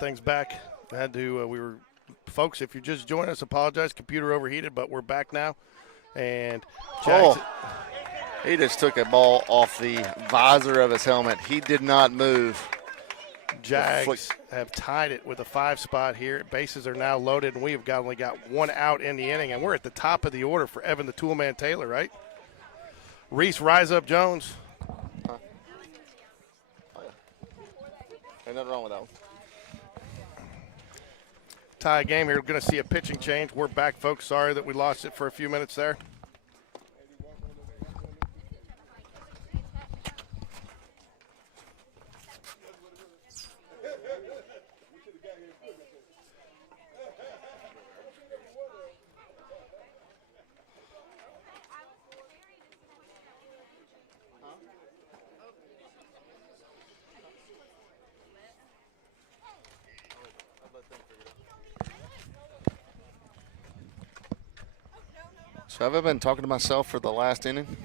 Things back. Had to. We were, folks. If you just joined us, apologize. Computer overheated, but we're back now. And Jags, He just took a ball off the visor of his helmet. He did not move. Jags have tied it with a 5 spot here. Bases are now loaded, and we have only got one out in the inning, and we're at the top of the order for Evan the Toolman Taylor, right? Reese, Rise Up Jones. Ain't nothing wrong with that one. Tie game here. We're going to see a pitching change. We're back, folks. Sorry that we lost it for a few minutes there. So have I been talking to myself for the last inning?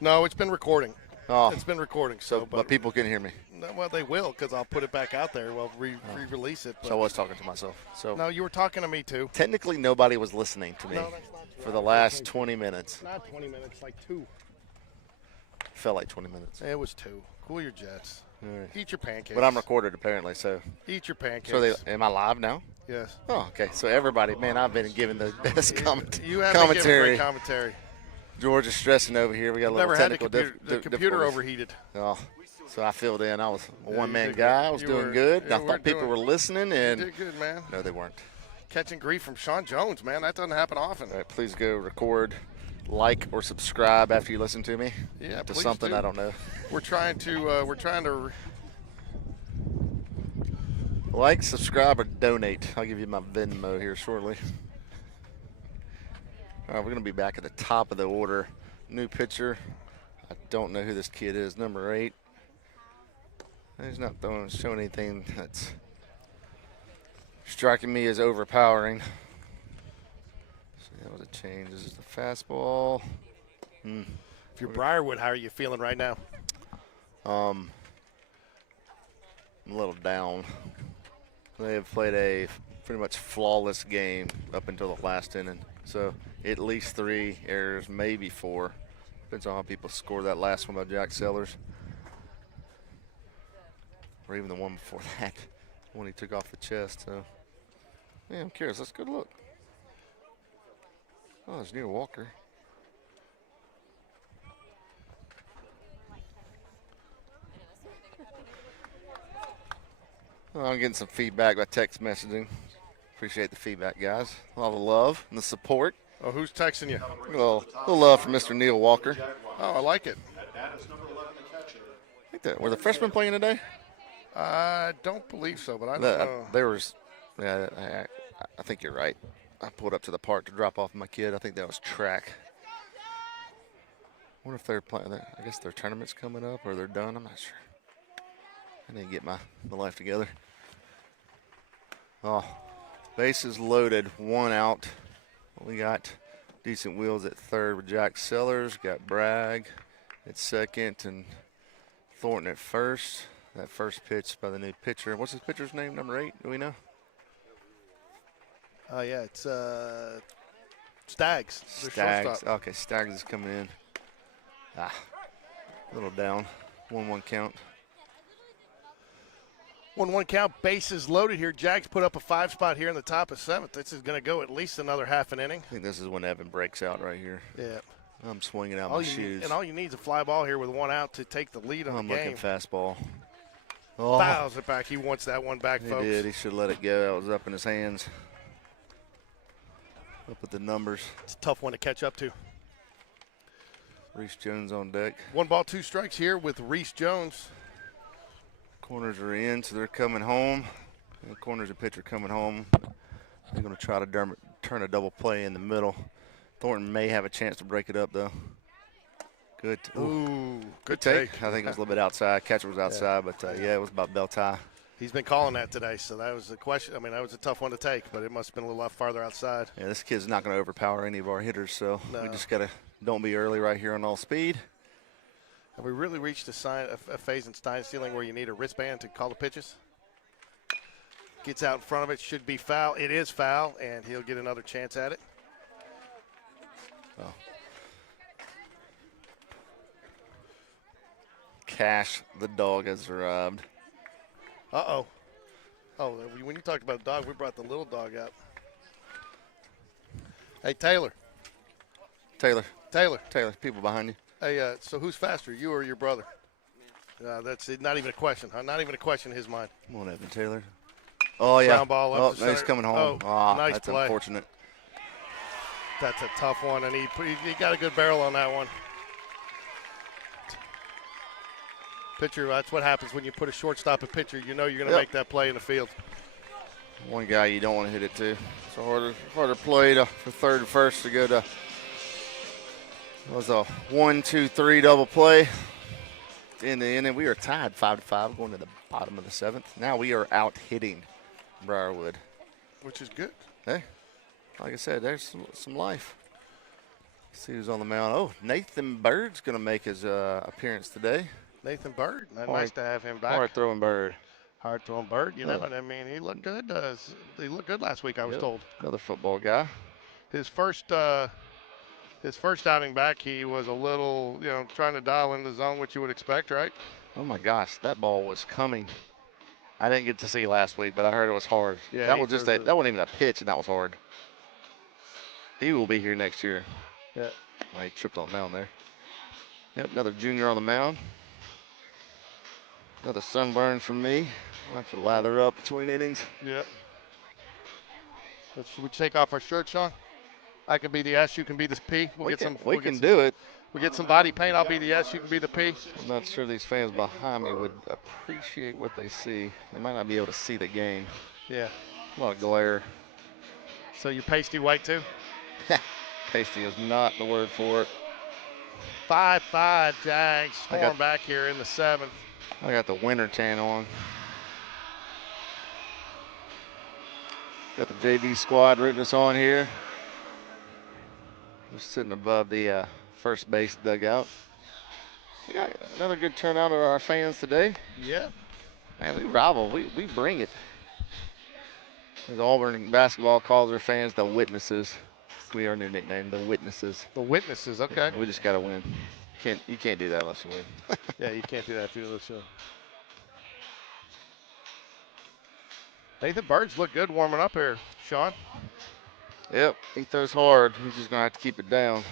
No, it's been recording. Oh, It's been recording. but people can hear me. Well, they will because I'll put it back out there. We'll re-release it. So I was talking to myself. So No, you were talking to me too. technically nobody was listening to me No, that's not true. for the last 20 minutes. Not 20 minutes, like 2. Felt like 20 minutes. It was 2. Cool your jets. All right. Eat your pancakes. But I'm recorded apparently, so. Eat your pancakes. So am I live now? Yes. Oh, okay. So everybody, man, I've been giving the best You have been giving commentary. great commentary. George is stressing over here. We got a little Never had technical the computer difficulties. overheated. Oh, so I filled in. I was a Yeah, one-man you did guy. good. I was You doing were- good. you I were thought people doing- were listening, and You did good, man. no, they weren't. Catching grief from Sean Jones, man. That doesn't happen often. All right, please go record, like, or subscribe after you listen to me. Yeah, to please something do. I don't know. We're trying to. Like, subscribe, or donate. I'll give you my Venmo here shortly. All right, we're going to be back at the top of the order. New pitcher. I don't know who this kid is. Number 8. He's not showing anything that's striking me as overpowering. So that was a change. This is the fastball. If you're Briarwood, how are you feeling right now? I'm a little down. They have played a pretty much flawless game up until the last inning. So at least 3 errors, maybe 4. Depends on how people score that last one by Jack Sellers. Or even the one before that, when he took off the chest. So, yeah, I'm curious. Let's go look. Oh, there's Neil Walker. Oh, I'm getting some feedback by text messaging. Appreciate the feedback, guys. A lot of love and the support. Oh, who's texting you? A little love from Mr. Neil Walker. Oh, I like it. I think that were the freshmen playing today? I don't believe so, but I don't know. There was. Yeah, I think you're right. I pulled up to the park to drop off my kid. I think that was track. I wonder if they're playing. I guess their tournament's coming up or they're done. I'm not sure. I need to get my life together. Oh, bases loaded, 1 out. We got decent wheels at third with Jack Sellers. Got Bragg at second and Thornton at first. That first pitch by the new pitcher. What's his pitcher's name, number 8? Do we know? Oh, yeah, it's Stags. The Stags. shortstop. Okay, Stags is coming in. A little down. 1-1 count. 1-1 count, bases loaded here. Jags put up a 5 spot here in the top of 7th. This is going to go at least another half an inning. I think this is when Evan breaks out right here. Yeah. I'm swinging out my shoes. And all you need is a fly ball here with 1 out to take the lead on the game. I'm looking fastball. Oh, Fouls it back. He wants that one back, he folks. did. He should let it go. That was up in his hands. Up with the numbers. It's a tough one to catch up to. Reese Jones on deck. 1 ball, 2 strikes here with Reese Jones. Corners are in, so they're coming home. And the corners and pitcher coming home. They're going to try to turn a double play in the middle. Thornton may have a chance to break it up, though. Good. Ooh, good take. take. I think it was a little bit outside. Catcher was outside, but yeah, it was about bell tie. He's been calling that today, so that was a question. I mean, that was a tough one to take, but it must have been a little farther outside. Yeah, this kid's not going to overpower any of our hitters, so No. we just got to don't be early right here on all speed. Have we really reached a phase in Stein stealing where you need a wristband to call the pitches? Gets out in front of it. Should be foul. It is foul, and he'll get another chance at it. Oh. Cash, the dog, has arrived. Uh-oh. Oh, when you talked about a dog, we brought the little dog out. Hey, Taylor. Taylor, people behind you. Hey, so who's faster, you or your brother? That's it, not even a question. Huh? Not even a question in his mind. Come on, Evan Taylor. Oh, yeah. Ground ball up no, he's coming home. Nice that's play. Unfortunate. That's a tough one, and he got a good barrel on that one. Pitcher, that's what happens when you put a shortstop at pitcher. You know you're going to make that play in the field. One guy you don't want to hit it to. It's a harder play for third and first to go to. It was a 1-2-3 double play. In the inning, we are tied 5-5 going to the bottom of the seventh. Now we are out hitting Briarwood. Which is good. Hey, like I said, there's some life. Let's see who's on the mound. Oh, Nathan Bird's going to make his appearance today. Nathan Bird. Nice to have him back. Hard throwing Bird. Hard throwing Bird. You know what I mean? He looked good. He looked good last week, I was told. Another football guy. His first outing back, he was a little, trying to dial in the zone, which you would expect, right? Oh, my gosh. That ball was coming. I didn't get to see last week, but I heard it was hard. Yeah, that wasn't even a pitch, and that was hard. He will be here next year. Yeah. Oh, he tripped on the mound there. Yep, another junior on the mound. Another sunburn from me. I have to lather up between innings. Yep. Should we take off our shirt, Sean? I can be the S, you can be the P. We can do it. We'll get some body paint. I'll be the S, you can be the P. I'm not sure these fans behind me would appreciate what they see. They might not be able to see the game. Yeah. A lot of glare. So you're pasty white too? Pasty is not the word for it. 5-5 Jags. Storm back here in the seventh. I got the winter tan on. Got the JV squad written us on here. We're sitting above the first base dugout. We got another good turnout of our fans today. Yeah. Man, we rival. We bring it. As Auburn basketball calls their fans the witnesses. We are their nickname, the witnesses. The witnesses, okay. We just got to win. You can't do that unless you win. Yeah, you can't do that if you lose. Nathan Bird's look good warming up here, Sean. Yep, he throws hard. He's just going to have to keep it down.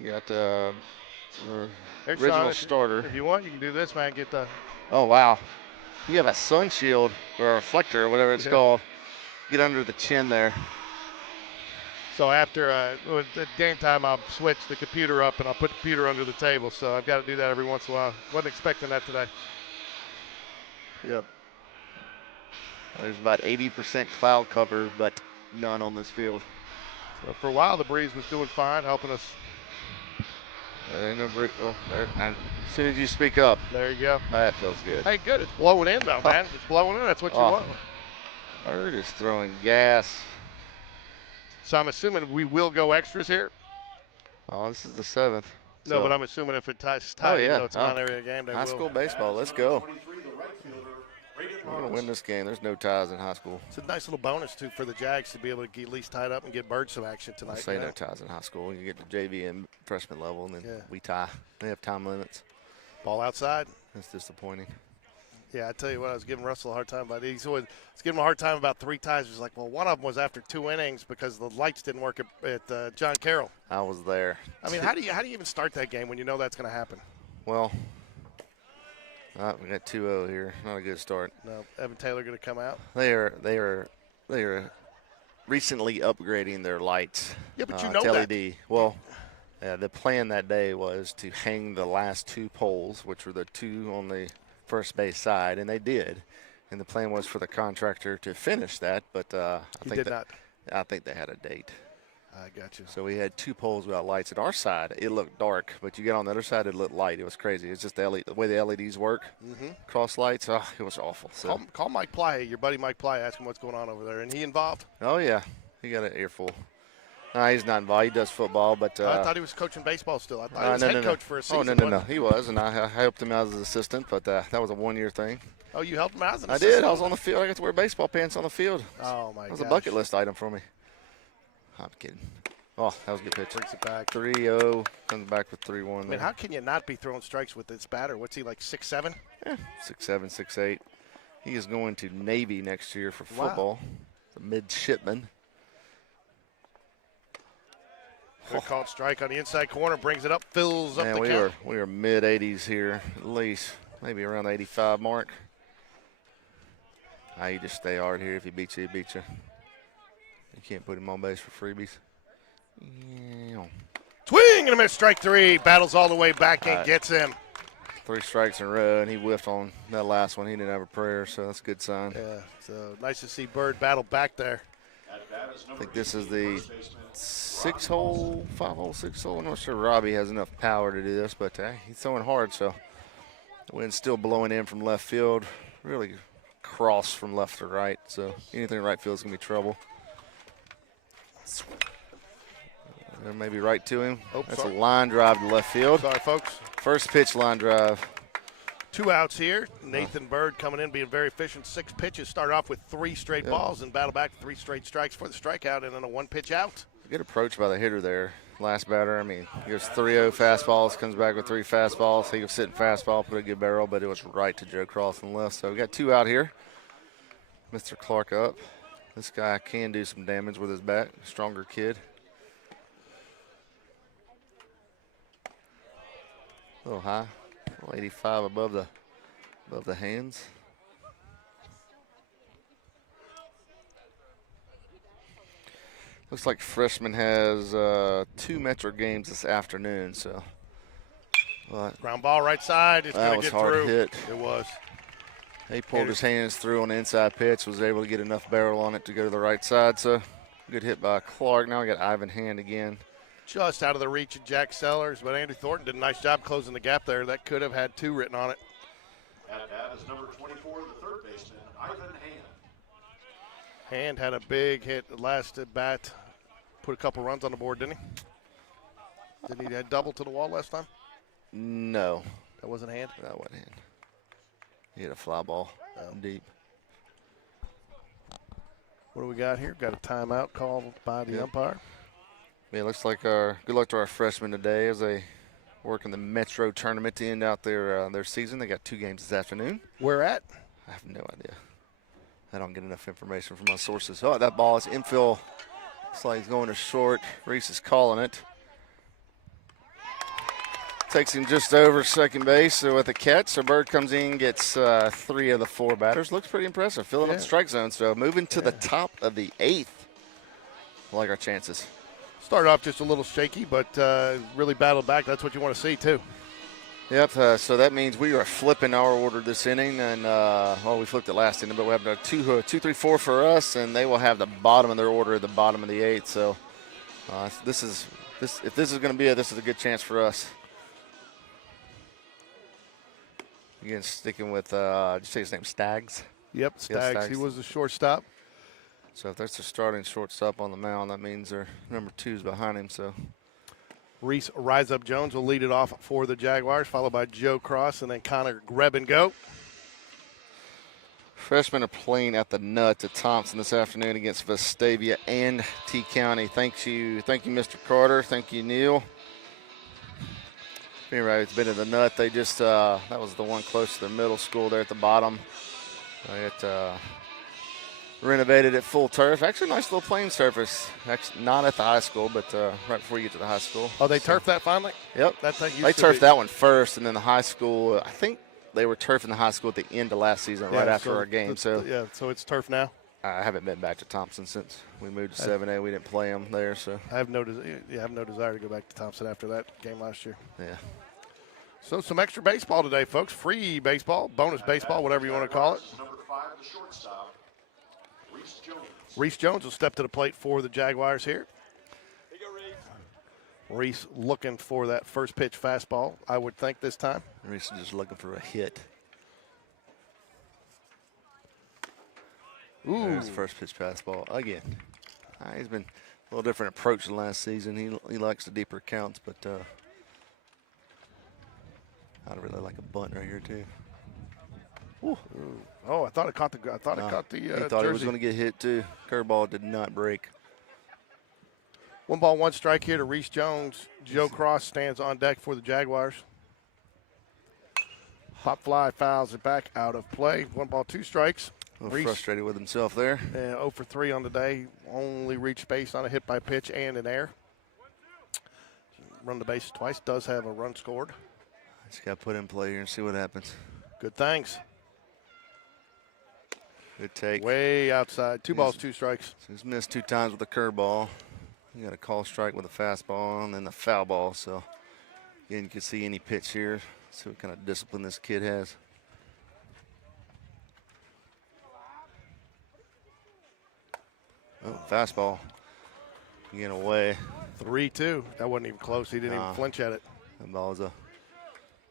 You got the original starter. If you want, you can do this, man. Get the. Oh, wow. You have a sun shield or a reflector or whatever it's called. Get under the chin there. So after at game time, I'll switch the computer up and I'll put the computer under the table. So I've got to do that every once in a while. Wasn't expecting that today. Yep. There's about 80% cloud cover, but none on this field. So for a while, the breeze was doing fine, helping us. There ain't no breeze. Oh, there. And as soon as you speak up. There you go. That feels good. Hey, good. It's blowing in, though, man. It's blowing in. That's what you want. Bird is throwing gas. So I'm assuming we will go extras here. Oh, this is the seventh. No, but I'm assuming if it ties tight, it's a non-area game. High school baseball, let's go. We're going to win this game. There's no ties in high school. It's a nice little bonus, too, for the Jags to be able to get at least tied up and get Bird some action tonight. Say no ties in high school. You get to JV and freshman level, and then we tie. They have time limits. Ball outside. That's disappointing. Yeah, I tell you what, I was giving Russell a hard time about it. I was giving him a hard time about 3 times. He was like, well, one of them was after 2 innings because the lights didn't work at John Carroll. I was there. I mean, how do you even start that game when you know that's going to happen? Well, we got 2-0 here. Not a good start. No, Evan Taylor going to come out. They are recently upgrading their lights. Yeah, but you know to that. LED. Well, the plan that day was to hang the last 2 poles, which were the 2 on the first base side, and they did. And the plan was for the contractor to finish that, but I think they had a date. I got you. So we had 2 poles without lights. At our side, it looked dark, but you get on the other side, it looked light. It was crazy. It's just the way the LEDs work. Cross lights. Oh, it was awful. So call Mike Ply, your buddy Mike Ply, ask him what's going on over there. And he involved? Oh, yeah. He got an earful. He's not involved. He does football, but I thought he was coaching baseball still. I thought he was head coach for a season. Oh, no. He was, and I helped him out as an assistant, but that was a one-year thing. Oh, you helped him out as an I assistant? did. I was on the field. I got to wear baseball pants on the field. Oh, my God. That was a bucket list item for me. I'm kidding. Oh, that was a good pitch. Brings it back. 3-0. Comes back with 3-1. I mean, how can you not be throwing strikes with this batter? What's he, like 6'7"? Yeah, 6'7", 6'8". He is going to Navy next year for football. The midshipman. Good called strike on the inside corner. Brings it up, fills up the count. We were mid-80s here, at least. Maybe around the 85 mark. You just stay hard here. If he beats you, he beats you. You can't put him on base for freebies. Yeah. Swing and a miss, strike 3. Battles all the way back and gets him. 3 strikes in a row, and he whiffed on that last one. He didn't have a prayer, so that's a good sign. Yeah, so nice to see Bird battle back there. I think this is the 6-hole, 5-hole, 6-hole. I'm not sure Robbie has enough power to do this, but he's throwing hard, so the wind's still blowing in from left field. Really cross from left to right, so anything right field is going to be trouble. Maybe right to him. Oh, that's sorry. A line drive to left field. Sorry, folks. First pitch line drive. 2 outs here. Nathan Bird coming in, being very efficient. 6 pitches. Started off with 3 straight balls and battle back 3 straight strikes for the strikeout and then a 1-pitch out. Good approach by the hitter there. Last batter, I mean, he goes 3-0 fastballs, comes back with 3 fastballs. He was sitting fastball, put a good barrel, but it was right to Joe Cross and left. So we got 2 out here. Mr. Clark up. This guy can do some damage with his bat. Stronger kid. A little high. 85 above the hands. Looks like freshman has 2 Metro games this afternoon, so. Ground ball right side. It's going to get hard through. Hit. It was. He pulled his hands through on the inside pitch, was able to get enough barrel on it to go to the right side. So good hit by Clark. Now we got Ivan Hand again. Just out of the reach of Jack Sellers, but Andrew Thornton did a nice job closing the gap there. That could have had 2 written on it. At bat is number 24, the third baseman, Ivan Hand. Hand had a big hit last at bat. Put a couple runs on the board, didn't he? Didn't he double to the wall last time? No. That wasn't Hand? That wasn't Hand. He hit a fly ball deep. What do we got here? Got a timeout called by the umpire. Yeah, looks like good luck to our freshmen today as they work in the Metro tournament to end out their season. They got 2 games this afternoon. Where at? I have no idea. I don't get enough information from my sources. Oh, that ball is infield. Looks like he's going to short. Reese is calling it. Takes him just over second base with a catch. So Bird comes in, gets 3 of the 4 batters. Looks pretty impressive, filling up the strike zone. So moving to the top of the 8th. I like our chances. Started off just a little shaky, but really battled back. That's what you want to see, too. Yep, so that means we are flipping our order this inning. And, we flipped it last inning, but we have a 2, 3, 4 for us, and they will have the bottom of their order at the bottom of the 8th. So if this is going to be this is a good chance for us. Again, sticking with, did you say his name, Staggs? Yep, Staggs. He was the shortstop. So if that's the starting shortstop on the mound, that means their number 2 is behind him. So Reese Rise Up Jones will lead it off for the Jaguars, followed by Joe Cross and then Connor Greb-and-Go. Freshmen are playing at the Nuts at Thompson this afternoon against Vestavia and T County. Thank you, Mr. Carter. Thank you, Neil. Anyway, it's been at the Nut. They just that was the one close to their middle school there at the bottom. It renovated at full turf. Actually, nice little playing surface. Actually, not at the high school, but right before you get to the high school. Oh, they turfed that finally? Yep. They turfed that one first, and then the high school. I think they were turfing the high school at the end of last season, right after our game. So it's turf now. I haven't been back to Thompson since we moved to 7A. We didn't play them there, so I have no desire to go back to Thompson after that game last year. Yeah. So some extra baseball today, folks. Free baseball, bonus baseball, whatever you want to call it. Number 5, the shortstop, Reese Jones. Reese Jones will step to the plate for the Jaguars here. Reese looking for that first pitch fastball, I would think this time. Reese is just looking for a hit. Ooh. There's the first pitch fastball again. He's been little different approach than last season. He likes the deeper counts, but I'd really like a bunt right here too. Ooh. Oh, I thought it caught the. I thought it caught the. He thought it was going to get hit too. Curveball did not break. 1 ball, 1 strike here to Reese Jones. Joe Cross stands on deck for the Jaguars. Hop fly fouls it back out of play. 1 ball, 2 strikes. A little frustrated with himself there. And 0 for 3 on the day. Only reached base on a hit by pitch and an error. Run the base twice. Does have a run scored. Just got to put in play here and see what happens. Good thanks. Good take. Way outside. 2 balls, 2 strikes. So he's missed 2 times with a curveball. You got a call strike with a fastball and then the foul ball. So again, you can see any pitch here. See what kind of discipline this kid has. Oh, fastball. Getting away. 3-2. That wasn't even close. He didn't even flinch at it. That ball was a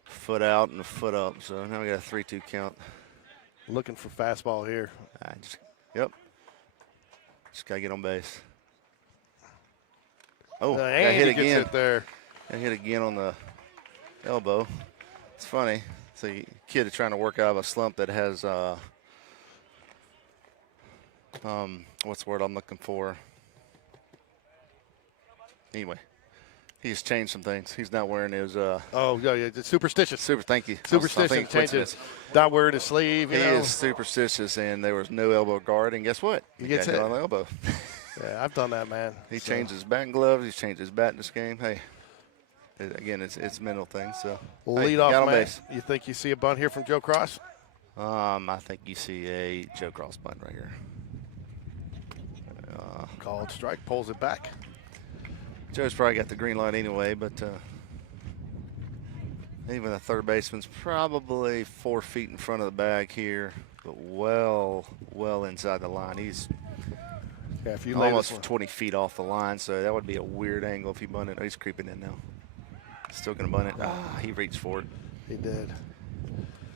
foot out and a foot up. So now we got a 3-2 count. Looking for fastball here. Yep. Just got to get on base. Oh, got and hit he gets again. it there. Got hit again on the elbow. It's funny. So kid is trying to work out of a slump that has what's the word I'm looking for? Anyway, he's changed some things. He's not wearing his Oh, yeah, it's superstitious. Thank you. Superstition changes. Not wearing his sleeve. He is superstitious, and there was no elbow guard, and guess what? He gets hit on the elbow. Yeah, I've done that, man. He changed his batting gloves. He's changed his bat in this game. Hey, again, it's mental thing. So lead off, man. Base. You think you see a bunt here from Joe Cross? I think you see a Joe Cross bunt right here. Called strike, pulls it back. Joe's probably got the green light anyway, but even the third baseman's probably 4 feet in front of the bag here, but well inside the line. He's if you almost 20 feet off the line, so that would be a weird angle if he bunted. Oh, he's creeping in now. Still going to bunt it. He reached for it. He did.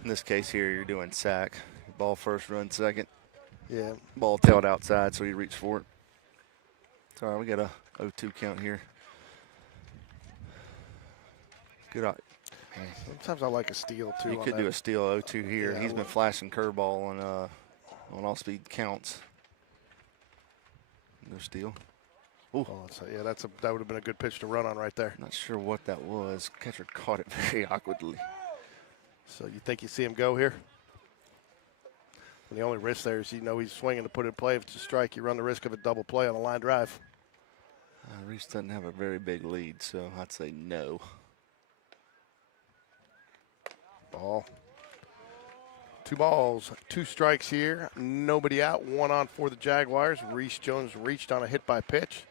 In this case here, you're doing sack. Ball first, run second. Yeah. Ball tailed outside, so he reached for it. It's all right, we got a 0-2 count here. Good. Sometimes I like a steal, too. You could do a steal 0-2 here. Yeah, he's been flashing curveball on all speed counts. No steal. Ooh. Oh, yeah, that would have been a good pitch to run on right there. Not sure what that was. Catcher caught it very awkwardly. So you think you see him go here? And the only risk there is he's swinging to put it in play. If it's a strike, you run the risk of a double play on a line drive. Reese doesn't have a very big lead, so I'd say no. Ball. 2 balls, 2 strikes here. Nobody out, 1 on for the Jaguars. Reese Jones reached on a hit by pitch.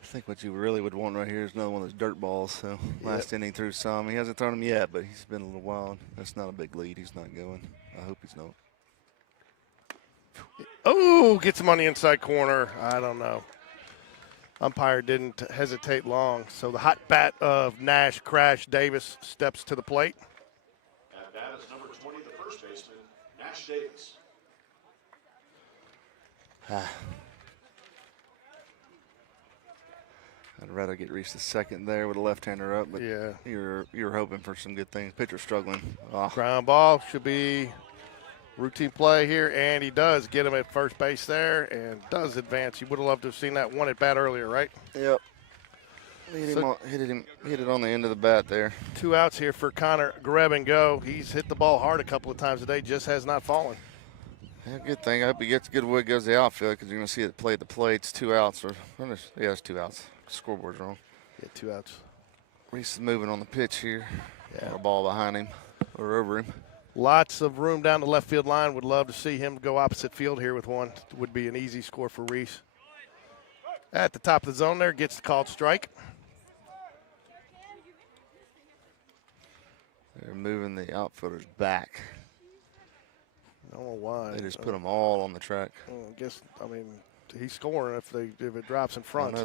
I think what you really would want right here is another one of those dirt balls. So last inning threw some. He hasn't thrown them yet, but he's been a little wild. That's not a big lead. He's not going. I hope he's not. Oh, gets him on the inside corner. I don't know. Umpire didn't hesitate long. So the hot bat of Nash Crash Davis steps to the plate. And that is number 20, the first baseman, Nash Davis. I'd rather get Reese the second there with a left-hander up, but yeah, you're hoping for some good things. Pitcher struggling. Ground ball should be routine play here, and he does get him at first base there and does advance. You would have loved to have seen that one at bat earlier, right? Yep. Hit it on the end of the bat there. 2 outs here for Connor Greb and go. He's hit the ball hard a couple of times today, just has not fallen. Yeah, good thing. I hope he gets a good way goes to the outfield because you're going to see it play at the plate. It's 2 outs. It's 2 outs. Scoreboard's wrong. Yeah, 2 outs. Reese is moving on the pitch here. Yeah. Or a ball behind him or over him. Lots of room down the left field line. Would love to see him go opposite field here with one. Would be an easy score for Reese. At the top of the zone there, gets the called strike. They're moving the outfielders back. I don't know why. They just put them all on the track. He's scoring if it drops in front. I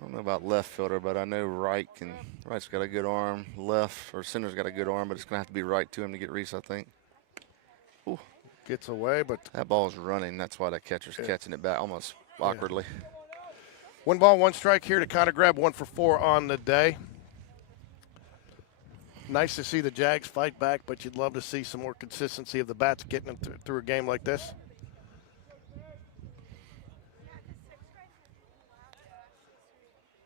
don't know about left fielder, but I know Right's got a good arm. Left or center's got a good arm, but it's going to have to be right to him to get Reese, I think. Ooh. Gets away, but that ball's running. That's why the catcher's catching it back almost awkwardly. 1 ball, 1 strike here to kind of grab 1 for 4 on the day. Nice to see the Jags fight back, but you'd love to see some more consistency of the bats getting them through a game like this.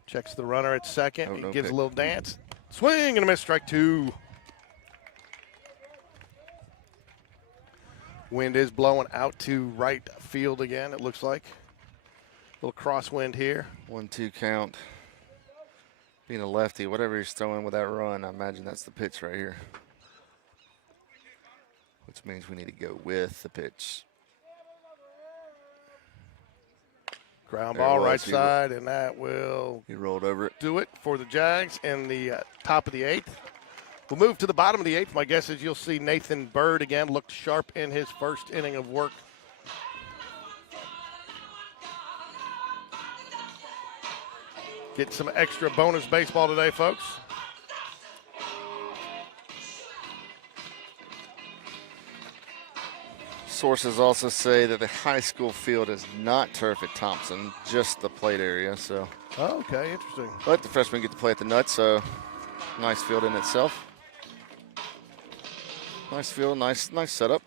Checks the runner at second. Oh, he no gives pick. a little dance. Swing and a miss, strike 2. Wind is blowing out to right field again, it looks like. A little crosswind here. 1-2 count. Being a lefty, whatever he's throwing with that run, I imagine that's the pitch right here. Which means we need to go with the pitch. Ground There it ball was. right He side, and that will He rolled over it. do it for the Jags in the top of the 8th. We'll move to the bottom of the 8th. My guess is you'll see Nathan Bird again looked sharp in his first inning of work. Get some extra bonus baseball today, folks. Sources also say that the high school field is not turf at Thompson, just the plate area. So, Oh, okay, interesting. but the freshmen get to play at the Nuts, so nice field in itself. Nice field, nice setup.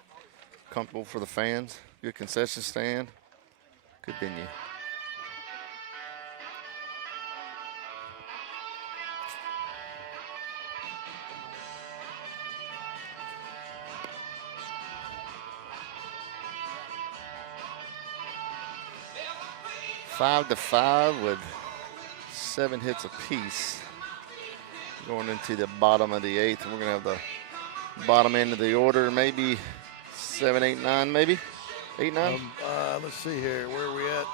Comfortable for the fans. Good concession stand. Good venue. Five to 5 with 7 hits apiece. Going into the bottom of the 8th, and we're going to have the bottom end of the order, maybe 7, 8, 9, maybe 8, 9. Let's see here. Where are we at?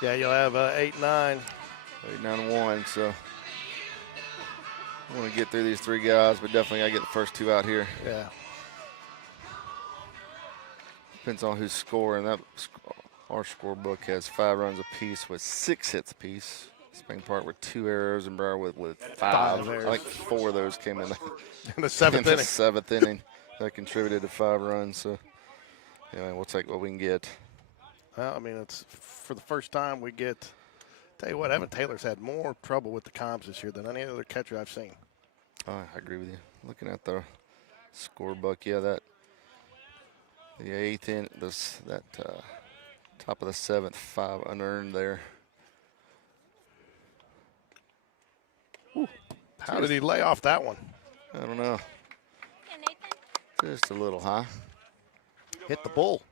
Yeah, you'll have 8, 9. 8, 9, 1. So I want to get through these 3 guys, but definitely got to get the first 2 out here. Yeah. Depends on who's scoring. Our scorebook has 5 runs apiece with 6 hits apiece. Spain Park with 2 errors and Briarwood with 5. errors. I think 4 of those came in In the 7th in the inning. 7th inning. That contributed to 5 runs. So anyway, we'll take what we can get. Well, I mean, it's for the first time we get. Tell you what, Evan Taylor's had more trouble with the comms this year than any other catcher I've seen. Oh, I agree with you. Looking at the scorebook, yeah, that the 8th in top of the 7th, 5 unearned there. How did he lay off that one? I don't know. Just a little high. Hit the bull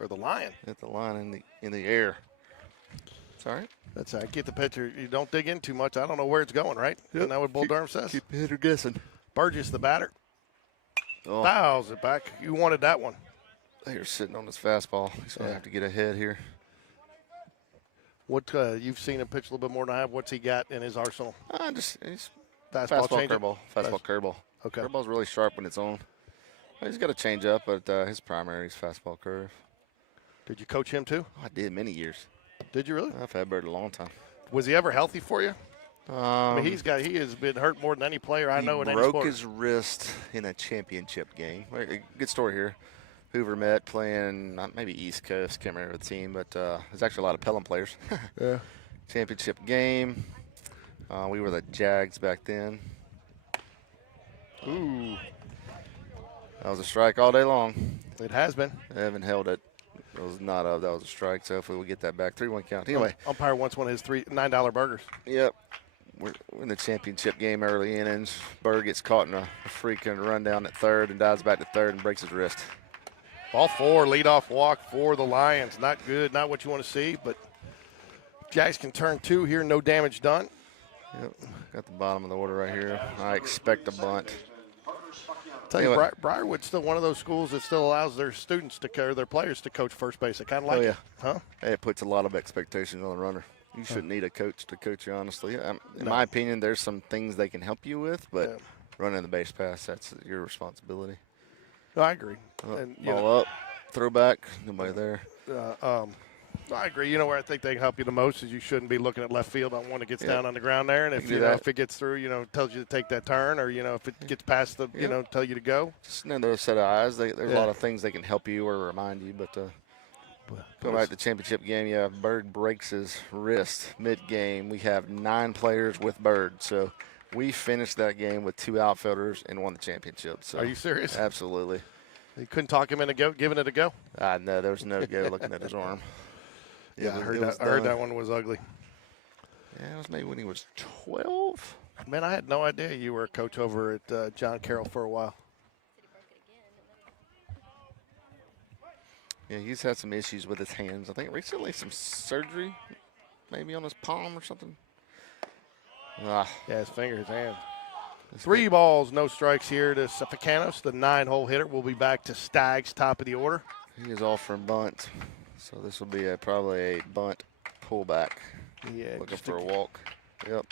or the lion. Hit the line in the air. It's all right. That's I get the picture. You don't dig in too much. I don't know where it's going, right? Isn't that what Bull Durham says? Keep the hitter guessing. Burgess, the batter, Oh, fouls it back. You wanted that one. they're sitting on his fastball. He's going to have to get ahead here. What you've seen him pitch a little bit more than I have. What's he got in his arsenal? He's Fastball, fastball, changeup? curveball. Fastball, curveball. Okay. Curveball's really sharp when it's on. He's got a change up, but his primary is fastball curve. Did you coach him too? I did many years. Did you really? I've had Bird a long time. Was he ever healthy for you? I mean, he has been hurt more than any player I know in He any broke sport. his wrist in a championship game. A good story here. Hoover met playing maybe East Coast, can't remember the team, but there's actually a lot of Pelham players. Yeah. Championship game. We were the JAGS back then. Ooh, That was a strike all day long. it has been. Evan held it. It was not up. That was a strike. So hopefully we get that back. 3-1 count. Anyway. Umpire wants one of his $9 burgers. Yep. We're in the championship game, early innings. Bird gets caught in a freaking rundown at third and dives back to third and breaks his wrist. Ball 4, leadoff walk for the Lions. Not good, not what you want to see, but Jags can turn 2 here, no damage done. Yep. Got the bottom of the order right here. I expect a bunt. Tell you, Anyway. Briarwood's still one of those schools that still allows their students to their players to coach first base. I kind of like it, huh? Hey, it puts a lot of expectations on the runner. You shouldn't need a coach to coach you, honestly. In my opinion, there's some things they can help you with, but running the base pass, that's your responsibility. No, I agrre. And, Ball up, throw back, nobody there. I agree. You know where I think they can help you the most is you shouldn't be looking at left field on one that gets down on the ground there. And if you know, if it gets through, tells you to take that turn, or if it gets past the, tell you to go. Just another set of eyes. There's a lot of things they can help you or remind you, but go back to the championship game. Yeah, Bird breaks his wrist mid-game. We have 9 players with Bird, so we finished that game with 2 outfielders and won the championship. So are you serious? Absolutely. You couldn't talk him into giving it a go? No, there was no go looking at his arm. Yeah, I heard that one was ugly. Yeah, it was maybe when he was 12. Man, I had no idea you were a coach over at John Carroll for a while. Yeah, he's had some issues with his hands. I think recently some surgery, maybe on his palm or something. Yeah, his finger, his hand. 3 balls, no strikes here to Cefacanos. The 9-hole hitter will be back to Staggs, top of the order. He is off for bunt, so this will be probably a bunt pullback. Yeah, looking for a walk. Yep.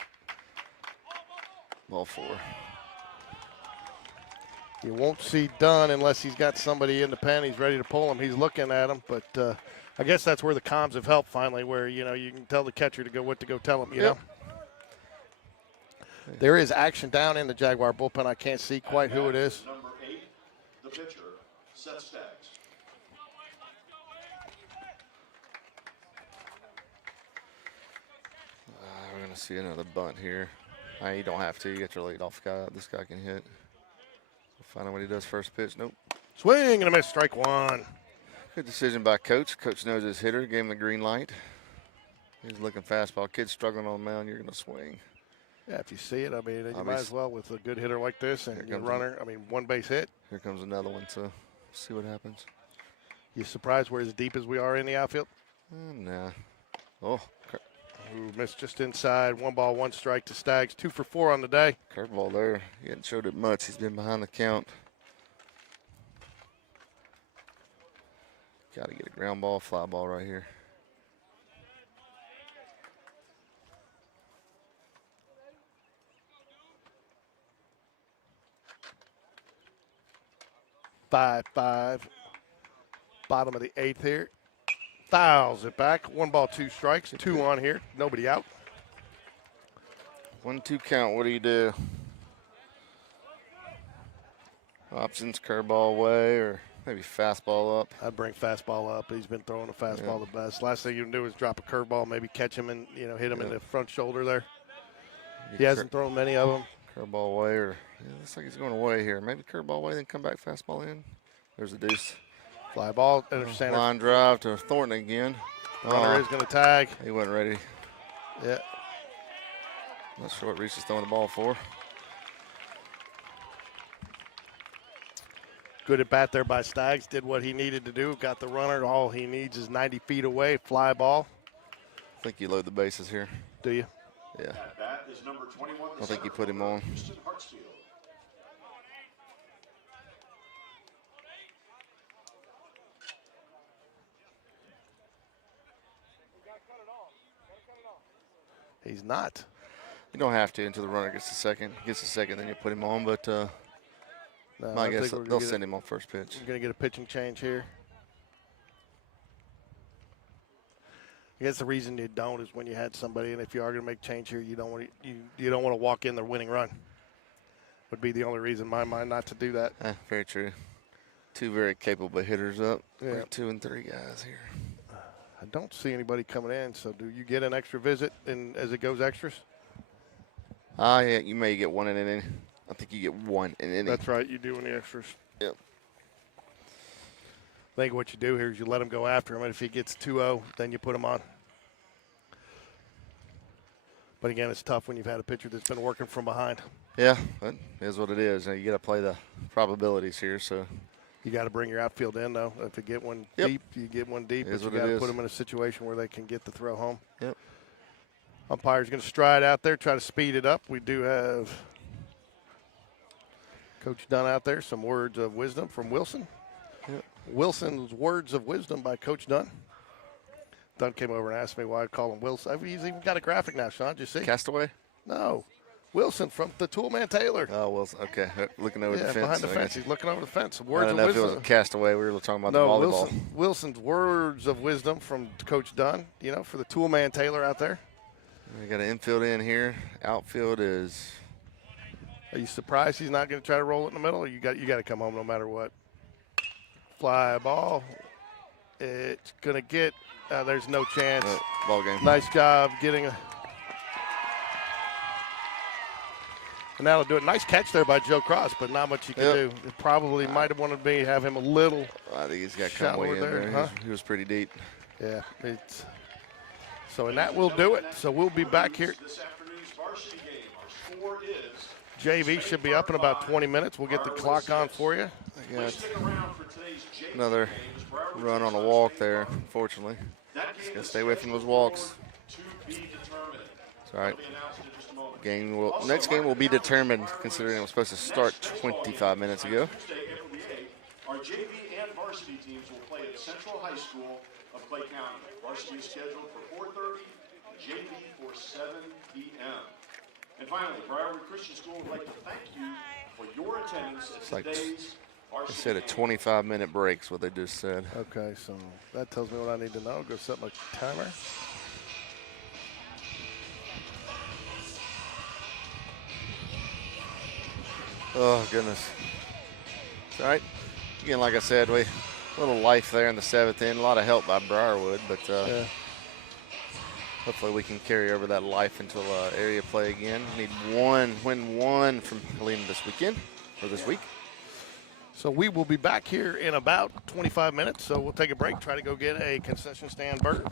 Ball 4. You won't see Dunn unless he's got somebody in the pen. He's ready to pull him. He's looking at him, but I guess that's where the comms have helped finally, where you can tell the catcher to go tell him. You know. There is action down in the Jaguar bullpen. I can't see quite who it is. Number 8, the pitcher, Seth Staggs. We're going to see another bunt here. You don't have to. You get your leadoff guy. This guy can hit. We'll find out what he does first pitch. Nope. Swing and a miss. Strike 1. Good decision by Coach. Coach knows his hitter. Gave him the green light. He's looking fastball. Kid's struggling on the mound. You're going to swing. Yeah, if you see it, you might as well with a good hitter like this and your runner. One base hit. Here comes another one, so see what happens. You surprised we're as deep as we are in the outfield? Nah. Oh. Ooh, missed just inside. 1 ball, 1 strike to Staggs. 2 for 4 on the day. Curveball there. He hadn't showed it much. He's been behind the count. Got to get a ground ball, fly ball right here. Five. Bottom of the 8th here. Fouls it back. 1 ball, 2 strikes. 2 on here. Nobody out. 1-2 count. What do you do? Options, curveball away, or maybe fastball up. I'd bring fastball up. He's been throwing a fastball the best. Last thing you can do is drop a curveball, maybe catch him and hit him in the front shoulder there. He hasn't thrown many of them. Curveball away, or looks like he's going away here. Maybe curveball away, then come back fastball in. There's a deuce. Fly ball, center. Line drive to Thornton again. Runner is going to tag. He wasn't ready. Yeah. Not sure what Reese is throwing the ball for. Good at bat there by Staggs. Did what he needed to do. Got the runner. All he needs is 90 feet away. Fly ball. I think you load the bases here. Do you? Yeah. That is number 21. I think you put him on. Houston Hartsfield. He's not. You don't have to until the runner gets the second. Gets the second, then you put him on. But No, I guess they'll send him on first pitch. We're going to get a pitching change here. I guess the reason you don't is when you had somebody, and if you are going to make change here, you don't want to walk in the winning run. Would be the only reason in my mind not to do that. Very true. 2 very capable hitters up. Yeah. 2 and 3 guys here. I don't see anybody coming in, so do you get an extra visit as it goes extras? Yeah, you may get 1 in an inning. I think you get 1 in an inning. That's right, you do in the extras. Yep. I think what you do here is you let him go after him, and if he gets 2-0, then you put him on. But again, it's tough when you've had a pitcher that's been working from behind. Yeah, that is what it is. You got to play the probabilities here. So you got to bring your outfield in, though. If you get one deep, you get one deep. But you got to put them in a situation where they can get the throw home. Yep. Umpire's going to stride out there, try to speed it up. We do have Coach Dunn out there. Some words of wisdom from Wilson. Yep. Wilson's words of wisdom by Coach Dunn. Dunn came over and asked me why I'd call him Wilson. He's even got a graphic now, Sean. Did you see? Castaway? No. Wilson from the Toolman Taylor. Oh, well, okay. Looking over the fence. Behind the I fence. got you. He's looking over the fence. I Words don't of know if it was wisdom. a castaway. We were talking about No, the volleyball. Wilson's words of wisdom from Coach Dunn, for the Toolman Taylor out there. We got an infield in here. Outfield is. Are you surprised he's not going to try to roll it in the middle? Or you got to come home no matter what. Fly ball. It's going to get. There's no chance. Ball game. Nice job getting a. And that'll do it. Nice catch there by Joe Cross, but not much you can do. It probably might have wanted me to have him a little. I think he's got Conway in there. Huh? He was pretty deep. Yeah. And that will do it. So we'll be back here. This afternoon's varsity game. Our score is JV should be up in about 20 minutes. We'll get the clock on for you. I got stick around for today's JV another game as Briarwood run on a walk there, unfortunately. Just gotta stay away from those walks. to be determined. It's all right. Be announced in just a moment. Next game will be determined, considering it was supposed to start 25 minutes ago. Tuesday, April the 8th, our JV and varsity teams will play at Central High School of Clay County. Varsity is scheduled for 4:30, JV for 7 p.m. And finally, Briarwood Christian School would like to thank you for your attendance at like today's They varsity said a game. 25-minute break's what they just said. Okay, so that tells me what I need to know. Go set my timer. Oh, goodness. It's all right. Again, like I said, a little life there in the 7th inning. A lot of help by Briarwood, but hopefully we can carry over that life until area play again. Need win one from Helena this weekend, or this week. So we will be back here in about 25 minutes. So we'll take a break, try to go get a concession stand burger.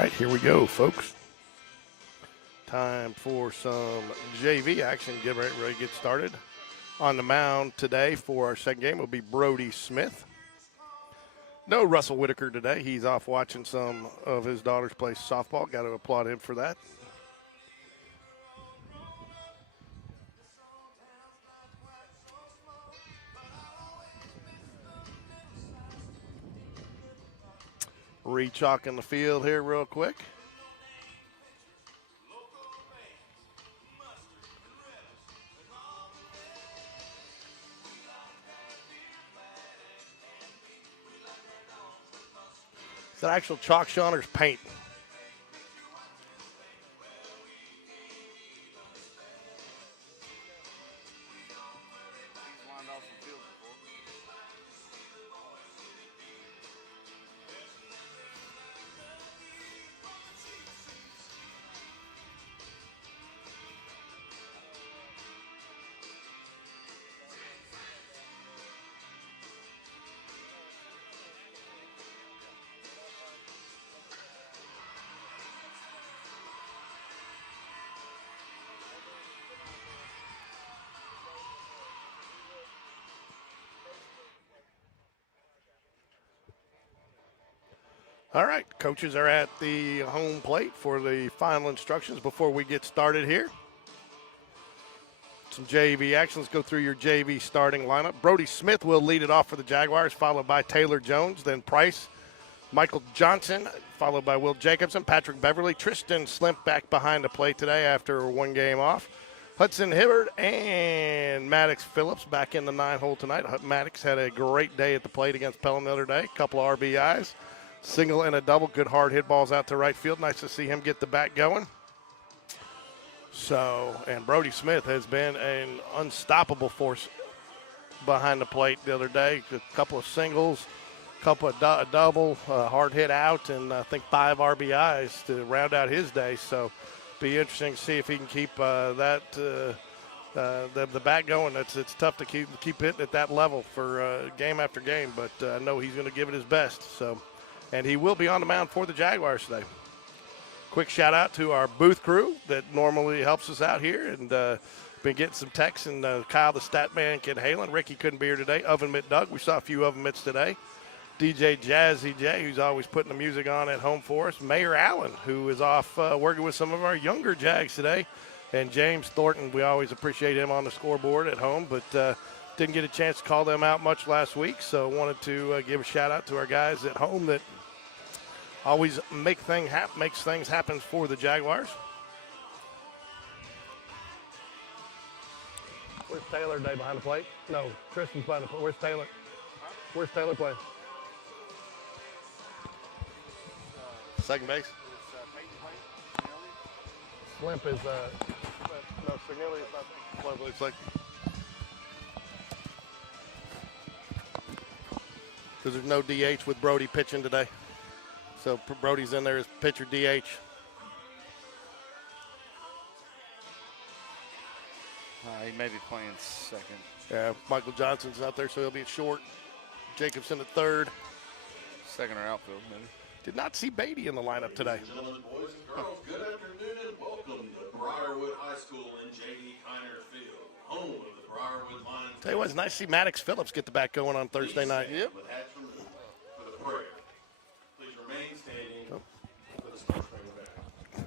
right, here we go, folks. Time for some JV action. Get ready to get started. On the mound today for our second game will be Brody Smith. No Russell Whitaker today. He's off watching some of his daughters play softball. Got to applaud him for that. Re-chalking the field here real quick. Is that actual chalk, Sean, or is paint? All right, coaches are at the home plate for the final instructions before we get started here. Some JV action. Let's go through your JV starting lineup. Brody Smith will lead it off for the Jaguars, followed by Taylor Jones, then Price, Michael Johnson, followed by Will Jacobson, Patrick Beverly. Tristan Slimp back behind the plate today after one game off. Hudson Hibbard and Maddox Phillips back in the 9-hole tonight. Maddox had a great day at the plate against Pelham the other day. A couple of RBIs. Single and a double. Good hard hit balls out to right field. Nice to see him get the bat going. So, and Brody Smith has been an unstoppable force behind the plate the other day. A couple of singles, couple of double, hard hit out, and I think 5 RBIs to round out his day. So, be interesting to see if he can keep the bat going. It's tough to keep hitting at that level for game after game, but I know he's going to give it his best. So. And he will be on the mound for the Jaguars today. Quick shout out to our booth crew that normally helps us out here, and been getting some texts. And Kyle, the stat man, Ken Halen. Ricky couldn't be here today. Oven Mitt Doug. We saw a few Oven Mitts today. DJ Jazzy J, who's always putting the music on at home for us. Mayor Allen, who is off working with some of our younger Jags today. And James Thornton, we always appreciate him on the scoreboard at home, but didn't get a chance to call them out much last week. So wanted to give a shout out to our guys at home that always makes things happen for the Jaguars. Where's Taylor today behind the plate? No, Tristan's behind the plate. Where's Taylor? Where's Taylor playing? Second base. Slimp is, no, Signelli is not what it looks like. Because there's no DH with Brody pitching today. So Brody's in there as pitcher DH. He may be playing second. Yeah, Michael Johnson's out there, so he'll be at short. Jacobson at third. Second or outfield, maybe. Did not see Beatty in the lineup today. Ladies and gentlemen, boys and girls, good afternoon and welcome to BRIARWOOD High School in J.D. Kiner Field, home of the BRIARWOOD Lions. Tell you what, it's nice to see Maddox Phillips get the bat going on Thursday night. Yep. For the prayer. Please remain standing for the Star Spangled Banner.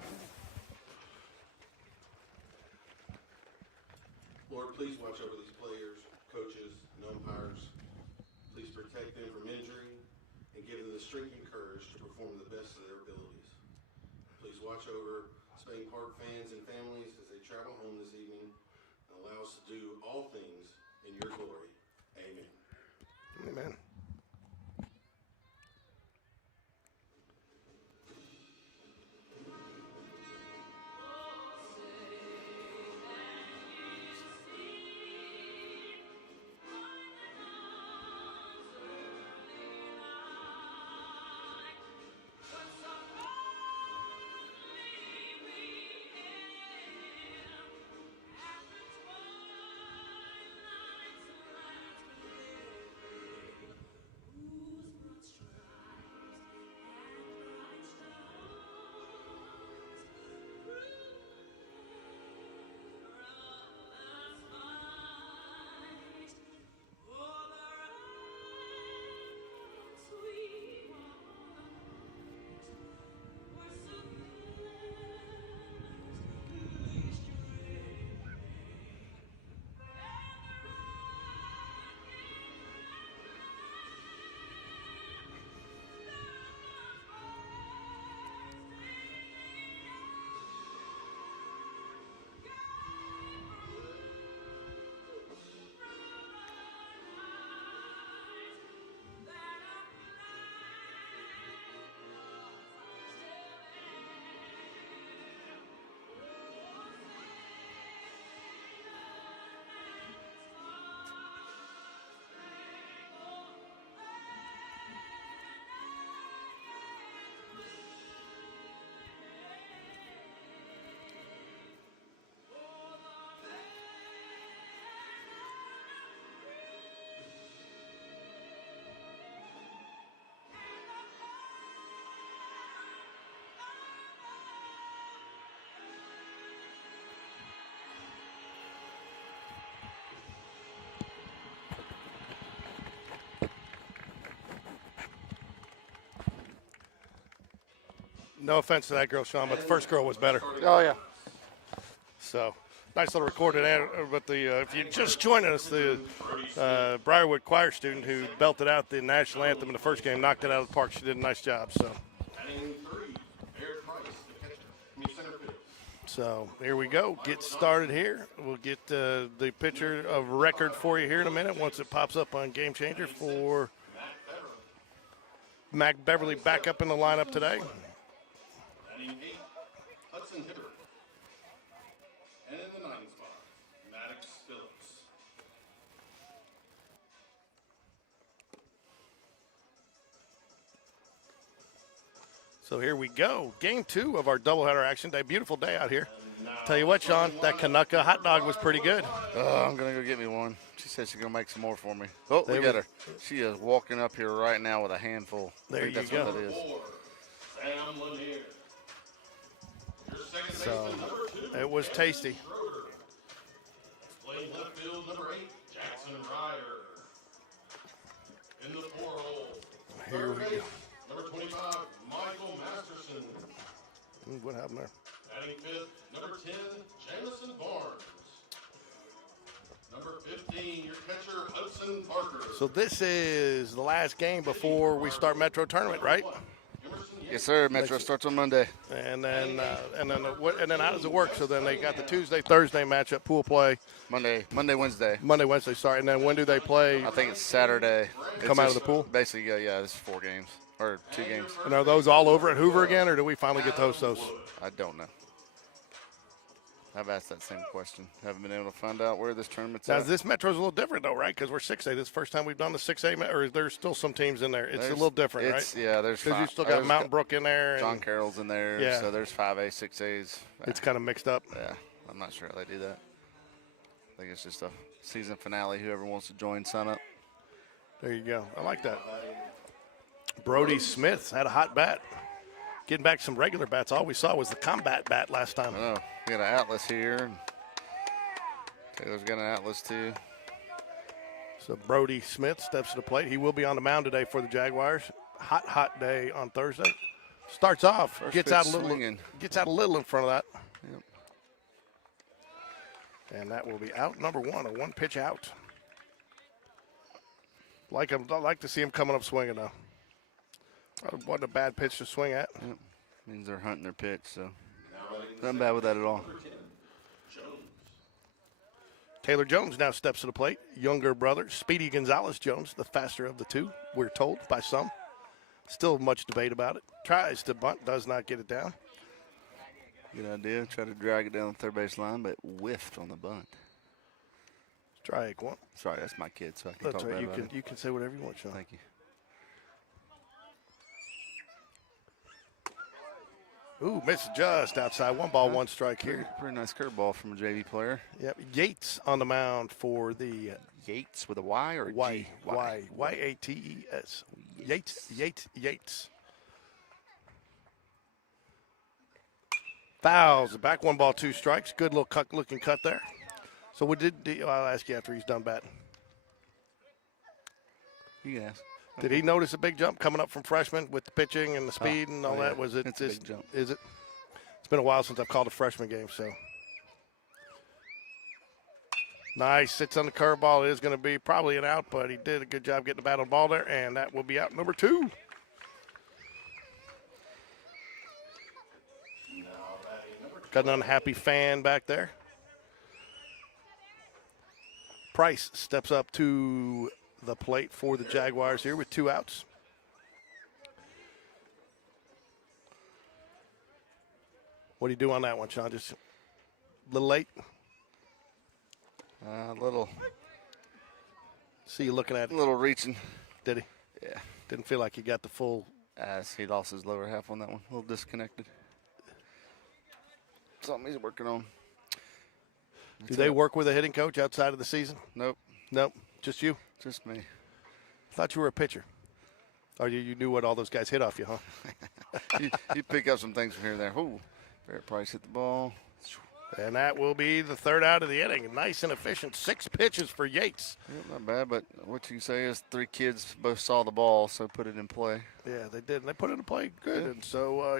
Lord, please watch over these players, coaches, and umpires. Please protect them from injury and give them the strength and courage to perform the best of their abilities. Please watch over Spain Park fans and families as they travel home this evening and allow us to do all things in your glory. Amen. Amen. No offense to that girl, Sean, but the first girl was better. Oh, yeah. So, nice little recorded ad. But if you just joined us, the Briarwood choir student who belted out the national anthem in the first game, knocked it out of the park. She did a nice job. So here we go. Get started here. We'll get the picture of record for you here in a minute once it pops up on Game Changer for Mac Beverly back up in the lineup today. Hudson Hibbert. And in the 9th spot, Maddox Phillips. So here we go. Game 2 of our doubleheader action day. Beautiful day out here. Tell you what, Sean, that Canucka hot dog was pretty good. Oh, I'm going to go get me one. She said she's going to make some more for me. Oh, There look we- at her. She is walking up here right now with a handful. There I think you that's go. what that is. Sam Lanier. Your second So baseman, number 2. it was tasty. Playing left field, number 8, Jackson Ryer. In the 4-hole. Here we go. Number 25, Michael Masterson. What happened there? Batting 5th, number 10, Jamison Barnes. Number 15, your catcher, Hudson Parker. So this is the last game before we start Metro tournament, right? Yes, sir. Metro starts on Monday. And then how does it work? So then they got the Tuesday, Thursday matchup, pool play, Wednesday. Monday, Wednesday. Sorry, and then when do they play? I think it's Saturday. Come out of the pool? Basically, yeah, this is 4 games. Or 2 games. And are those all over at Hoover again, or do we finally get to host those? I don't know. I've asked that same question. Haven't been able to find out where this tournament's Now, at. this Metro's a little different, though, right? Because we're 6A. This is the first time we've done the 6A, or there's still some teams in there. It's a little different, right? Yeah, there's Because you five. still got Mountain Brook in there. John And Carroll's in there. Yeah. So there's 5A, 6As. it's kind of mixed up. Yeah, I'm not sure how they do that. I think it's just a season finale. Whoever wants to join, sign up. There you go. I like that. Brody Smith had a hot bat. Getting back some regular bats. All we saw was the combat bat last time. Oh, we got an Atlas here. And Taylor's got an Atlas too. So Brody Smith steps to the plate. He will be on the mound today for the Jaguars. Hot day on Thursday. Starts off, First gets pitch out a little swinging. in front of that. Yep. And that will be out number 1, a 1-pitch out. I'd like to see him coming up swinging though. Wasn't a bad pitch to swing at. Yep. Means they're hunting their pitch, so nothing bad with that at all. Taylor Jones now steps to the plate. Younger brother, Speedy Gonzalez Jones, the faster of the two, we're told by some. Still much debate about it. Tries to bunt, does not get it down. Good idea. Try to drag it down the third base line, but whiffed on the bunt. Strike one. Sorry, that's my kid, so I can That's talk right. bad about it. You can say whatever you want, Sean. Thank you. Ooh, missed just outside. 1 ball, 1 strike here. Pretty nice curveball from a JV player. Yep. Yates on the mound for the Yates with a Y or a Y G? Y-A-T-E-S. Yates. Fouls. Back 1 ball, 2 strikes. Good little looking cut there. So I'll ask you after he's done batting. You can ask. Did he notice a big jump coming up from freshman with the pitching and the speed and all oh, that? yeah. Was it? It's a big jump. Is it? It's been a while since I've called a freshman game, so. Nice. Sits on the curveball. It is going to be probably an out, but he did a good job getting the bat on the ball there, and that will be out number 2. Got an unhappy fan back there. Price steps up to the plate for the Jaguars here with 2 outs. What do you do on that one, Sean? Just a little late? A little See you looking at it. reaching. Did he? Yeah. Didn't feel like he got the full. As he lost his lower half on that one. A little disconnected. Something he's working on. Do they work with a hitting coach outside of the season? Nope. Nope. Just you? Just me. Thought you were a pitcher. Or you knew what all those guys hit off you, huh? you pick up some things from here and there. Ooh. Barrett Price hit the ball. And that will be the 3rd out of the inning. Nice and efficient. 6 pitches for Yates. Yep, not bad, but what you can say is 3 kids both saw the ball, so put it in play. Yeah, they did. And they put it in play good. Yeah. And so,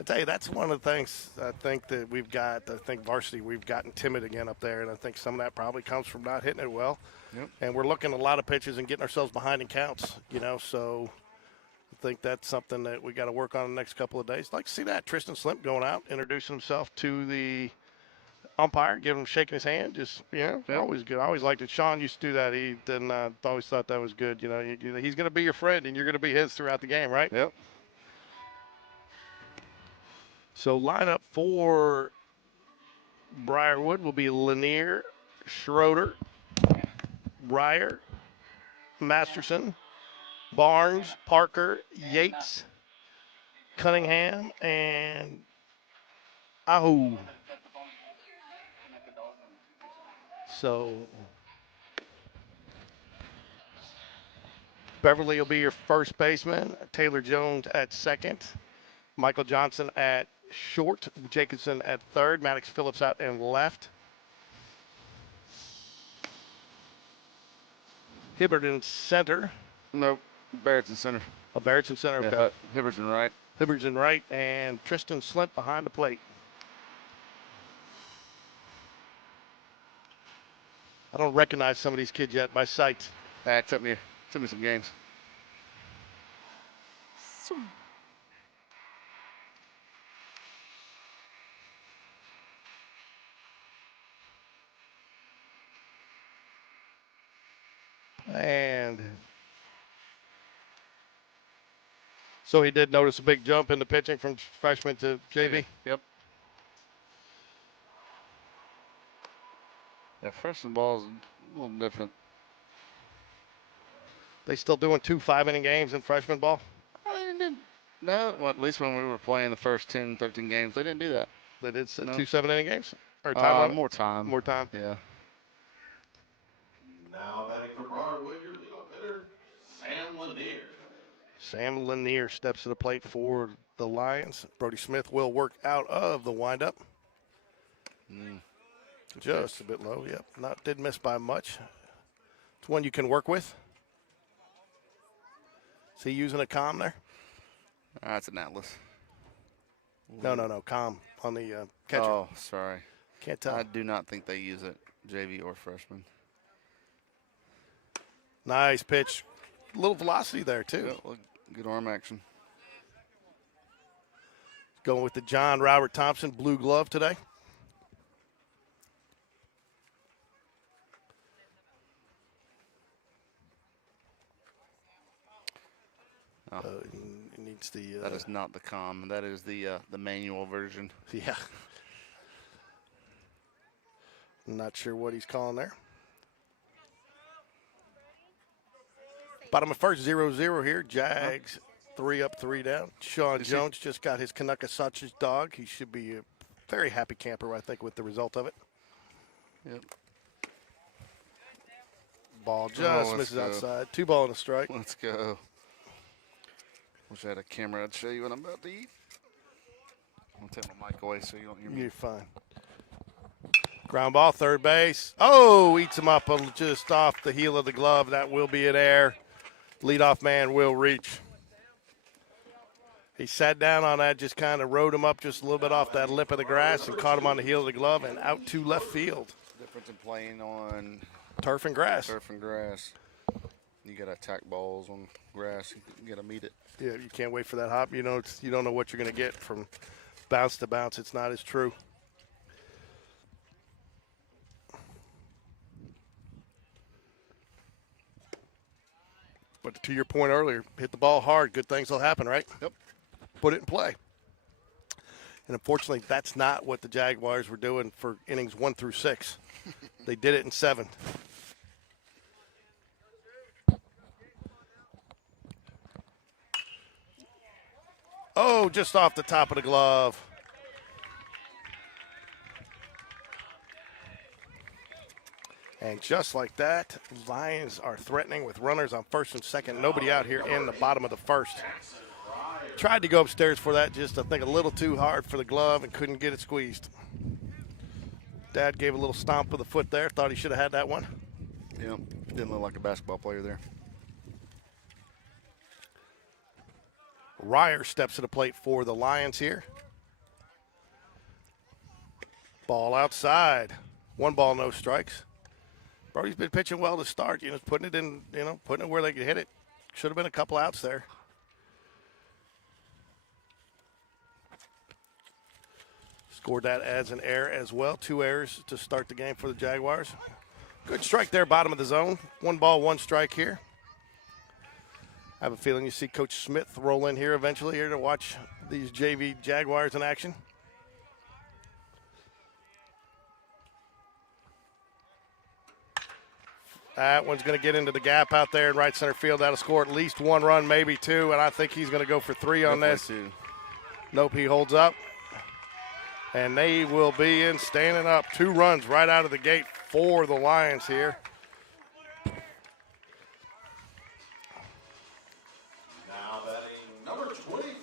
I tell you, that's one of the things I think that we've got. I think varsity, we've gotten timid again up there, and I think some of that probably comes from not hitting it well. Yep. And we're looking at a lot of pitches and getting ourselves behind in counts, so I think that's something that we got to work on the next couple of days. I'd like to see that. Tristan Slimp going out, introducing himself to the umpire, giving him shaking his hand. Just, always good. I always liked it. Sean used to do that. He didn't, always thought that was good. He's going to be your friend, and you're going to be his throughout the game, right? Yep. So lineup for Briarwood will be Lanier, Schroeder, Breyer, Masterson, Barnes, Parker, Yates, Cunningham, and Ahu. So Beverly will be your first baseman, Taylor Jones at second, Michael Johnson at short, Jacobson at third, Maddox Phillips out in left. Hibbert in center. Nope. Barrett's in center. Oh, Barrett's in center. Yeah, Hibbert's in right. Hibbert's in right, and Tristan Slint behind the plate. I don't recognize some of these kids yet by sight. It took me some games. And so he did notice a big jump in the pitching from freshman to JV. Yep. Yeah, freshman ball is a little different. They still doing 2 5-inning games in freshman ball? No, well, at least when we were playing the first 10, 13 games, they didn't do that. They did No. 2 7-inning games? Or time limit? More time. More time? Yeah. Now batting for Briarwood, your leadoff hitter, Sam Lanier. Sam Lanier steps to the plate for the Lions. Brody Smith will work out of the windup. Just a bit low, yep. Didn't miss by much. It's one you can work with. Is he using a comm there? That's an Atlas. No, comm on the catcher. Oh, sorry. Can't tell. I do not think they use it, JV or freshman. Nice pitch. A little velocity there, too. Yeah, look, good arm action. Going with the John Robert Thompson blue glove today. Oh. It needs the. That is not the comm. That is the manual version. Yeah. Not sure what he's calling there. Bottom of first, 0-0 here. Jags 3 up, 3 down. Sean Jones just got his Canucka sausage dog. He should be a very happy camper, I think, with the result of it. Yep. Ball just misses outside. 2 ball and a strike. Let's go. Wish I had a camera. I'd show you what I'm about to eat. I'll take my mic away so you don't hear me. You're fine. Ground ball, third base. Oh, eats him up just off the heel of the glove. That will be an error. Leadoff man will reach. He sat down on that, just kind of rode him up just a little bit off that lip of the grass and caught him on the heel of the glove and out to left field. Difference in playing on Turf and grass. turf and grass. You got to attack balls on grass. You got to meet it. Yeah, you can't wait for that hop. You don't know what you're going to get from bounce to bounce. It's not as true. But to your point earlier, hit the ball hard. Good things will happen, right? Yep. Put it in play. And unfortunately, that's not what the Jaguars were doing for innings 1 through 6. They did it in 7. Oh, just off the top of the glove. And just like that, Lions are threatening with runners on first and second. Nobody out here in the bottom of the first. Tried to go upstairs for that, just I think a little too hard for the glove and couldn't get it squeezed. Dad gave a little stomp with the foot there. Thought he should have had that one. Yep. Didn't look like a basketball player there. Ryer steps to the plate for the Lions here. Ball outside. 1 ball, no strikes. Brody's been pitching well to start. Putting it in, putting it where they could hit it. Should have been a couple outs there. Scored that as an error as well. 2 errors to start the game for the Jaguars. Good strike there, bottom of the zone. 1 ball, 1 strike here. I have a feeling you see Coach Smith roll in here eventually here to watch these JV Jaguars in action. That one's going to get into the gap out there in right center field. That'll score at least 1 run, maybe 2, and I think he's going to go for 3 on this. 2. Nope, he holds up. And they will be in standing up. 2 runs right out of the gate for the Lions here. Now batting number 25,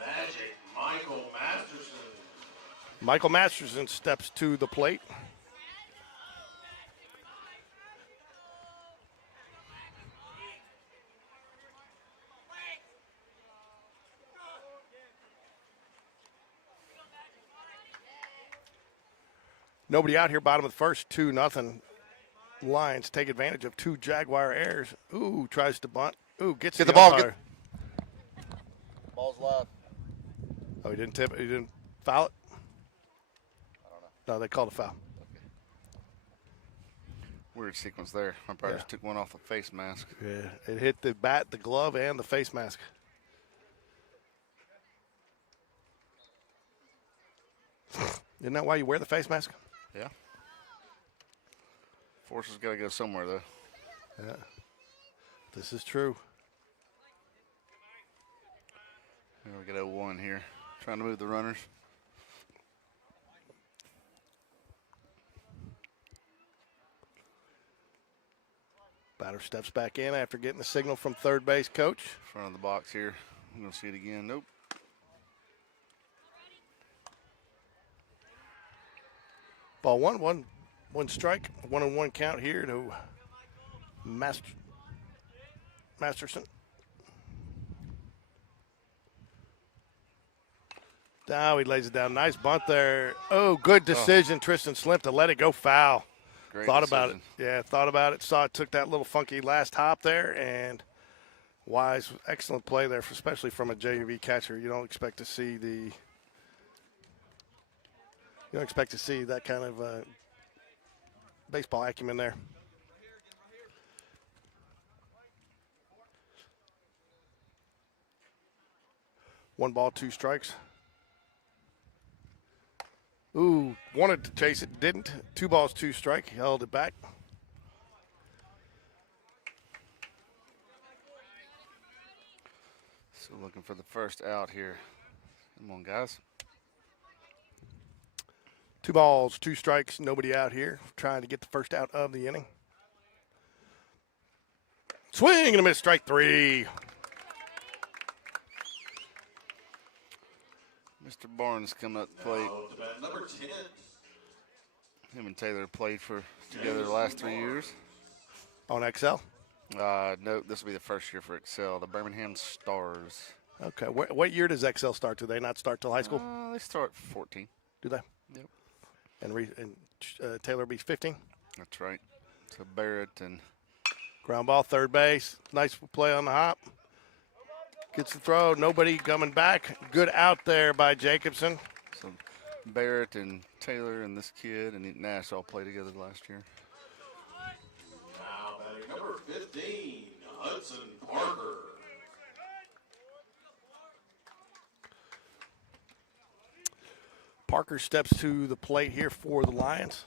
Magic Michael Masterson. Michael Masterson steps to the plate. Nobody out here, bottom of the first, 2-0. Lions take advantage of 2 Jaguar errors. Ooh, tries to bunt. Ooh, gets Get the the ball. umpire. Ball's live. Oh, he didn't tip it? He didn't foul it? I don't know. No, they called a foul. Weird sequence there. Umpire just took one off the face mask. Yeah, it hit the bat, the glove, and the face mask. Isn't that why you wear the face mask? Yeah. Force has got to go somewhere, though. Yeah. This is true. Here we got 0-1 here. Trying to move the runners. Batter steps back in after getting the signal from third base coach. Front of the box here. I'm going to see it again. Nope. Ball 1, 1 strike, 1-1 count here to Masterson. Now he lays it down. Nice bunt there. Oh, good decision, Tristan Slimp, to let it go foul. Great Thought decision. about it. Yeah, thought about it. Saw it, took that little funky last hop there, and Wise, excellent play there, especially from a JV catcher. You don't expect to see that kind of baseball acumen there. One ball, 2 strikes. Ooh, wanted to chase it, didn't. 2 balls, 2 strike. He held it back. So looking for the first out here. Come on, guys. 2 balls, 2 strikes, nobody out here. Trying to get the first out of the inning. Swing and a miss, strike 3. Mr. Barnes coming up the plate. Now to bat number 10, Him and Taylor played together the last 3 years. On XL? No, this will be the first year for Excel, the Birmingham Stars. Okay. What year does XL start? Do they not start till high school? They start 14. Do they? Yep. And Taylor be 15? That's right. So Barrett and Ground ball, third base. Nice play on the hop. Gets the throw. Nobody coming back. Good out there by Jacobson. so Barrett and Taylor and this kid and Nash all played together last year. now batting number 15, Hudson Parker. Parker steps to the plate here for the Lions.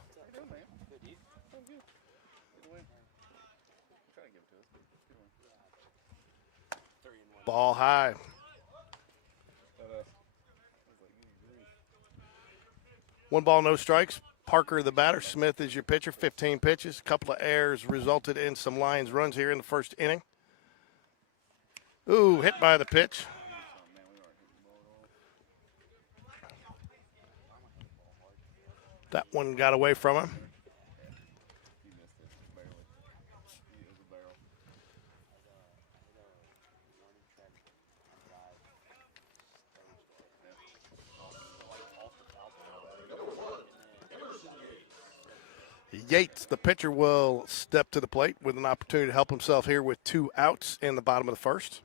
Ball high. One ball, no strikes. Parker the batter. Smith is your pitcher. 15 pitches. A couple of errors resulted in some Lions runs here in the first inning. Ooh, hit by the pitch. That one got away from him. Yates, the pitcher, will step to the plate with an opportunity to help himself here with 2 outs in the bottom of the first.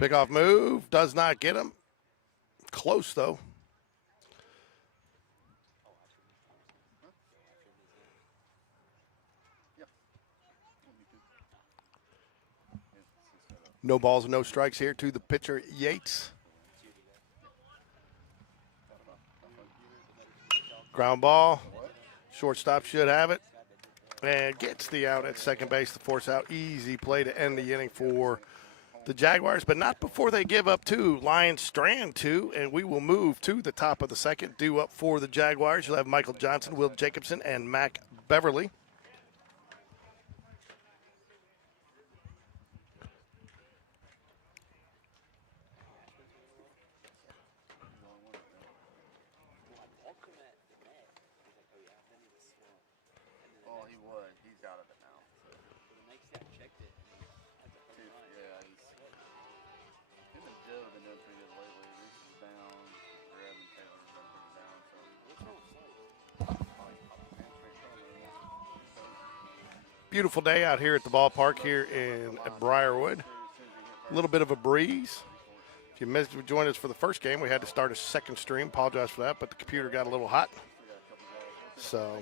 Pickoff move does not get him. Close, though. No balls and no strikes here to the pitcher, Yates. Ground ball. Shortstop should have it. And gets the out at second base to force out. Easy play to end the inning for the Jaguars, but not before they give up 2. Lions strand 2, and we will move to the top of the second. Due up for the Jaguars, you'll have Michael Johnson, Will Jacobson, and Mac Beverly. Oh, he would. He's out of it now. Him and Joe have been doing pretty good lately. Reese is down. Grab and Taylor's been pretty down. Beautiful day out here at the ballpark here in Briarwood. A little bit of a breeze. If you missed, joined us for the first game, we had to start a second stream. Apologize for that, but the computer got a little hot. So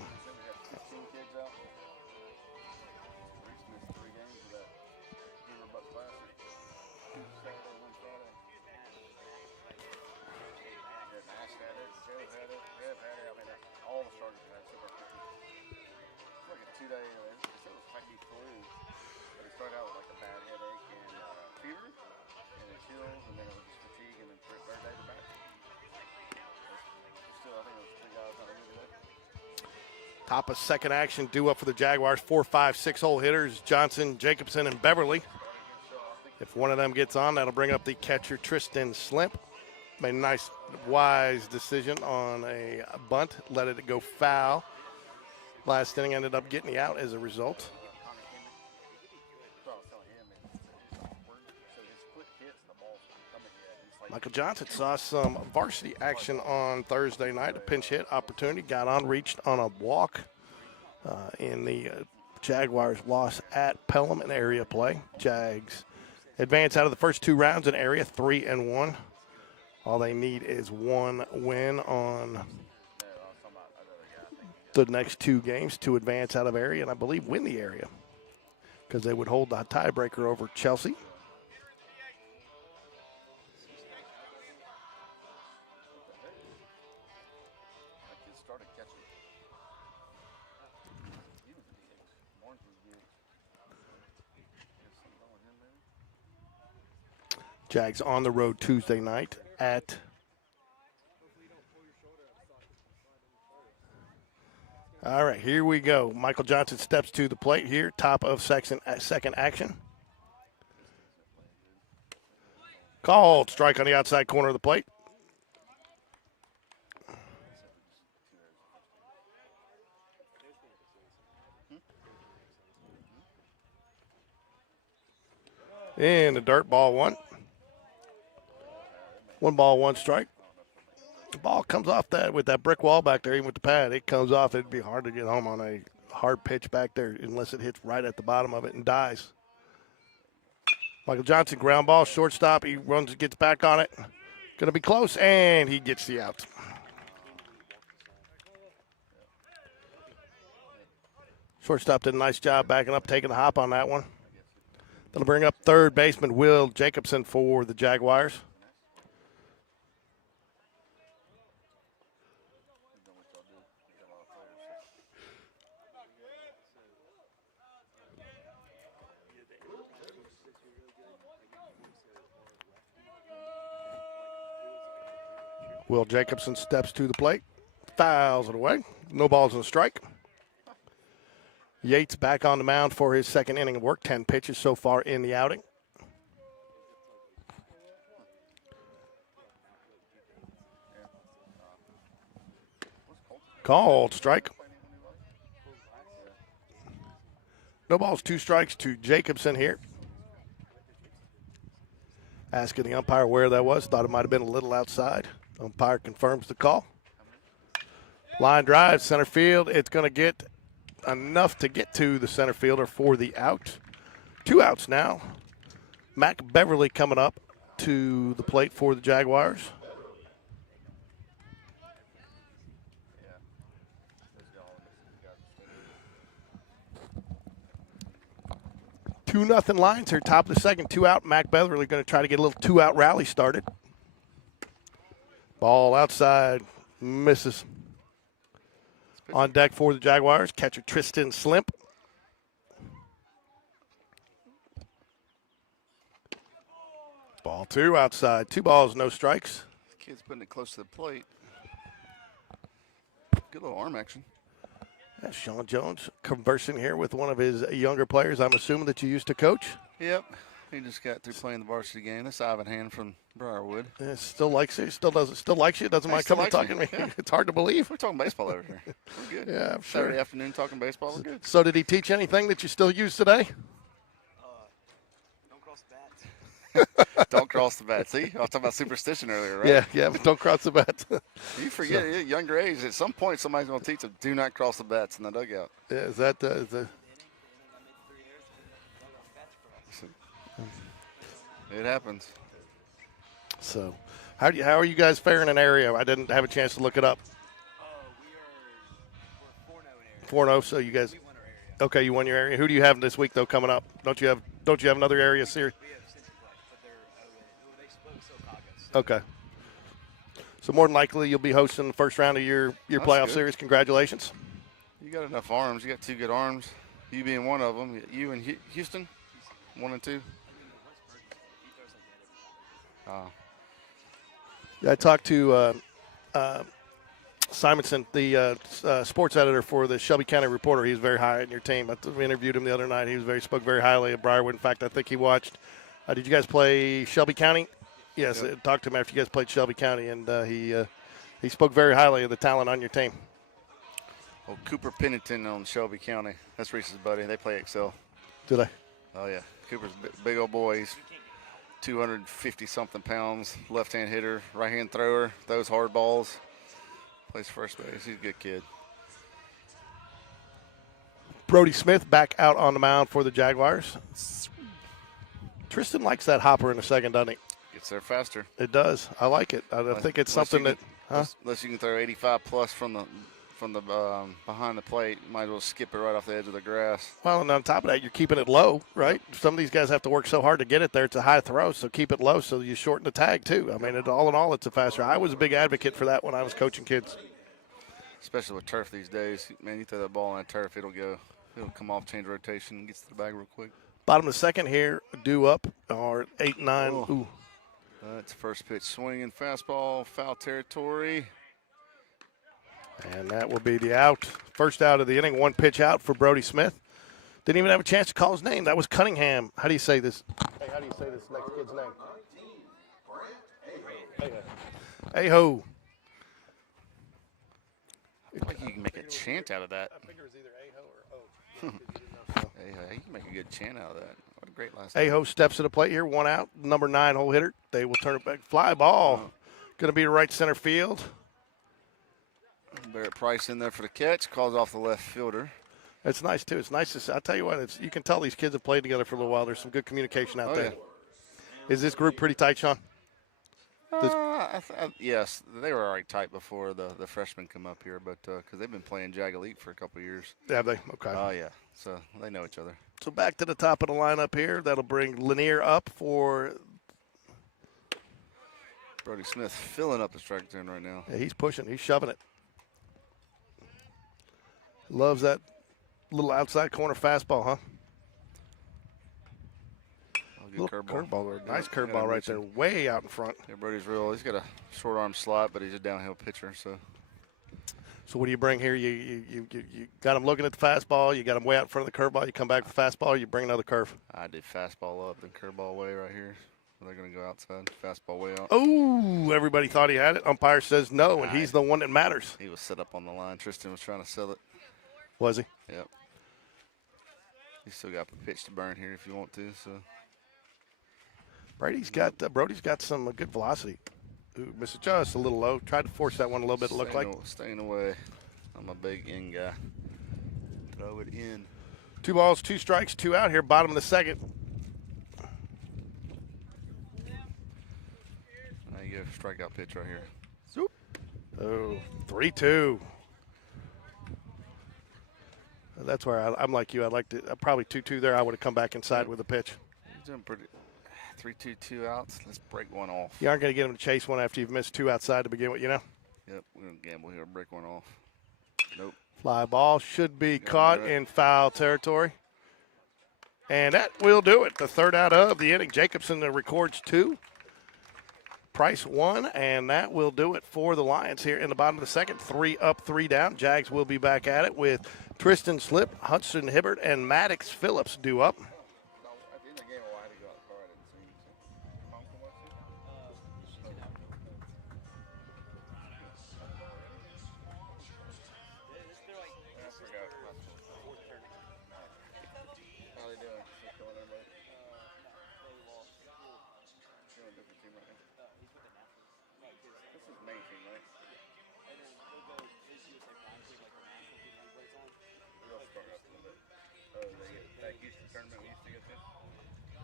top of second action, due up for the Jaguars. 4, 5, 6-hole hitters, Johnson, Jacobson, and Beverly. If one of them gets on, that'll bring up the catcher, Tristan Slimp. Made a nice, wise decision on a bunt, let it go foul. Last inning ended up getting the out as a result. Michael Johnson saw some varsity action on Thursday night, a pinch hit opportunity, got on, reached on a walk in the Jaguars' loss at Pelham in area play. Jags advance out of the first 2 rounds in area, 3-1. All they need is 1 win on the next 2 games to advance out of area, and I believe win the area, because they would hold the tiebreaker over Chelsea. Jags on the road Tuesday night at all right, here we go. Michael Johnson steps to the plate here, top of second action. Called strike on the outside corner of the plate. In the dirt, ball 1. 1 ball, 1 strike. The ball comes off that with that brick wall back there, even with the pad. It comes off. It'd be hard to get home on a hard pitch back there unless it hits right at the bottom of it and dies. Michael Johnson, ground ball, shortstop. He runs, gets back on it. Going to be close, and he gets the out. Shortstop did a nice job backing up, taking the hop on that one. That'll bring up third baseman Will Jacobson for the Jaguars. Will Jacobson steps to the plate, fouls it away. No balls and a strike. Yates back on the mound for his second inning of work. 10 pitches so far in the outing. Called strike. No balls, 2 strikes to Jacobson here. Asking the umpire where that was. Thought it might have been a little outside. Umpire confirms the call. Line drive, center field. It's going to get enough to get to the center fielder for the out. 2 outs now. Mac Beverly coming up to the plate for the Jaguars. 2-0 Lions here, top of the second, 2 out. Mac Beverly going to try to get a little 2-out rally started. Ball outside, misses. On deck for the Jaguars, catcher Tristan Slimp. Ball 2 outside, 2 balls, no strikes. Kid's putting it close to the plate. Good little arm action. That's Sean Jones conversing here with one of his younger players. I'm assuming that you used to coach. Yep. He just got through playing the varsity game. That's Ivan Hand from Briarwood. Yeah, still likes you. Still likes you. Doesn't mind coming and talking to me. Yeah. It's hard to believe. We're talking baseball over here. We're good. Yeah, I'm sure. Saturday afternoon talking baseball. We're good. So did he teach anything that you still use today? Don't cross the bat. Don't cross the bat. See, I was talking about superstition earlier, right? Yeah, but don't cross the bat. You forget at younger age, at some point somebody's going to teach them, do not cross the bats in the dugout. Yeah, is that the It happens. so? How are you guys faring in area? I didn't have a chance to look it up. We're 4-0 in area. 4-0. So you guys, We won our area. okay? You won your area. Who do you have this week though coming up? Don't you have another area series? We have Cincinnati, but they spoke so Okay. So more than likely you'll be hosting the first round of your That's playoff good. series. Congratulations. You got enough arms. You got 2 good arms. You being one of them. You and Houston, 1 and 2. Yeah, I talked to Simonson, the sports editor for the Shelby County Reporter. He's very high on your team. We interviewed him the other night. He spoke very highly of Briarwood. In fact, I think he watched. Did you guys play Shelby County? Yes. Yep. Talked to him after you guys played Shelby County, and he spoke very highly of the talent on your team. Well, Cooper Pennington on Shelby County. That's Reese's buddy. They play Excel. Do they? Oh, yeah. Cooper's a big old boy. He's 250-something pounds, left-hand hitter, right-hand thrower, throws hard balls, plays first base. He's a good kid. Brody Smith back out on the mound for the Jaguars. Tristan likes that hopper in the second, doesn't he? Gets there faster. It does. I like it. I think it's something that. Unless you can throw 85 plus from the behind the plate, you might as well skip it right off the edge of the grass. Well, and on top of that, you're keeping it low, right? Some of these guys have to work so hard to get it there. It's a high throw, so keep it low so you shorten the tag, too. I mean, all in all, it's a faster. I was a big advocate for that when I was coaching kids. Especially with turf these days. Man, you throw that ball on that turf, it'll come off, change rotation, and gets to the bag real quick. Bottom of the second here, due up, or 8-9. Oh. Ooh. That's first pitch swinging, fastball, foul territory. And that will be the out. First out of the inning, 1 pitch out for Brody Smith. Didn't even have a chance to call his name. That was Cunningham. How do you say this? Hey, how do you say this next kid's name? Hey-ho. I feel like you can make a chant out of that. I figure it's either A-ho or O. Hey, you can make a good chant out of that. What a great last name. A-ho steps to the plate here, 1 out. Number 9 hole hitter. They will turn it back. Fly ball. Going to be to right center field. Barrett Price in there for the catch, calls off the left fielder. It's nice, too. It's nice to see. I'll tell you what, you can tell these kids have played together for a little while. There's some good communication out there. Yeah. Is this group pretty tight, Sean? Yes, they were already tight before the freshmen come up here, but because they've been playing Jag Elite for a couple of years. Have they? Okay. Oh, yeah. So they know each other. So back to the top of the lineup here. That'll bring Lanier up for. Brody Smith filling up the strike zone right now. Yeah, he's pushing. He's shoving it. Loves that little outside corner fastball, huh? Good Curveball. Nice curveball right there, way out in front. Yeah, Brody's real. He's got a short arm slot, but he's a downhill pitcher. So what do you bring here? You got him looking at the fastball. You got him way out in front of the curveball. You come back with the fastball. You bring another curve. I did fastball up, then curveball way right here. They're going to go outside. Fastball way out. Oh, everybody thought he had it. Umpire says no, and he's the one that matters. He was set up on the line. Tristan was trying to sell it. Was he? Yep. You still got a pitch to burn here if you want to. So Brody's got some good velocity. Ooh, misses just a little low. Tried to force that one a little bit. It looked like. Staying away. I'm a big in guy. Throw it in. 2 balls, 2 strikes, 2 out here. Bottom of the second. Now you get a strikeout pitch right here. Zoop. Oh, 3-2. That's where I'm like you. I'd like to probably 2-2 there. I would have come back inside with a pitch. He's doing pretty. 3-2, 2 outs. Let's break one off. You aren't going to get him to chase one after you've missed 2 outside to begin with, you know? Yep, we're going to gamble here. Break one off. Nope. Fly ball should be caught in foul territory. And that will do it. The third out of the inning. Jacobson records 2. Price 1, and that will do it for the Lions here in the bottom of the second. 3 up, 3 down. Jags will be back at it with Tristan Slip, Hudson Hibbert, and Maddox Phillips due up.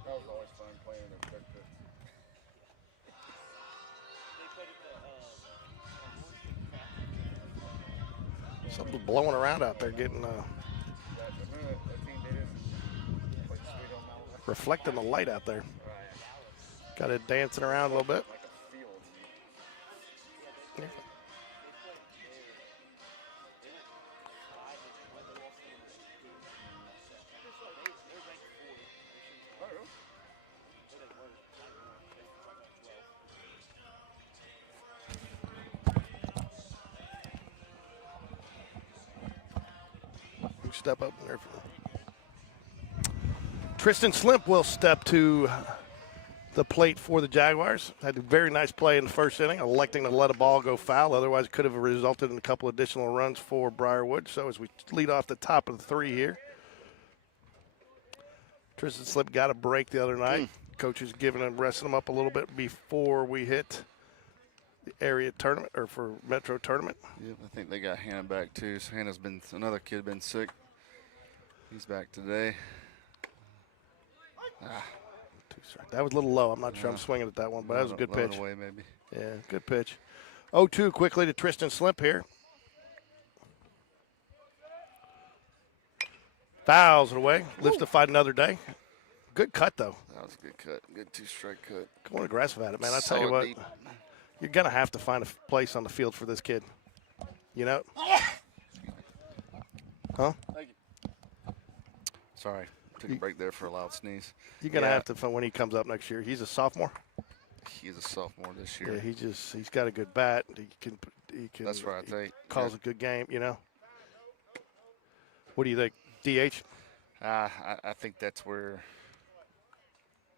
That was always fun playing in the Something's blowing around out there, getting reflecting the light out there. Got it dancing around a little bit. Yeah. Step up there. Tristan Slimp will step to the plate for the Jaguars. Had a very nice play in the first inning, electing to let a ball go foul. Otherwise, it could have resulted in a couple additional runs for BRIARWOOD. So as we lead off the top of the 3 here, Tristan Slimp got a break the other night. Coach is giving him, resting him up a little bit before we hit the area tournament or for Metro tournament. Yep, I think they got Hannah back too. So Hannah's been, another kid been sick. He's back today. That was a little low. I'm not sure I'm swinging at that one, but that was a good pitch. Away maybe. Yeah, good pitch. 0-2 quickly to Tristan Slimp here. Fouls it away. Lives to fight another day. Good cut, though. That was a good cut. Good 2-strike cut. Going aggressive at it, man. I tell you what, you're going to have to find a place on the field for this kid. You know? Huh? Thank you. Sorry. Took a break there for a loud sneeze. You're going to have to find when he comes up next year. He's a sophomore. He's a sophomore this year. Yeah, he's got a good bat. He can That's right. He calls a good game, you know. What do you think? DH? I think that's where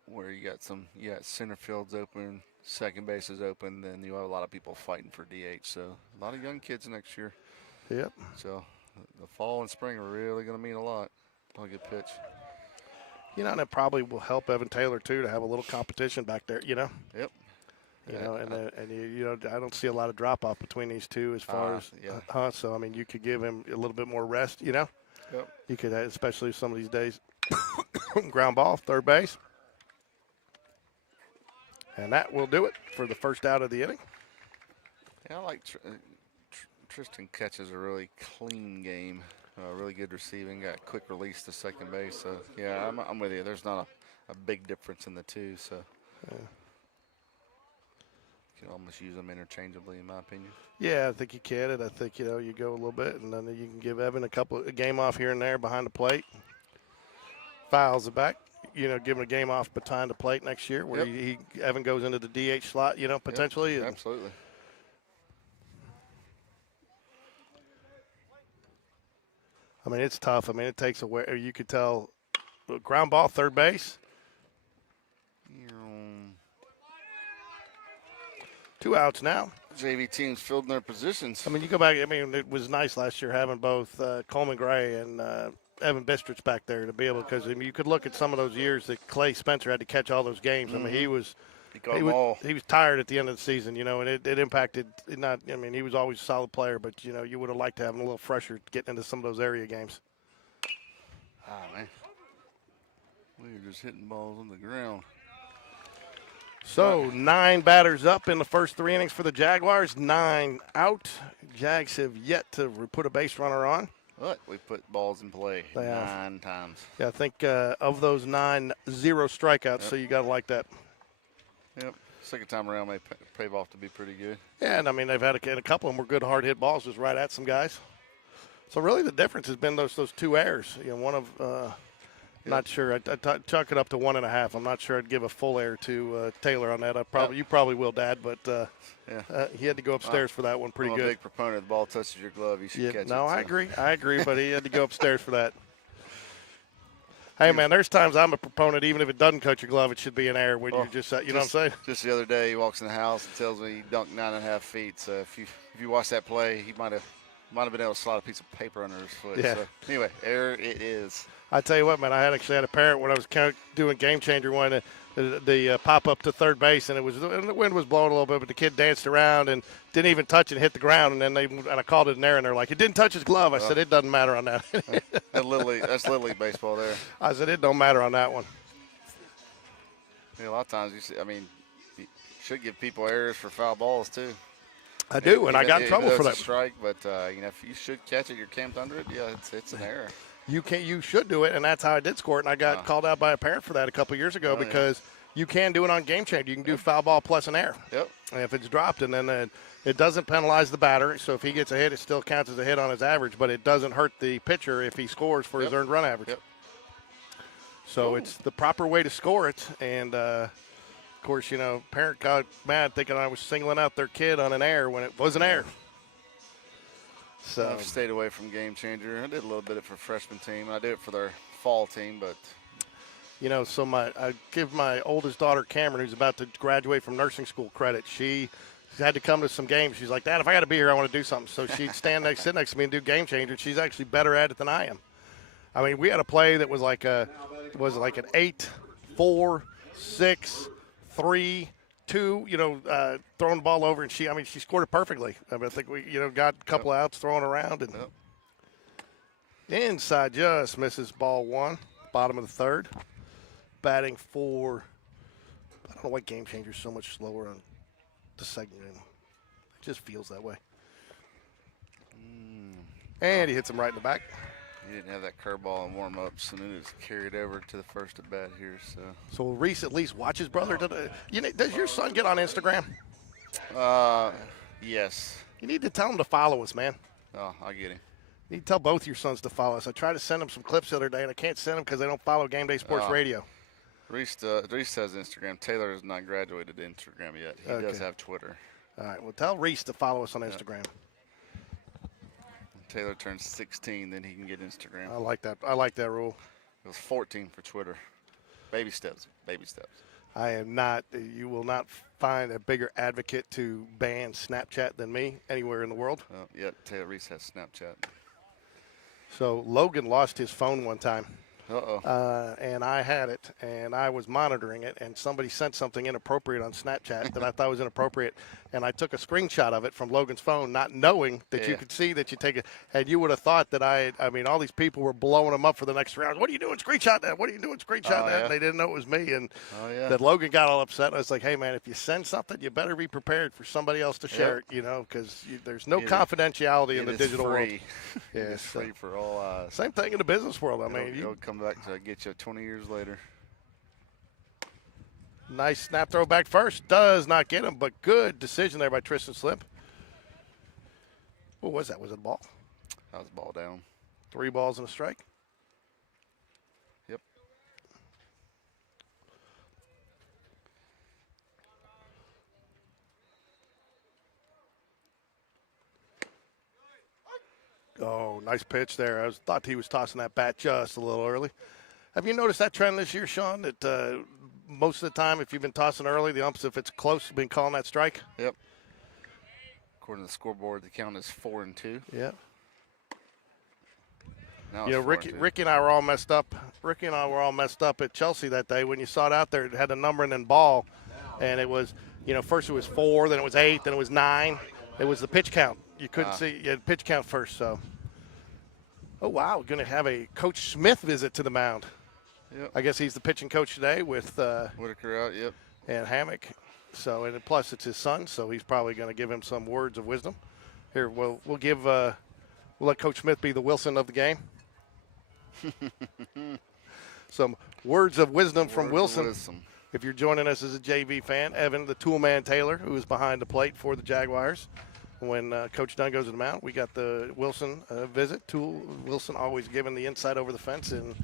you got center field's open, second base is open, then you have a lot of people fighting for DH. So a lot of young kids next year. Yep. So the fall and spring are really going to mean a lot. A good pitch. You know, and it probably will help Evan Taylor too to have a little competition back there. You know. Yep. You know, and you know, I don't see a lot of drop off between these two as far as so I mean, you could give him a little bit more rest. You know. Yep. You could, especially some of these days. Ground ball, third base. And that will do it for the first out of the inning. Yeah, I like Tristan catches a really clean game. Really good receiving. Got quick release to second base. So, yeah, I'm with you. There's not a big difference in the two. So, you can almost use them interchangeably, in my opinion. Yeah, I think you can. And I think, you know, you go a little bit, and then you can give Evan a game off here and there behind the plate. Fouls it back. You know, give him a game off behind the plate next year where Evan goes into the DH slot, you know, potentially. Yep, absolutely. I mean, it's tough. I mean, it takes away. You could tell, ground ball, third base. 2 outs now. JV teams filled in their positions. I mean, you go back. I mean, it was nice last year having both Coleman Gray and Evan Bistrich back there to be able, because I mean, you could look at some of those years that Clay Spencer had to catch all those games. I mean, he was tired at the end of the season, you know, and it impacted. I mean, he was always a solid player, but you know, you would have liked to have him a little fresher getting into some of those area games. Oh man, we were just hitting balls on the ground. So 9 batters up in the first 3 innings for the Jaguars, 9 out. Jags have yet to put a base runner on. But we put balls in play 9 times. Yeah, I think of those 9, 0 strikeouts, so you got to like that. Yep. Second time around may pave off to be pretty good. Yeah, and I mean, they've had a couple of them were good hard hit balls just right at some guys. So really the difference has been those 2 errors. You know, one of not sure. I'd chalk it up to 1.5. I'm not sure I'd give a full error to Taylor on that. You probably will, Dad, but he had to go upstairs for that one pretty good. I'm a big proponent. The ball touches your glove, you should catch it. No, I agree, but he had to go upstairs for that. Hey, man, there's times I'm a proponent, even if it doesn't cut your glove, it should be an error when you just you know what I'm saying? Just the other day, he walks in the house and tells me he dunked 9.5 feet. So if you watch that play, he might have been able to slide a piece of paper under his foot. Yeah. So anyway, error it is. I tell you what, man, I actually had a parent when I was doing Game Changer one, the pop up to third base, and the wind was blowing a little bit, but the kid danced around and didn't even touch it and hit the ground, and I called it an error, and they're like, it didn't touch his glove. I said, it doesn't matter on that. That's Little League baseball there. I said, it don't matter on that one. Yeah, a lot of times, you should give people errors for foul balls, too. I do, and I got in trouble for that. It's a strike, but if you should catch it, you're camped under it. Yeah, it's an error. You should do it, and that's how I did score it. And I got called out by a parent for that a couple years ago because you can do it on Game Changer. You can do foul ball plus an error. Yep. And if it's dropped, and then it doesn't penalize the batter. So if he gets a hit, it still counts as a hit on his average, but it doesn't hurt the pitcher if he scores for his earned run average. Yep. So it's the proper way to score it, and of course, you know, parent got mad thinking I was singling out their kid on an error when it was an error. So I've stayed away from Game Changer. I did a little bit for freshman team. I did it for their fall team, but you know, so I give my oldest daughter Cameron, who's about to graduate from nursing school, credit. She had to come to some games. She's like, Dad, if I got to be here, I want to do something. So she'd sit next to me and do Game Changer. She's actually better at it than I am. I mean, we had a play that was like an 8, 4, 6, 3, 2, you know, throwing the ball over, and she scored it perfectly. I mean, I think we, got a couple of outs throwing around, and inside just misses ball 1, bottom of the third. Batting for, I don't know why Game Changer's so much slower on the second inning. It just feels that way. And he hits him right in the back. he didn't have that curveball in warm-ups, and then it's carried over to the first at bat here. So Reese at least watch his brother. Does your son get on Instagram? Yes. You need to tell him to follow us, man. Oh, I get him. You need to tell both your sons to follow us. I tried to send them some clips the other day, and I can't send them because they don't follow Game Day Sports Radio. Reese has Instagram. Taylor has not graduated to Instagram yet. He does have Twitter. All right. Well, tell Reese to follow us on Instagram. When Taylor turns 16, then he can get Instagram. I like that. I like that rule. It was 14 for Twitter. Baby steps. Baby steps. I am not. You will not find a bigger advocate to ban Snapchat than me anywhere in the world. Yeah, Taylor Reese has Snapchat. So Logan lost his phone one time. Uh-oh. And I had it, and I was monitoring it, and somebody sent something inappropriate on Snapchat that I thought was inappropriate, and I took a screenshot of it from Logan's phone, not knowing that you could see that you take it. And you would have thought that all these people were blowing him up for the next round. What are you doing? Screenshot that. What are you doing? Screenshot that. And they didn't know it was me. And that Logan got all upset. I was like, hey, man, if you send something, you better be prepared for somebody else to share it, because there's no confidentiality in the digital world. Yeah, it's free for all eyes. Same thing in the business world. It'll come back to get you 20 years later. Nice snap throw back first. Does not get him, but good decision there by Tristan Slip. What was that? Was it a ball? That was ball down. 3 balls and a strike. Yep. Oh, nice pitch there. I thought he was tossing that bat just a little early. Have you noticed that trend this year, Sean, that most of the time if you've been tossing early, the umps, if it's close, have been calling that strike? Yep. According to the scoreboard, the count is 4-2. Yeah. Now You know, it's 4-2. Ricky and I were all messed up. Ricky and I were all messed up at Chelsea that day. When you saw it out there, it had a number and then ball, and it was, you know, first it was 4, then it was 8, then it was 9. It was the pitch count. You couldn't see. You had pitch count first. So, oh wow, we're going to have a Coach Smith visit to the mound. Yep. I guess he's the pitching coach today with Whitaker out. Yep. and Hammock. So, and plus it's his son, so he's probably going to give him some words of wisdom. Here, we'll let Coach Smith be the Wilson of the game. Some words of wisdom from Wilson. If you're joining us as a JV fan, Evan, the Toolman Taylor, who is behind the plate for the Jaguars. When Coach Dunn goes to the mound, we got the Wilson visit. Wilson always giving the insight over the fence. And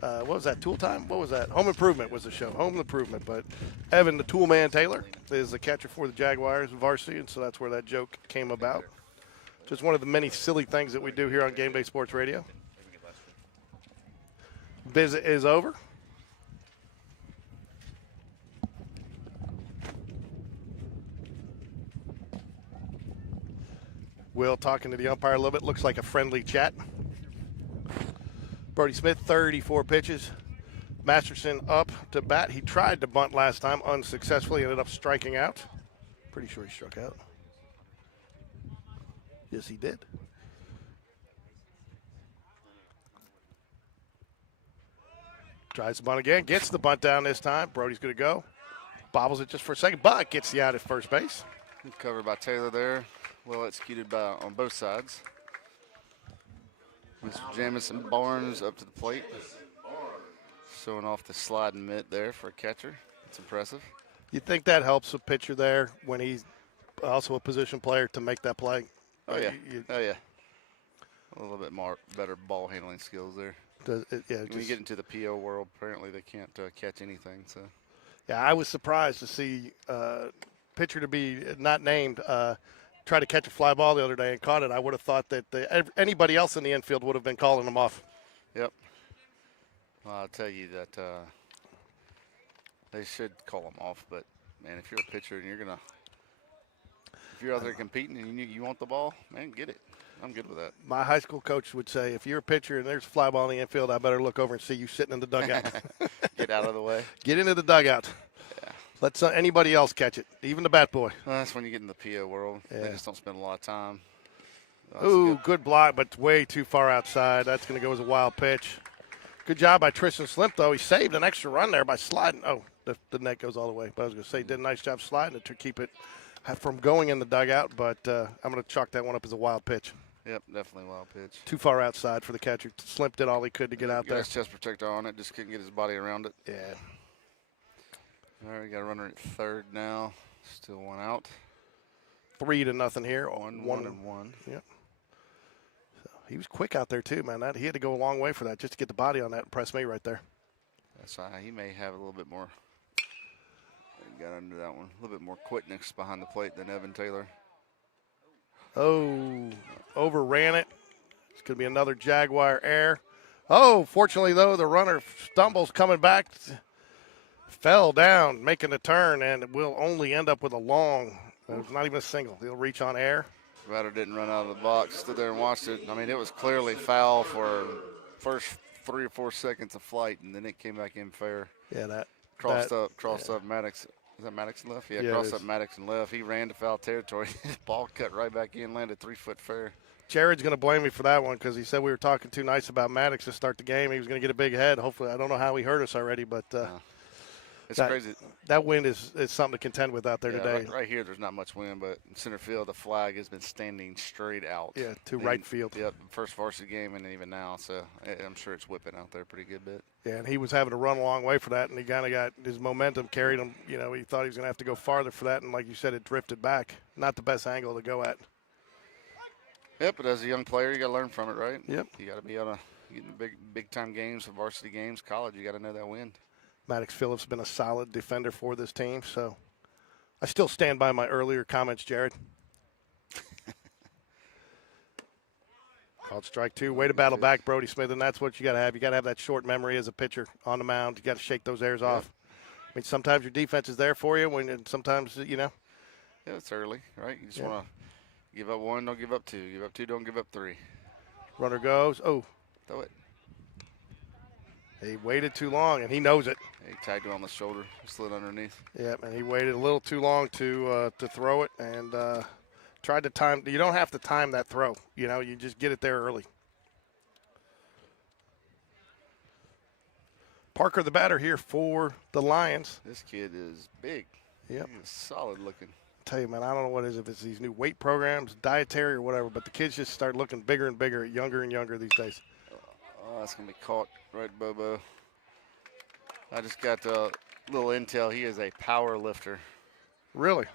what was that, Tool Time? What was that? Home Improvement was the show, Home Improvement. But Evan, the Toolman Taylor, is the catcher for the Jaguars varsity, and so that's where that joke came about. Just one of the many silly things that we do here on Game Day Sports Radio. Visit is over. Will talking to the umpire a little bit. Looks like a friendly chat. Brody Smith, 34 pitches. Masterson up to bat. He tried to bunt last time unsuccessfully. Ended up striking out. Pretty sure he struck out. Yes, he did. Tries the bunt again. Gets the bunt down this time. Brody's going to go. Bobbles it just for a second, but gets the out at first base. Covered by Taylor there. Well executed on both sides. Mr. Jamison Barnes up to the plate. Showing off the sliding mitt there for a catcher. It's impressive. You think that helps a pitcher there when he's also a position player to make that play? Oh, yeah. Oh, yeah. A little bit more better ball handling skills there. When you get into the PO world, apparently they can't catch anything. So, yeah, I was surprised to see pitcher to be not named try to catch a fly ball the other day and caught it. I would have thought that anybody else in the infield would have been calling him off. Yep. Well, I'll tell you that they should call him off. But, man, if you're a pitcher and if you're out there competing and you want the ball, man, get it. I'm good with that. My high school coach would say, if you're a pitcher and there's a fly ball in the infield, I better look over and see you sitting in the dugout. Get out of the way. Get into the dugout. Yeah. Let anybody else catch it, even the bat boy. Well, that's when you get in the PO world. Yeah. They just don't spend a lot of time. Ooh, good block, but way too far outside. That's going to go as a wild pitch. Good job by Tristan Slimp, though. He saved an extra run there by sliding. Oh, the net goes all the way. But I was going to say, he did a nice job sliding it to keep it from going in the dugout, but I'm going to chalk that one up as a wild pitch. Yep, definitely a wild pitch. Too far outside for the catcher. Slimp did all he could to get out there. Got his chest protector on it, just couldn't get his body around it. Yeah. All right, we got a runner at third now. Still one out. 3-0 here. 1-1. Yep. So he was quick out there too, man. He had to go a long way for that just to get the body on that and press me right there. That's he may have a little bit more. Got under that one. A little bit more quickness behind the plate than Evan Taylor. Oh, overran it. It's going to be another Jaguar error. Oh, fortunately, though, the runner stumbles coming back. Fell down, making the turn, and it will only end up with a long. It's not even a single. He'll reach on air. Batter didn't run out of the box. Stood there and watched it. I mean, it was clearly foul for first 3 or 4 seconds of flight, and then it came back in fair. Yeah, that. Crossed up Maddox. Is that Maddox and left? Yeah, crossed up Maddox and left. He ran to foul territory. His ball cut right back in, landed 3-foot fair. Jared's going to blame me for that one because he said we were talking too nice about Maddox to start the game. He was going to get a big head. Hopefully, I don't know how he hurt us already, but it's crazy. That wind is something to contend with out there today. Right here, there's not much wind, but in center field, the flag has been standing straight out. Yeah, to right field. Yep, first varsity game and even now, so I'm sure it's whipping out there a pretty good bit. Yeah, and he was having to run a long way for that, and he kind of got his momentum carried him. You know, he thought he was going to have to go farther for that, and like you said, it drifted back. Not the best angle to go at. Yep, but as a young player, you got to learn from it, right? Yep. You got to be able to get in big time games, varsity games, college. You got to know that wind. Maddox Phillips has been a solid defender for this team, so I still stand by my earlier comments, Jared. Called strike 2. Way to battle back, Brody Smith, and that's what you got to have. You got to have that short memory as a pitcher on the mound. You got to shake those airs off. I mean, sometimes your defense is there for you, and sometimes, you know. Yeah, it's early, right? You just want to give up 1, don't give up 2. Give up 2, don't give up 3. Runner goes. Oh. Throw it. He waited too long, and he knows it. He tagged him on the shoulder, slid underneath. Yep, and he waited a little too long to throw it and tried to time. You don't have to time that throw. You know, you just get it there early. Parker, the batter here for the Lions. This kid is big. Yep. He is solid looking. Tell you, man, I don't know what it is, if it's these new weight programs, dietary or whatever, but the kids just start looking bigger and bigger, younger and younger these days. Oh, that's going to be caught right, Bobo. I just got a little intel. He is a power lifter. Really?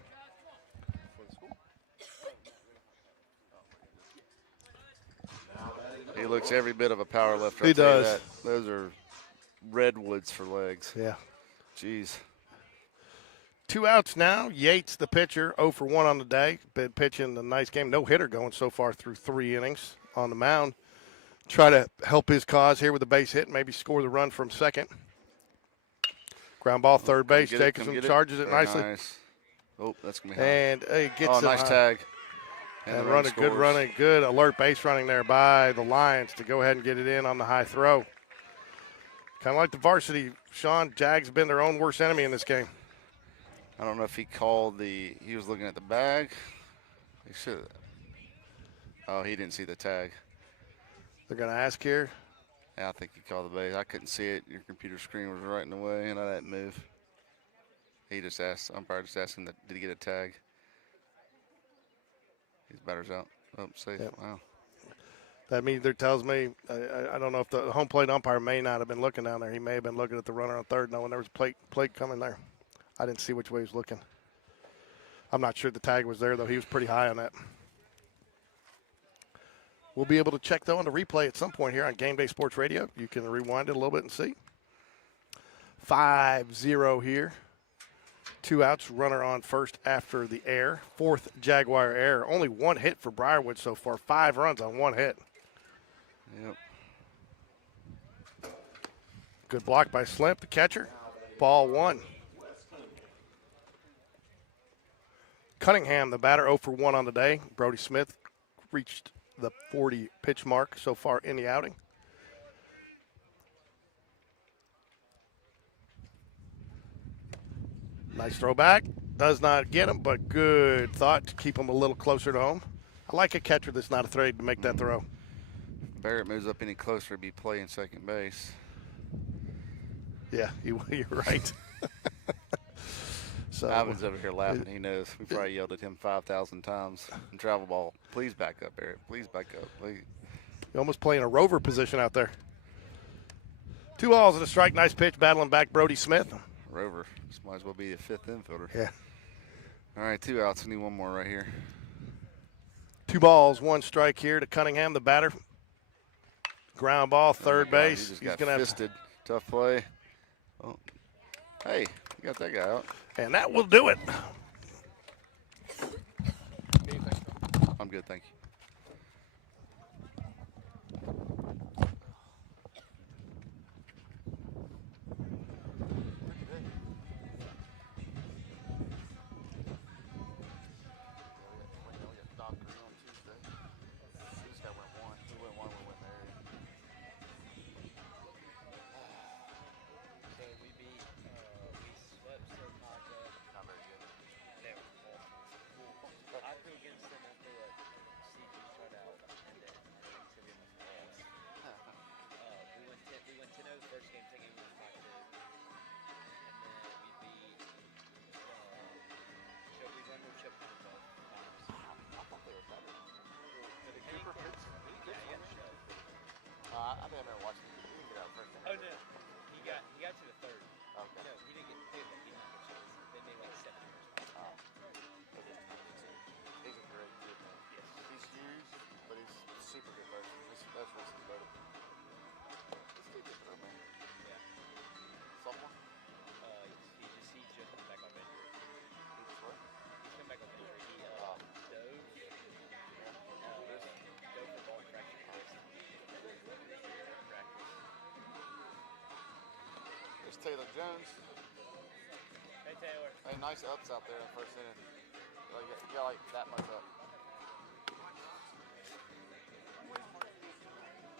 He looks every bit of a power lifter. He I'll tell you does. that. Those are redwoods for legs. Yeah. Jeez. 2 outs now. Yates, the pitcher, 0 for 1 on the day. Been pitching a nice game. No hitter going so far through 3 innings on the mound. Try to help his cause here with a base hit, maybe score the run from second. Ground ball, third base. Jacobson charges it nicely. Nice. Oh, that's going to be high. And he gets nice tag. And the running, good scores. running, good alert base running there by the Lions to go ahead and get it in on the high throw. Kind of like the varsity, Sean. Jags have been their own worst enemy in this game. I don't know if he called he was looking at the bag. He should. Oh, he didn't see the tag. They're going to ask here. Yeah, I think he called the base. I couldn't see it. Your computer screen was right in the way, and I didn't move. He just asked. Umpire just asking that. Did he get a tag? His batter's out. Oh, safe. Yep. Wow. That either tells me, I don't know if the home plate umpire may not have been looking down there. He may have been looking at the runner on third, knowing there was a plate coming there. I didn't see which way he was looking. I'm not sure the tag was there, though. He was pretty high on that. We'll be able to check, though, on the replay at some point here on GameDay Sports Radio. You can rewind it a little bit and see. 5-0 here. 2 outs, runner on first after the error. 4th Jaguar error. Only 1 hit for Briarwood so far. 5 runs on 1 hit. Yep. Good block by Slimp, the catcher. Ball 1. Cunningham, the batter, 0 for 1 on the day. Brody Smith reached the 40 pitch mark so far in the outing. Nice throw back. Does not get him, but good thought to keep him a little closer to home. I like a catcher that's not afraid to make that throw. Barrett moves up any closer to be playing second base. Yeah, you're right. So Ivan's over here laughing. He knows. We probably yelled at him 5,000 times in travel ball. Please back up, Barrett. Please back up. Please. you're almost playing a rover position out there. 2 balls and a strike. Nice pitch, battling back Brody Smith. Rover. This might as well be a 5th infielder. Yeah. All right, 2 outs. I need 1 more right here. 2 balls, 1 strike here to Cunningham, the batter. Ground ball, third base. He just He's got going to have, fisted. Tough play. Oh. Hey, you got that guy out. and that will do it. I'm good, thank you. So we swept Socaca. Not very good. They were awful. I threw against them on the CG shutout, and then to them we went 10-0 the first game, second game we went 5-2. And then we beat we run with Chip both times. I thought they were better. The Cooper Pitts? Yeah, he got the show. I think I never watched him. He didn't get out first. Oh no, he got to the third. Okay. No, he didn't get he didn't get shots. They made like 7 years. He's a great kid, man. Yes. He's huge, but he's a super good person. That's what's better. This kid is good, man. Yeah. Sophomore? He's just come back on injury. He's what? He's come back on injury. He dove for ball fracture wrist. Practice. There's Taylor Jones. Hey Taylor. Hey, nice ups out there in the first inning. You got like that much up.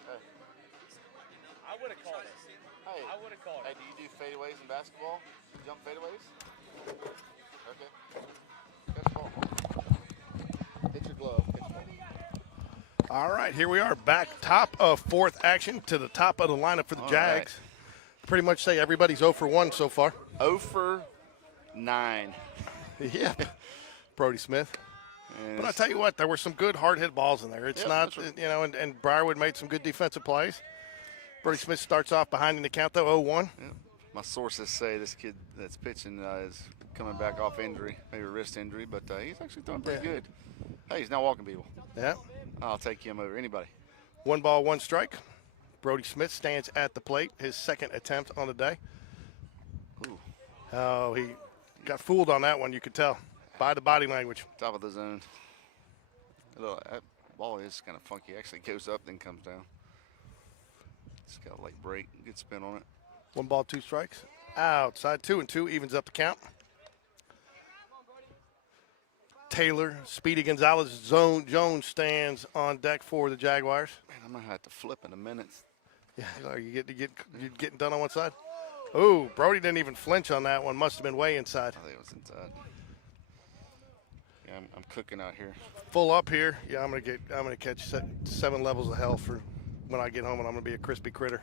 Hey. would have called it. Hey, I would have called hey, it. do you do fadeaways in basketball? You jump fadeaways? Okay. Catch the ball. Hit your glove. Catch the ball. All right, here we are back top of fourth action to the top of the lineup for the All Jags. right. Pretty much say everybody's 0 for 1 so far. 0 for 9. Yeah, Brody Smith. And But I'll tell you what, there were some good hard hit balls in there. It's Yep, not, that's right. you know, and Briarwood made some good defensive plays. Brody Smith starts off behind in the count, though, 0-1. yeah, my sources say this kid that's pitching is coming back off injury, maybe a wrist injury, but he's actually doing pretty good. Hey, he's now walking people. Yeah. I'll take him over anybody. 1 ball, 1 strike. Brody Smith stands at the plate, his second attempt on the day. Ooh, Oh, he got fooled on that one, you could tell, by the body language. top of the zone. That ball is kind of funky. Actually goes up, then comes down. It's got a late break, good spin on it. 1 ball, 2 strikes. Outside, 2-2, evens up the count. Taylor, Speedy Gonzalez, Jones stands on deck for the Jaguars. Man, I'm gonna have to flip in a minute. Yeah, are you getting done on one side? Oh, Brody didn't even flinch on that one. Must have been way inside. I think it was inside. Yeah, I'm cooking out here. Full up here. Yeah, I'm gonna catch 7 levels of hell for when I get home, and I'm gonna be a crispy critter.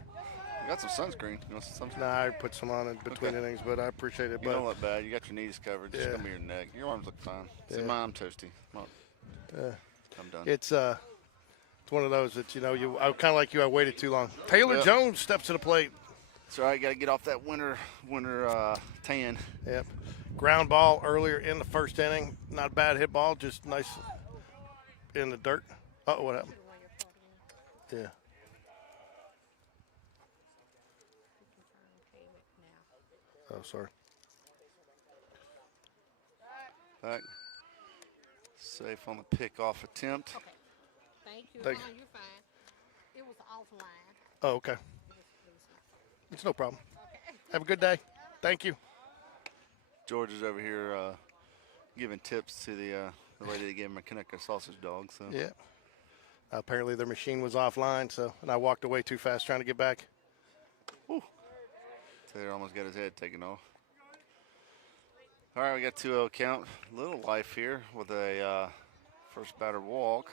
You got some sunscreen. You want some sunscreen? Nah, I put some on in between Okay. innings, but I appreciate it. You But don't look bad. You got your knees covered. Just Yeah. gonna be your neck. Your arms look fine. See, Yeah. mine, I'm toasty. I'm done. it's one of those that I kind of like you. I waited too long. Taylor Yep. Jones steps to the plate. It's all right. Got to get off that winter tan. Yep. Ground ball earlier in the first inning. Not a bad hit ball, just nice in the dirt. Uh-oh, what happened? Yeah. Oh, sorry. Back. Safe on the pickoff attempt. Okay. Thank you. Thank No, you're fine. It was offline. Oh, okay. It's no problem. Have a good day. Thank you. George is over here giving tips to the lady that gave him a Connecticut sausage dog. So Yeah. Apparently their machine was offline, and I walked away too fast trying to get back. Taylor almost got his head taken off. All right, we got 2-0 count. Little life here with a first batter walk.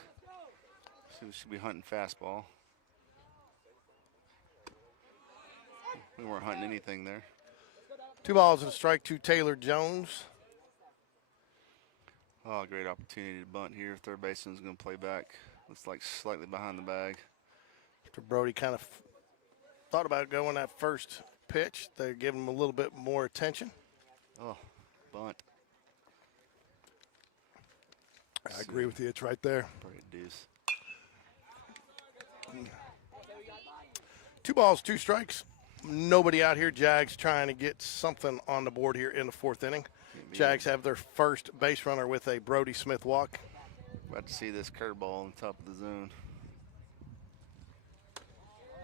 So we should be hunting fastball. We weren't hunting anything there. 2 balls and a strike to Taylor Jones. Oh, great opportunity to bunt here. Third baseman's going to play back. Looks like slightly behind the bag. After Brody kind of thought about going that first pitch, they're giving him a little bit more attention. Oh, bunt. I agree with you. It's right there. Probably a deuce. 2 balls, 2 strikes. Nobody out here. Jags trying to get something on the board here in the 4th inning. Jags have their first base runner with a Brody Smith walk. About to see this curveball on top of the zone.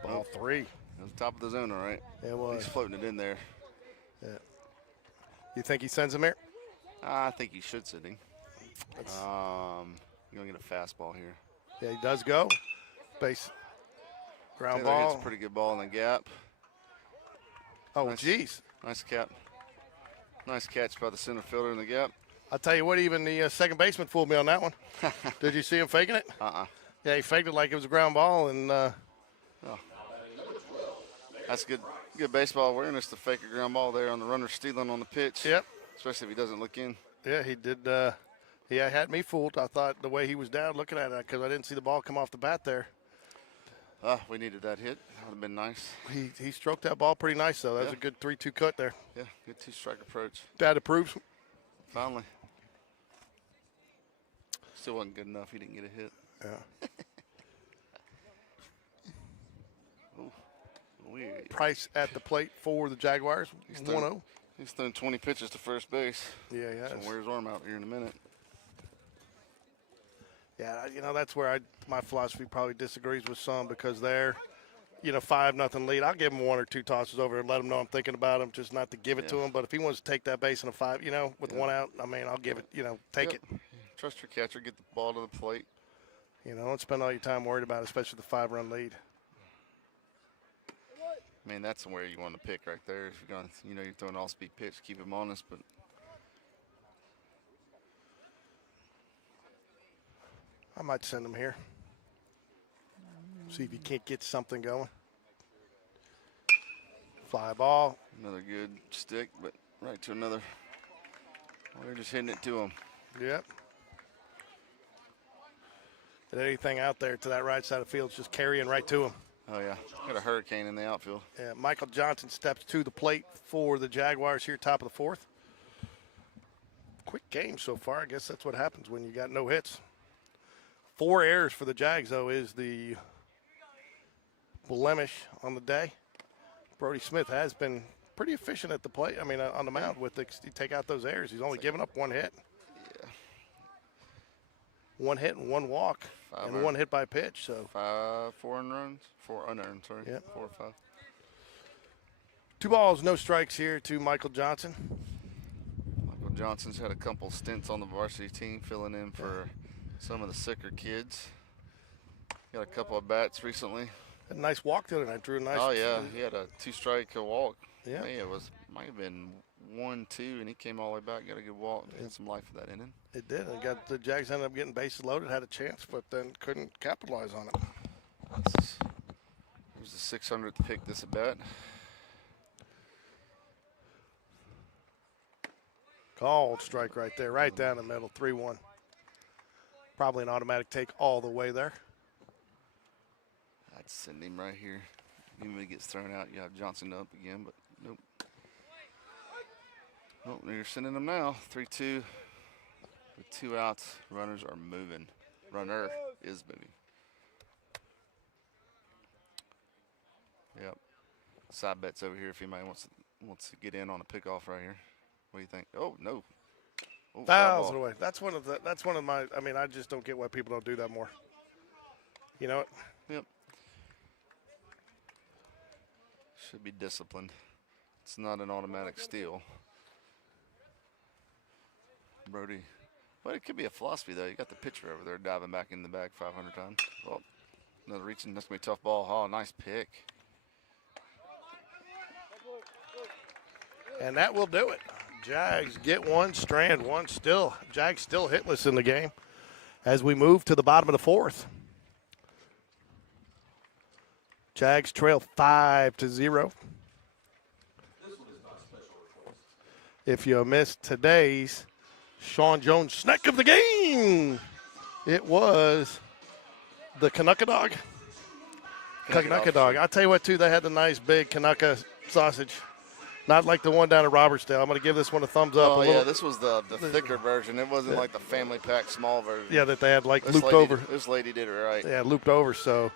Ball 3. It was top of the zone, all right. It was. He's floating it in there. Yeah. You think he sends him here? I think he should sit him. You're going to get a fastball here. Yeah, he does go. Base. Ground Taylor hits ball. a pretty good ball in the gap. Oh, nice. geez. Nice cap. Nice catch by the center fielder in the gap. I'll tell you what, even the second baseman fooled me on that one. Did you see him faking it? Yeah, he faked it like it was a ground ball, and That's good baseball awareness to fake a ground ball there on the runner stealing on the pitch. Yep. Especially if he doesn't look in. Yeah, he did. He had me fooled. I thought the way he was down looking at it, because I didn't see the ball come off the bat there. We needed that hit. That would have been nice. He stroked that ball pretty nice, though. That was Yeah. a good 3-2 cut there. Yeah, good two-strike approach. Dad approves. Finally. Still wasn't good enough. He didn't get a hit. Yeah. Ooh, weird. Price at the plate for the Jaguars. 1-0. He's thrown 20 pitches to first base. Yeah, yeah. So wear his arm out here in a minute. Yeah, that's where my philosophy probably disagrees with some, because they're, 5-0 lead. I'll give him 1 or 2 tosses over and let him know I'm thinking about him, just not to give it to him. But if he wants to take that base in a 5, with 1 out, I'll give it, take it. Trust your catcher. Get the ball to the plate. Don't spend all your time worried about it, especially the 5-run lead. I mean, that's where you want to pick right there. If you're going, you're throwing all-speed pitch, keep him honest. But I might send him here. See if you can't get something going. Fly ball. another good stick, but right to another. Well, they're just hitting it to him. Yep. And anything out there to that right side of the field is just carrying right to him. Oh, yeah. Got a hurricane in the outfield. Yeah, Michael Johnson steps to the plate for the Jaguars here, top of the fourth. Quick game so far. I guess that's what happens when you got no hits. 4 errors for the Jags, though, is the blemish on the day. Brody Smith has been pretty efficient at the plate. I mean, on the mound with you take out those errors. He's only given up 1 hit. Yeah. 1 hit and 1 walk, and 1 hit by pitch. So 4 unearned, 4 unearned. Sorry. Yep. 4 or 5. 2 balls, no strikes here to Michael Johnson. Michael Johnson's had a couple stints on the varsity team, filling in for some of the sicker kids. Got a couple of bats recently. A nice walk the other night. Drew a nice. Oh yeah, he had a 2-strike walk. Yeah. Hey, it might have been 1-2, and he came all the way back, got a good walk, had some life for that inning. It did. And got the Jags ended up getting bases loaded, had a chance, but then couldn't capitalize on it. It was the 600th pick this at bat. Called strike right there, right down the middle, 3-1. Probably an automatic take all the way there. I'd send him right here. Even when he gets thrown out, you have Johnson up again, but nope. Oh, you're sending him now. 3-2. With 2 outs, runners are moving. Runner is moving. Yep. Side bets over here if anybody wants to get in on a pickoff right here. What do you think? Oh, no. Oh, Fouls it away. That's one of my. I mean, I just don't get why people don't do that more. You know what? Yep. Should be disciplined. It's not an automatic steal. Brody. But it could be a philosophy, though. You got the pitcher over there diving back in the bag 500 times. Oh, another reaching. That's going to be a tough ball. Oh, nice pick. And that will do it. Jags get 1, strand 1. Still, Jags still hitless in the game as we move to the bottom of the fourth. Jags trail 5-0. If you missed today's Sean Jones snack of the game, it was the Canucka dog. Canucka dog. I'll tell you what, too, they had the nice big Canucka sausage. Not like the one down at Robertsdale. I'm going to give this one a thumbs up. Oh, yeah, this was the thicker version. It wasn't like the family pack small version. Yeah, that they had looped over. This lady did it right. Yeah, looped over. So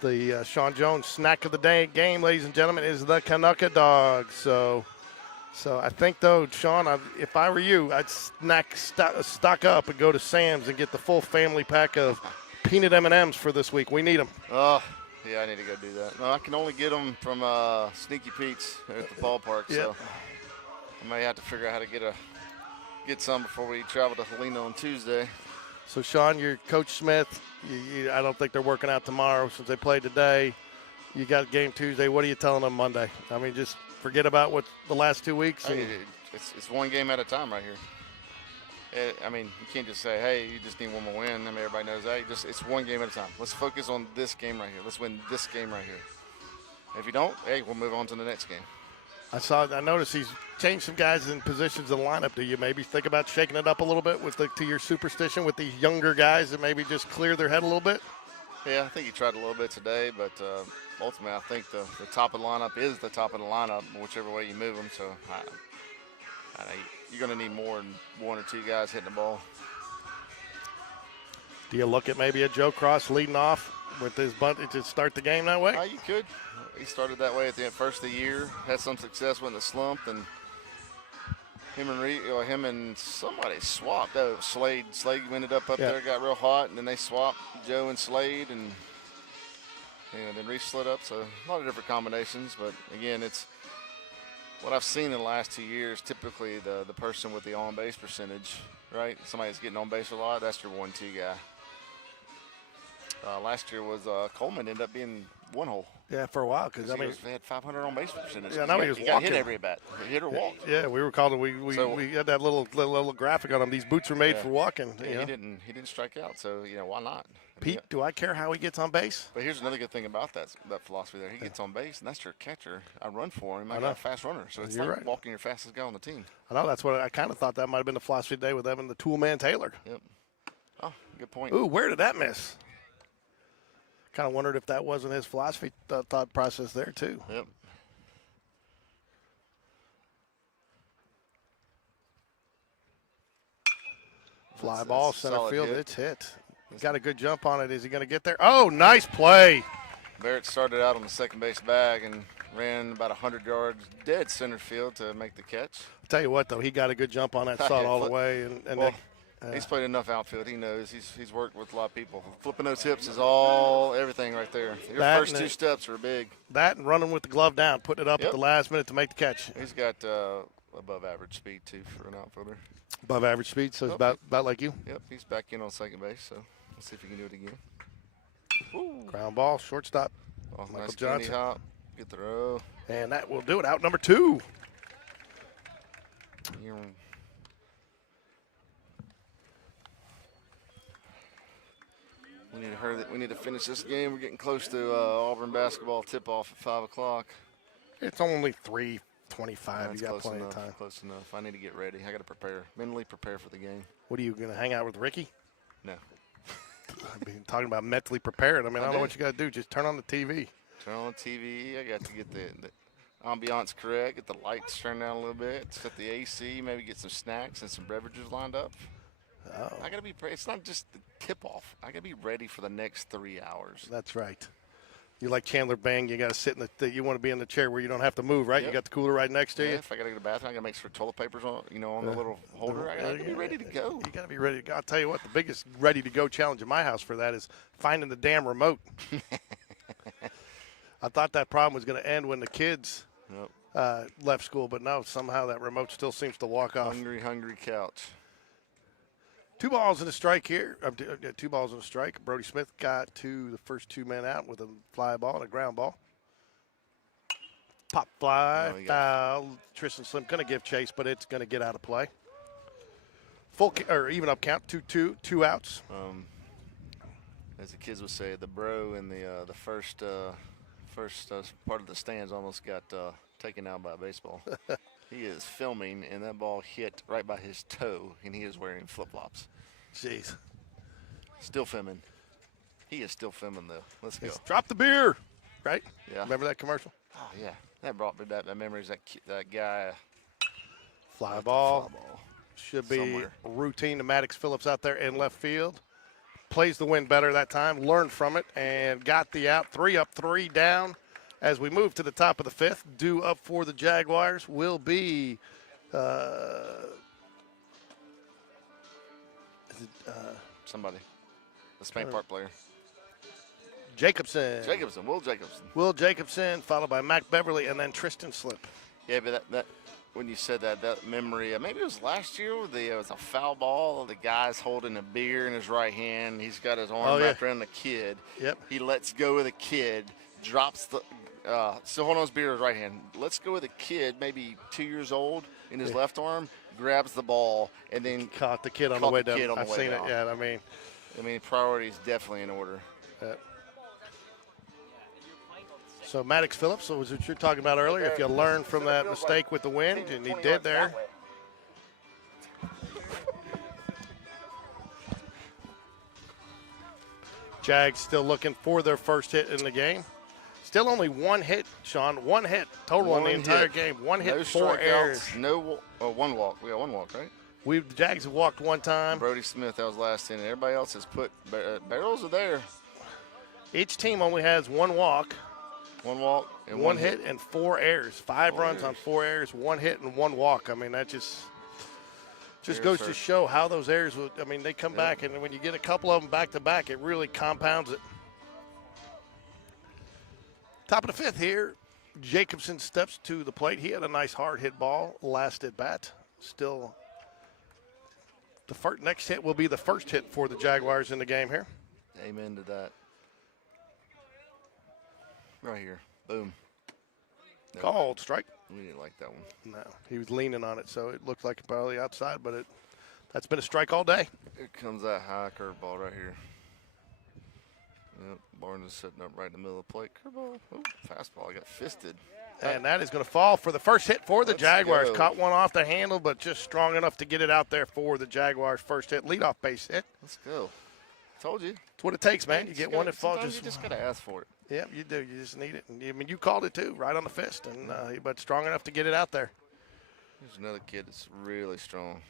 the Sean Jones snack of the day game, ladies and gentlemen, is the Canucka dog. So I think, though, Sean, if I were you, I'd stock up and go to Sam's and get the full family pack of peanut M&Ms for this week. We need them. Oh, yeah, I need to go do that. No, I can only get them from Sneaky Pete's at the ballpark, so I may have to figure out how to get some before we travel to Helena on Tuesday. So, Sean, you're Coach Smith. I don't think they're working out tomorrow since they played today. You got game Tuesday. What are you telling them Monday? I mean, just forget about what the last 2 weeks. It's one game at a time right here. I mean, you can't just say, hey, you just need one more win. I mean, everybody knows that. It's one game at a time. Let's focus on this game right here. Let's win this game right here. If you don't, hey, we'll move on to the next game. I noticed he's changed some guys in positions in the lineup. Do you maybe think about shaking it up a little bit to your superstition with these younger guys that maybe just clear their head a little bit? Yeah, I think he tried a little bit today, but ultimately I think the top of the lineup is the top of the lineup, whichever way you move them. So you're going to need more than 1 or 2 guys hitting the ball. Do you look at maybe a Joe Cross leading off with his bunt to start the game that way? You could. He started that way at the first of the year, had some success when it slumped, and him and somebody swapped. Oh, Slade ended up there, got real hot, and then they swapped Joe and Slade, and then Reese slid up. So a lot of different combinations, but again, it's what I've seen in the last 2 years. Typically, the person with the on-base percentage, right? Somebody that's getting on base a lot, that's your 1-2 guy. last year was Coleman ended up being one hole. Yeah, for a while because I mean, they had 500 on base percentage. Yeah, now he was got hit walking. every at bat. Hit or walk. Yeah, we were calling. We had that little graphic on him. These boots are made for walking. Yeah, he didn't strike out. So why not? Pete, do I care how he gets on base? But here's another good thing about that philosophy there. He gets on base, and that's your catcher. I run for him. I got a fast runner. So it's like walking your fastest guy on the team. I know. That's what I kind of thought that might have been the philosophy today with Evan the Toolman Taylor. Yep. Oh, good point. Ooh, where did that miss? Kind of wondered if that wasn't his philosophy thought process there, too. Yep. Fly ball, center field. Hit. It's hit. Got a good jump on it. Is he going to get there? Oh, nice play. Barrett started out on the second base bag and ran about 100 yards dead center field to make the catch. I'll tell you what, though, he got a good jump on that, saw it all the way. He's played enough outfield. He knows. He's worked with a lot of people. Flipping those hips is everything right there. Your first two steps are big. That and running with the glove down, putting it up at the last minute to make the catch. He's got above average speed, too, for an outfielder. Above average speed, so it's about like you? Yep, he's back in on second base, so let's see if he can do it again. Ooh. Ground ball, shortstop. Michael nice Johnson. Hop. Get the row. And that will do it. Out number 2. We need to finish this game. We're getting close to Auburn basketball tip-off at 5 o'clock. It's only 3:25. You got plenty of time. Close enough. I need to get ready. I got to mentally prepare for the game. What are you going to hang out with Ricky? No. I mean, talking about mentally prepared. I mean, I don't know what you got to do. Just turn on the TV. Turn on the TV. I got to get the ambiance correct, get the lights turned down a little bit, set the AC, maybe get some snacks and some beverages lined up. Oh. I got to be It's not just the tip-off. I got to be ready for the next 3 hours. That's right. You like Chandler Bing, you got to sit in you want to be in the chair where you don't have to move, right? Yep. You got the cooler right next to you. If I got to go to the bathroom, I got to make sure toilet paper's on, on the little holder. I got to be ready to go. You got to be ready to go. I'll tell you what, the biggest ready-to-go challenge in my house for that is finding the damn remote. I thought that problem was going to end when the kids left school, but no, somehow that remote still seems to walk off. Hungry couch. 2 balls and a strike here. 2 balls and a strike. Brody Smith got to the first 2 men out with a fly ball and a ground ball. Pop fly, foul. Tristan Slim going to give chase, but it's going to get out of play. Even up count, 2 outs. As the kids would say, the bro in the first part of the stands almost got taken out by a baseball. He is filming, and that ball hit right by his toe, and he is wearing flip-flops. Jeez. Still filming. He is still filming, though. Let's go. Drop the beer, right? Yeah. Remember that commercial? Oh, yeah. That brought me back memories. That guy. Fly ball. Should be routine to Maddox Phillips out there in left field. Plays the wind better that time, learned from it, and got the out. 3 up, 3 down. As we move to the top of the 5th, due up for the Jaguars will be somebody. The Spain Park player. Jacobson. Will Jacobson, followed by Mac Beverly, and then Tristan Slip. Yeah, but that when you said that memory, maybe it was last year. It was a foul ball. The guy's holding a beer in his right hand. He's got his arm wrapped around the kid. Yep. He lets go of the kid, drops the still holding his beer in his right hand. Let's go with a kid, maybe 2 years old, in his left arm, grabs the ball, and then caught the kid on the way down. I've seen it. Yeah, I mean, priorities definitely in order. So Maddox Phillips, so was what you're talking about earlier. If you learn from that mistake with the wind, and he did there. Jags still looking for their first hit in the game. Still only 1 hit, Sean. 1 hit total in the entire game. 1 hit, no 4 errors. No, 1 walk. We got 1 walk, right? The Jags have walked 1 time. Brody Smith, that was last inning. Everybody else has put barrels are there. Each team only has 1 walk. 1 walk and 1 hit and 4 errors. 5 runs on 4 errors, 1 hit and 1 walk. I mean, that just goes to show how those errors would. I mean, they come back, and when you get a couple of them back to back, it really compounds it. Top of the 5th here. Jacobson steps to the plate. He had a nice hard hit ball last at bat. Still, the next hit will be the first hit for the Jaguars in the game here. Amen to that. Right here. Boom. Nope. Called strike. We didn't like that one. No, he was leaning on it, so it looked like probably outside, but that's been a strike all day. Here comes that high curveball right here. Yep, Barnes is sitting up right in the middle of the plate. Curveball. Ooh, fastball. Got fisted. And that is going to fall for the first hit for the Let's Jaguars. go. Caught one off the handle, but just strong enough to get it out there for the Jaguars' first hit. Leadoff base hit. Let's go. Told you. That's what it takes, man. You get one that falls. Sometimes you just got to ask for it. Yeah, you do. You just need it. I mean, you called it too, right on the fist, and but strong enough to get it out there. There's another kid that's really strong.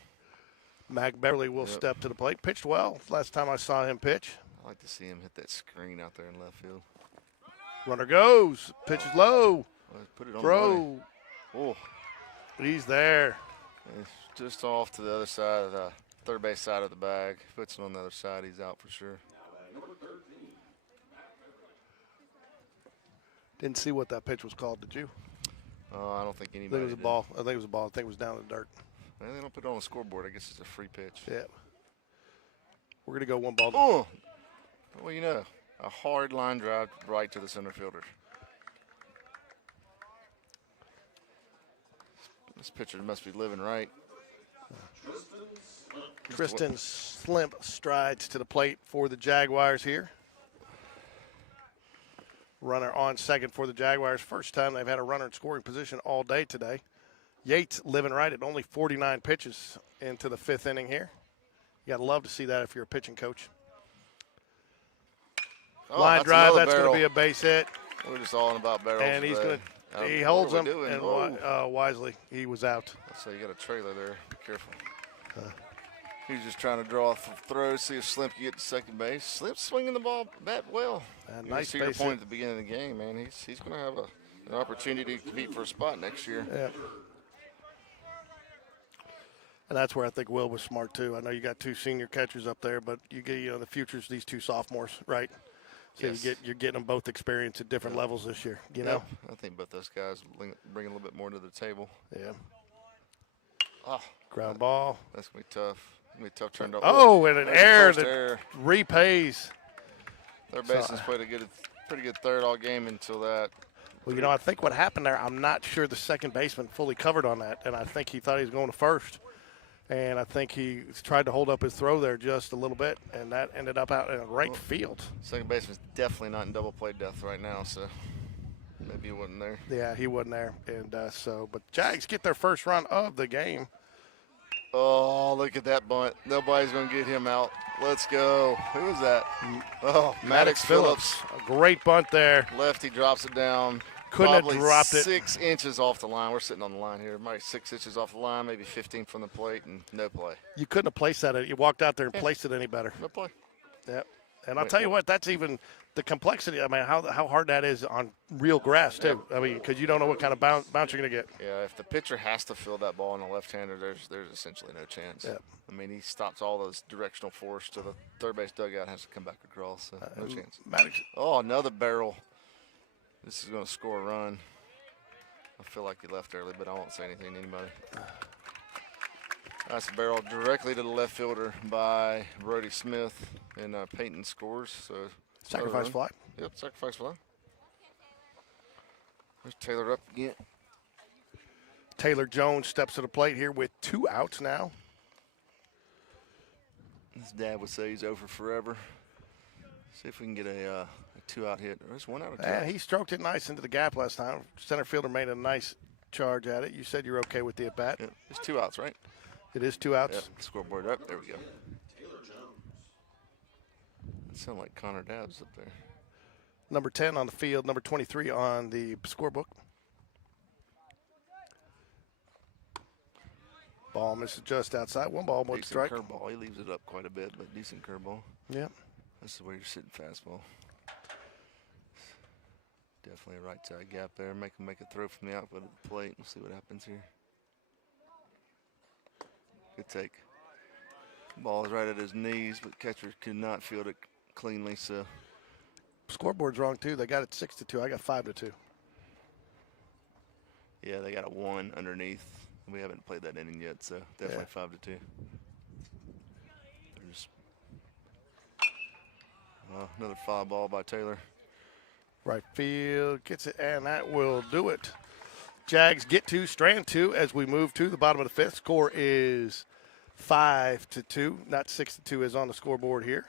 Mac Beverly will step to the plate. Pitched well last time I saw him pitch. I like to see him hit that screen out there in left field. Runner goes. Pitch is low. Well, put it on Throw. the money. Oh, He's there. it's just off to the other side of the third base side of the bag. Puts it on the other side, he's out for sure. Didn't see what that pitch was called, did you? I don't think I think anybody it was a did. ball. I think it was a ball. I think it was down in the dirt. Well, they don't put it on the scoreboard. I guess it's a free pitch. Yeah. We're going to go one ball. Oh, well, you know, a hard line drive right to the center fielder. This pitcher must be living right. Tristan Slimp strides to the plate for the Jaguars here. Runner on second for the Jaguars. First time they've had a runner in scoring position all day today. Yates living right at only 49 pitches into the fifth inning here. You got to love to see that if you're a pitching coach. Oh, Line that's drive, another that's going to barrel. be a base hit. We're just all about barrels. And he's today. going to, he What holds are him, we doing? and Whoa. wisely, he was out. So you got a trailer there. Be careful. He's just trying to draw a throw, see if Slimp can get to second base. Slimp's swinging the ball bat well. Nice to your base point hit. at the beginning of the game, man. He's going to have an opportunity to compete for a spot next year. Yeah. And that's where I think Will was smart too. I know you got two senior catchers up there, but you get the future's these two sophomores, right? So Yes. you're getting them both experience at different levels this year. You know. Yep. I think both those guys bring a little bit more to the table. Yeah. Oh, Ground ball. that's going to be tough. Going to be tough turn. Oh, and an there's the error first that error. repays. Third baseman's played a pretty good third all game until that. Well, I think what happened there, I'm not sure the second baseman fully covered on that, and I think he thought he was going to first. And I think he tried to hold up his throw there just a little bit, and that ended up out in right field. Second baseman's definitely not in double play depth right now, so maybe he wasn't there. Yeah, he wasn't there. And but Jags get their first run of the game. Oh, look at that bunt. Nobody's going to get him out. Let's go. Who was that? Oh, Maddox Phillips. A great bunt there. Lefty drops it down. Couldn't have Probably dropped it. 6 inches off the line. We're sitting on the line here. Maybe 6 inches off the line, maybe 15 from the plate, and no play. You couldn't have placed that. You walked out there and placed it any better. No play. Yep. And I'll tell you what, that's even the complexity. I mean, how hard that is on real grass, too. I mean, because you don't know what kind of bounce you're going to get. Yeah, if the pitcher has to field that ball in a left-hander, there's essentially no chance. Yep. I mean, he stops all those directional force to the third base dugout, has to come back across, so no chance. Maddox, Oh, another barrel. This is going to score a run. I feel like he left early, but I won't say anything to anybody. That's a barrel directly to the left fielder by Brody Smith, and Peyton scores. So sacrifice fly. Yep, sacrifice fly. There's Taylor up again. Taylor Jones steps to the plate here with 2 outs now. His dad would say he's over forever. See if we can get a 2-out hit. There's 1 out of 2. Yeah, he stroked it nice into the gap last time. Center fielder made a nice charge at it. You said you're okay with the at-bat. Yep. It's 2 outs, right? It is 2 outs. Yep. Scoreboard up. There we go. That sounds like Connor Dabbs up there. Number 10 on the field, number 23 on the scorebook. Ball misses just outside. 1 ball, 1 Decent strike. curveball. He leaves it up quite a bit, but decent curveball. Yep. This is where you're sitting fastball. Definitely a right side gap there. Make him make a throw from the outfield of the plate. We'll see what happens here. Good take. Ball is right at his knees, but catcher could not field it cleanly, so. Scoreboard's wrong, too. They got it 6-2. I got 5-2. Yeah, they got a 1 underneath. We haven't played that inning yet, so definitely 5-2. There's another foul ball by Taylor. Right field gets it, and that will do it. Jags get to strand 2 as we move to the bottom of the 5th. Score is 5-2, not 6-2 as on the scoreboard here.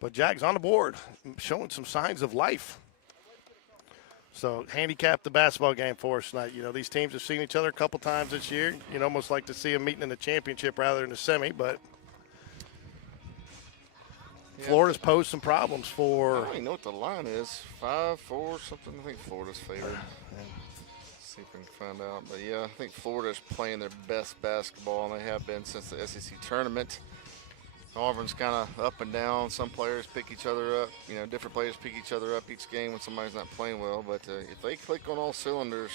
But Jags on the board, showing some signs of life. So handicap the basketball game for us tonight. You know, these teams have seen each other a couple times this year. You'd almost like to see them meeting in the championship rather than the semi, but Florida's posed some problems for. I don't even know what the line is. 5-4 something. I think Florida's favored. See if we can find out. But yeah, I think Florida's playing their best basketball, and they have been since the SEC tournament. Auburn's kind of up and down. Some players pick each other up. You know, different players pick each other up each game when somebody's not playing well. But if they click on all cylinders,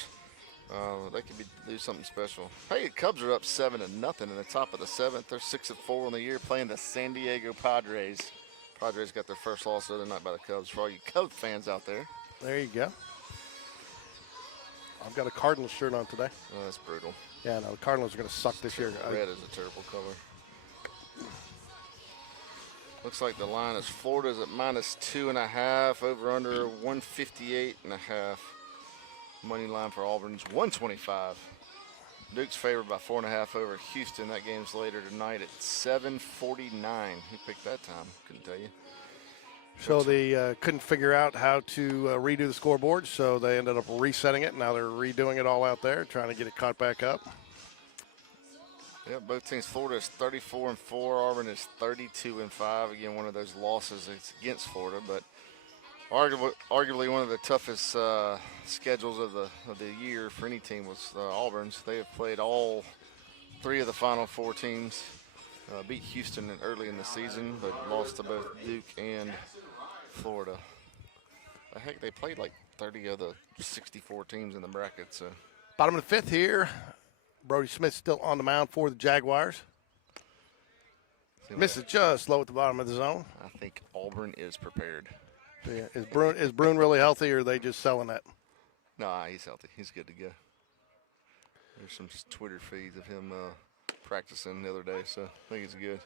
they could do something special. Hey, the Cubs are up 7-0 in the top of the 7th. They're 6-4 on the year, playing the San Diego Padres. Padres got their first loss the other night by the Cubs. For all you Cubs fans out there. There you go. I've got a Cardinals shirt on today. Oh, that's brutal. Yeah, no, the Cardinals are going to suck this year. Red is a terrible color. Looks like the line is Florida's at -2.5, over under 158.5. Money line for Auburn's 125. Duke's favored by 4.5 over Houston. That game's later tonight at 7:49. Who picked that time? Couldn't tell you. So they couldn't figure out how to redo the scoreboard, so they ended up resetting it. Now they're redoing it all out there, trying to get it caught back up. Yeah, both teams. Florida is 34-4. Auburn is 32-5. Again, one of those losses against Florida, but arguably one of the toughest schedules of the year for any team was Auburn's. They have played all 3 of the Final 4 teams. Beat Houston early in the season, but lost to both Duke and Florida. Heck, they played like 30 of the 64 teams in the bracket. So Bottom of the 5th here. Brody Smith still on the mound for the Jaguars. Misses just low at the bottom of the zone. I think Auburn is prepared. Yeah. Is Bruin really healthy, or are they just selling that? No, he's healthy. He's good to go. There's some Twitter feeds of him practicing the other day, so I think it's good.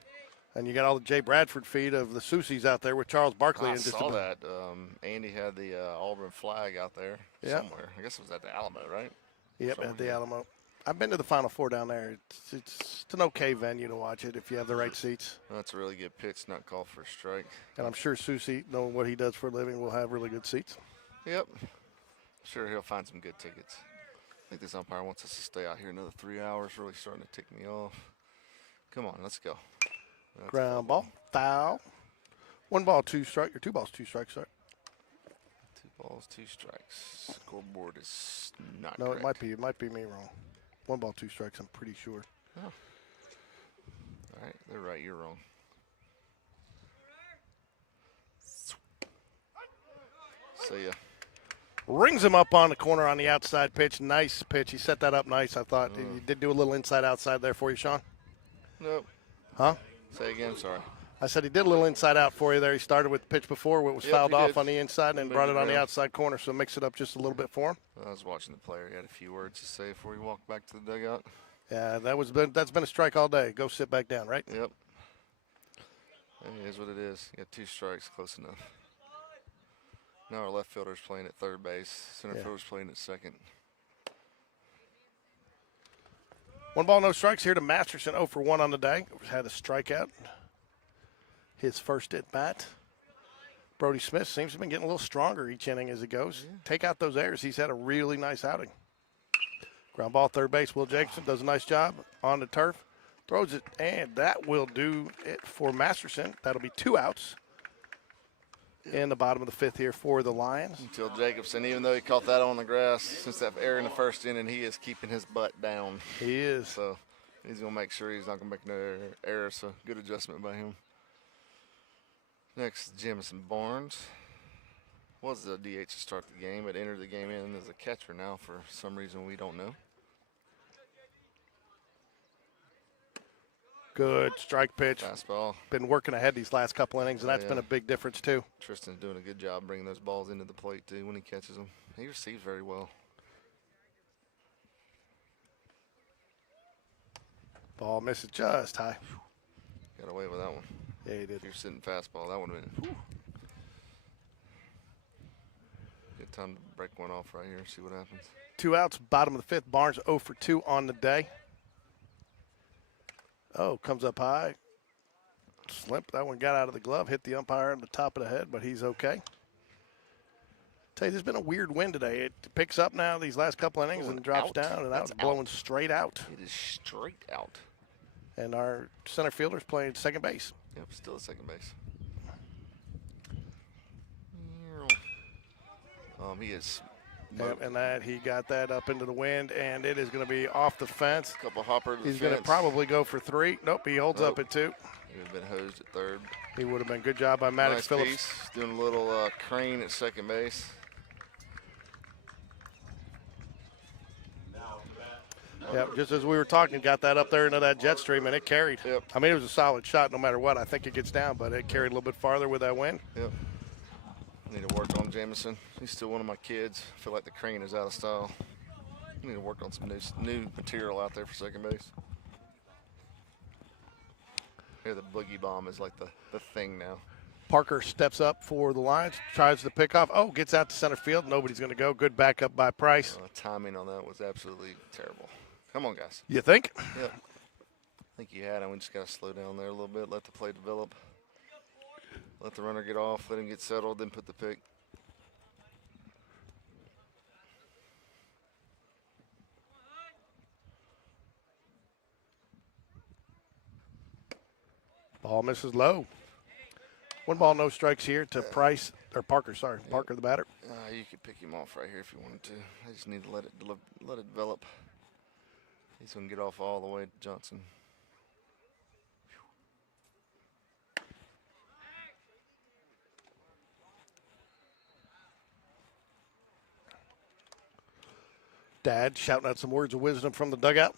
And you got all the Jay Bradford feed of the Susies out there with Charles Barkley. I saw that. Andy had the Auburn flag out there somewhere. I guess it was at the Alamo, right? Yep, somewhere at the Alamo. I've been to the Final Four down there. It's an okay venue to watch it if you have the right seats. That's a really good pitch, not called for a strike. And I'm sure Susie, knowing what he does for a living, will have really good seats. Yep. Sure, he'll find some good tickets. I think this umpire wants us to stay out here another 3 hours. Really starting to tick me off. Come on, let's go. That's Ground ball, foul. 1 ball, 2 strikes, or 2 balls, 2 strikes, sorry. 2 balls, 2 strikes. Scoreboard is not No, correct. it might be me wrong. 1 ball, 2 strikes, I'm pretty sure. Oh. All right, they're right, you're wrong. See ya. Rings him up on the corner on the outside pitch. Nice pitch. He set that up nice, I thought. He did do a little inside-outside there for you, Sean. Nope. Huh? Say again, sorry. I said he did a little inside-out for you there. He started with the pitch before where it was fouled he off did. on the inside and then Moved brought it on the around. outside corner, so mix it up just a little bit for him. I was watching the player. He had a few words to say before he walked back to the dugout. Yeah, that's been a strike all day. Go sit back down, right? Yep. It is what it is. You got 2 strikes, close enough. Now our left fielder's playing at third base. Center fielder's playing at second. 1 ball, no strikes here to Masterson, 0 for 1 on the day. Had a strikeout. His first at bat. Brody Smith seems to have been getting a little stronger each inning as it goes. Take out those errors. He's had a really nice outing. Ground ball, third base. Will Jacobson does a nice job on the turf. Throws it, and that will do it for Masterson. That'll be 2 outs in the bottom of the 5th here for the Lions. Until Jacobson, even though he caught that on the grass, since that error in the first inning, he is keeping his butt down. He is. So he's going to make sure he's not going to make no error. So good adjustment by him. Next, Jamison Barnes. Was the DH to start the game, but entered the game in as a catcher now for some reason we don't know. Good strike pitch. Fastball. Been working ahead these last couple innings, and that's been a big difference too. Tristan's doing a good job bringing those balls into the plate too when he catches them. He receives very well. Ball misses just high. Got away with that one. Yeah, he did. If you're sitting fastball, that would have been. Whew. Good time to break one off right here and see what happens. 2 outs, bottom of the 5th. Barnes 0 for 2 on the day. Oh, comes up high. Slip. That one got out of the glove, hit the umpire on the top of the head, but he's okay. Tell you, there's been a weird wind today. It picks up now these last couple innings and drops down, and that was blowing straight out. It is straight out. And our center fielder's playing second base. Yep, still at second base. He is. Yep, and that he got that up into the wind, and it is going to be off the fence. Couple hopper to the He's going to fence. probably go for 3. Nope, he holds up Nope. at 2. He would have been hosed at third. He would have been. Good job by Maddox Nice Phillips. piece. Doing a little crane at second base. Yep, just as we were talking, got that up there into that jet stream, and it carried. Yep. I mean, it was a solid shot no matter what. I think it gets down, but it carried a little bit farther with that wind. Yep. Need to work on Jamison. He's still one of my kids. I feel like the crane is out of style. Need to work on some new material out there for second base. Here, the boogie bomb is like the thing now. Parker steps up for the lines, tries to pick off. Oh, gets out to center field. Nobody's going to go. Good backup by Price. Timing on that was absolutely terrible. Come on, guys. You think? Yep. I think you had him. We just got to slow down there a little bit, let the play develop. Let the runner get off, let him get settled, then put the pick. Ball misses low. 1 ball, no strikes here to Price, or Parker, sorry. Yep. Parker, the batter. You could pick him off right here if you wanted to. I just need to let it develop. He's going to get off all the way to Johnson. Dad shouting out some words of wisdom from the dugout.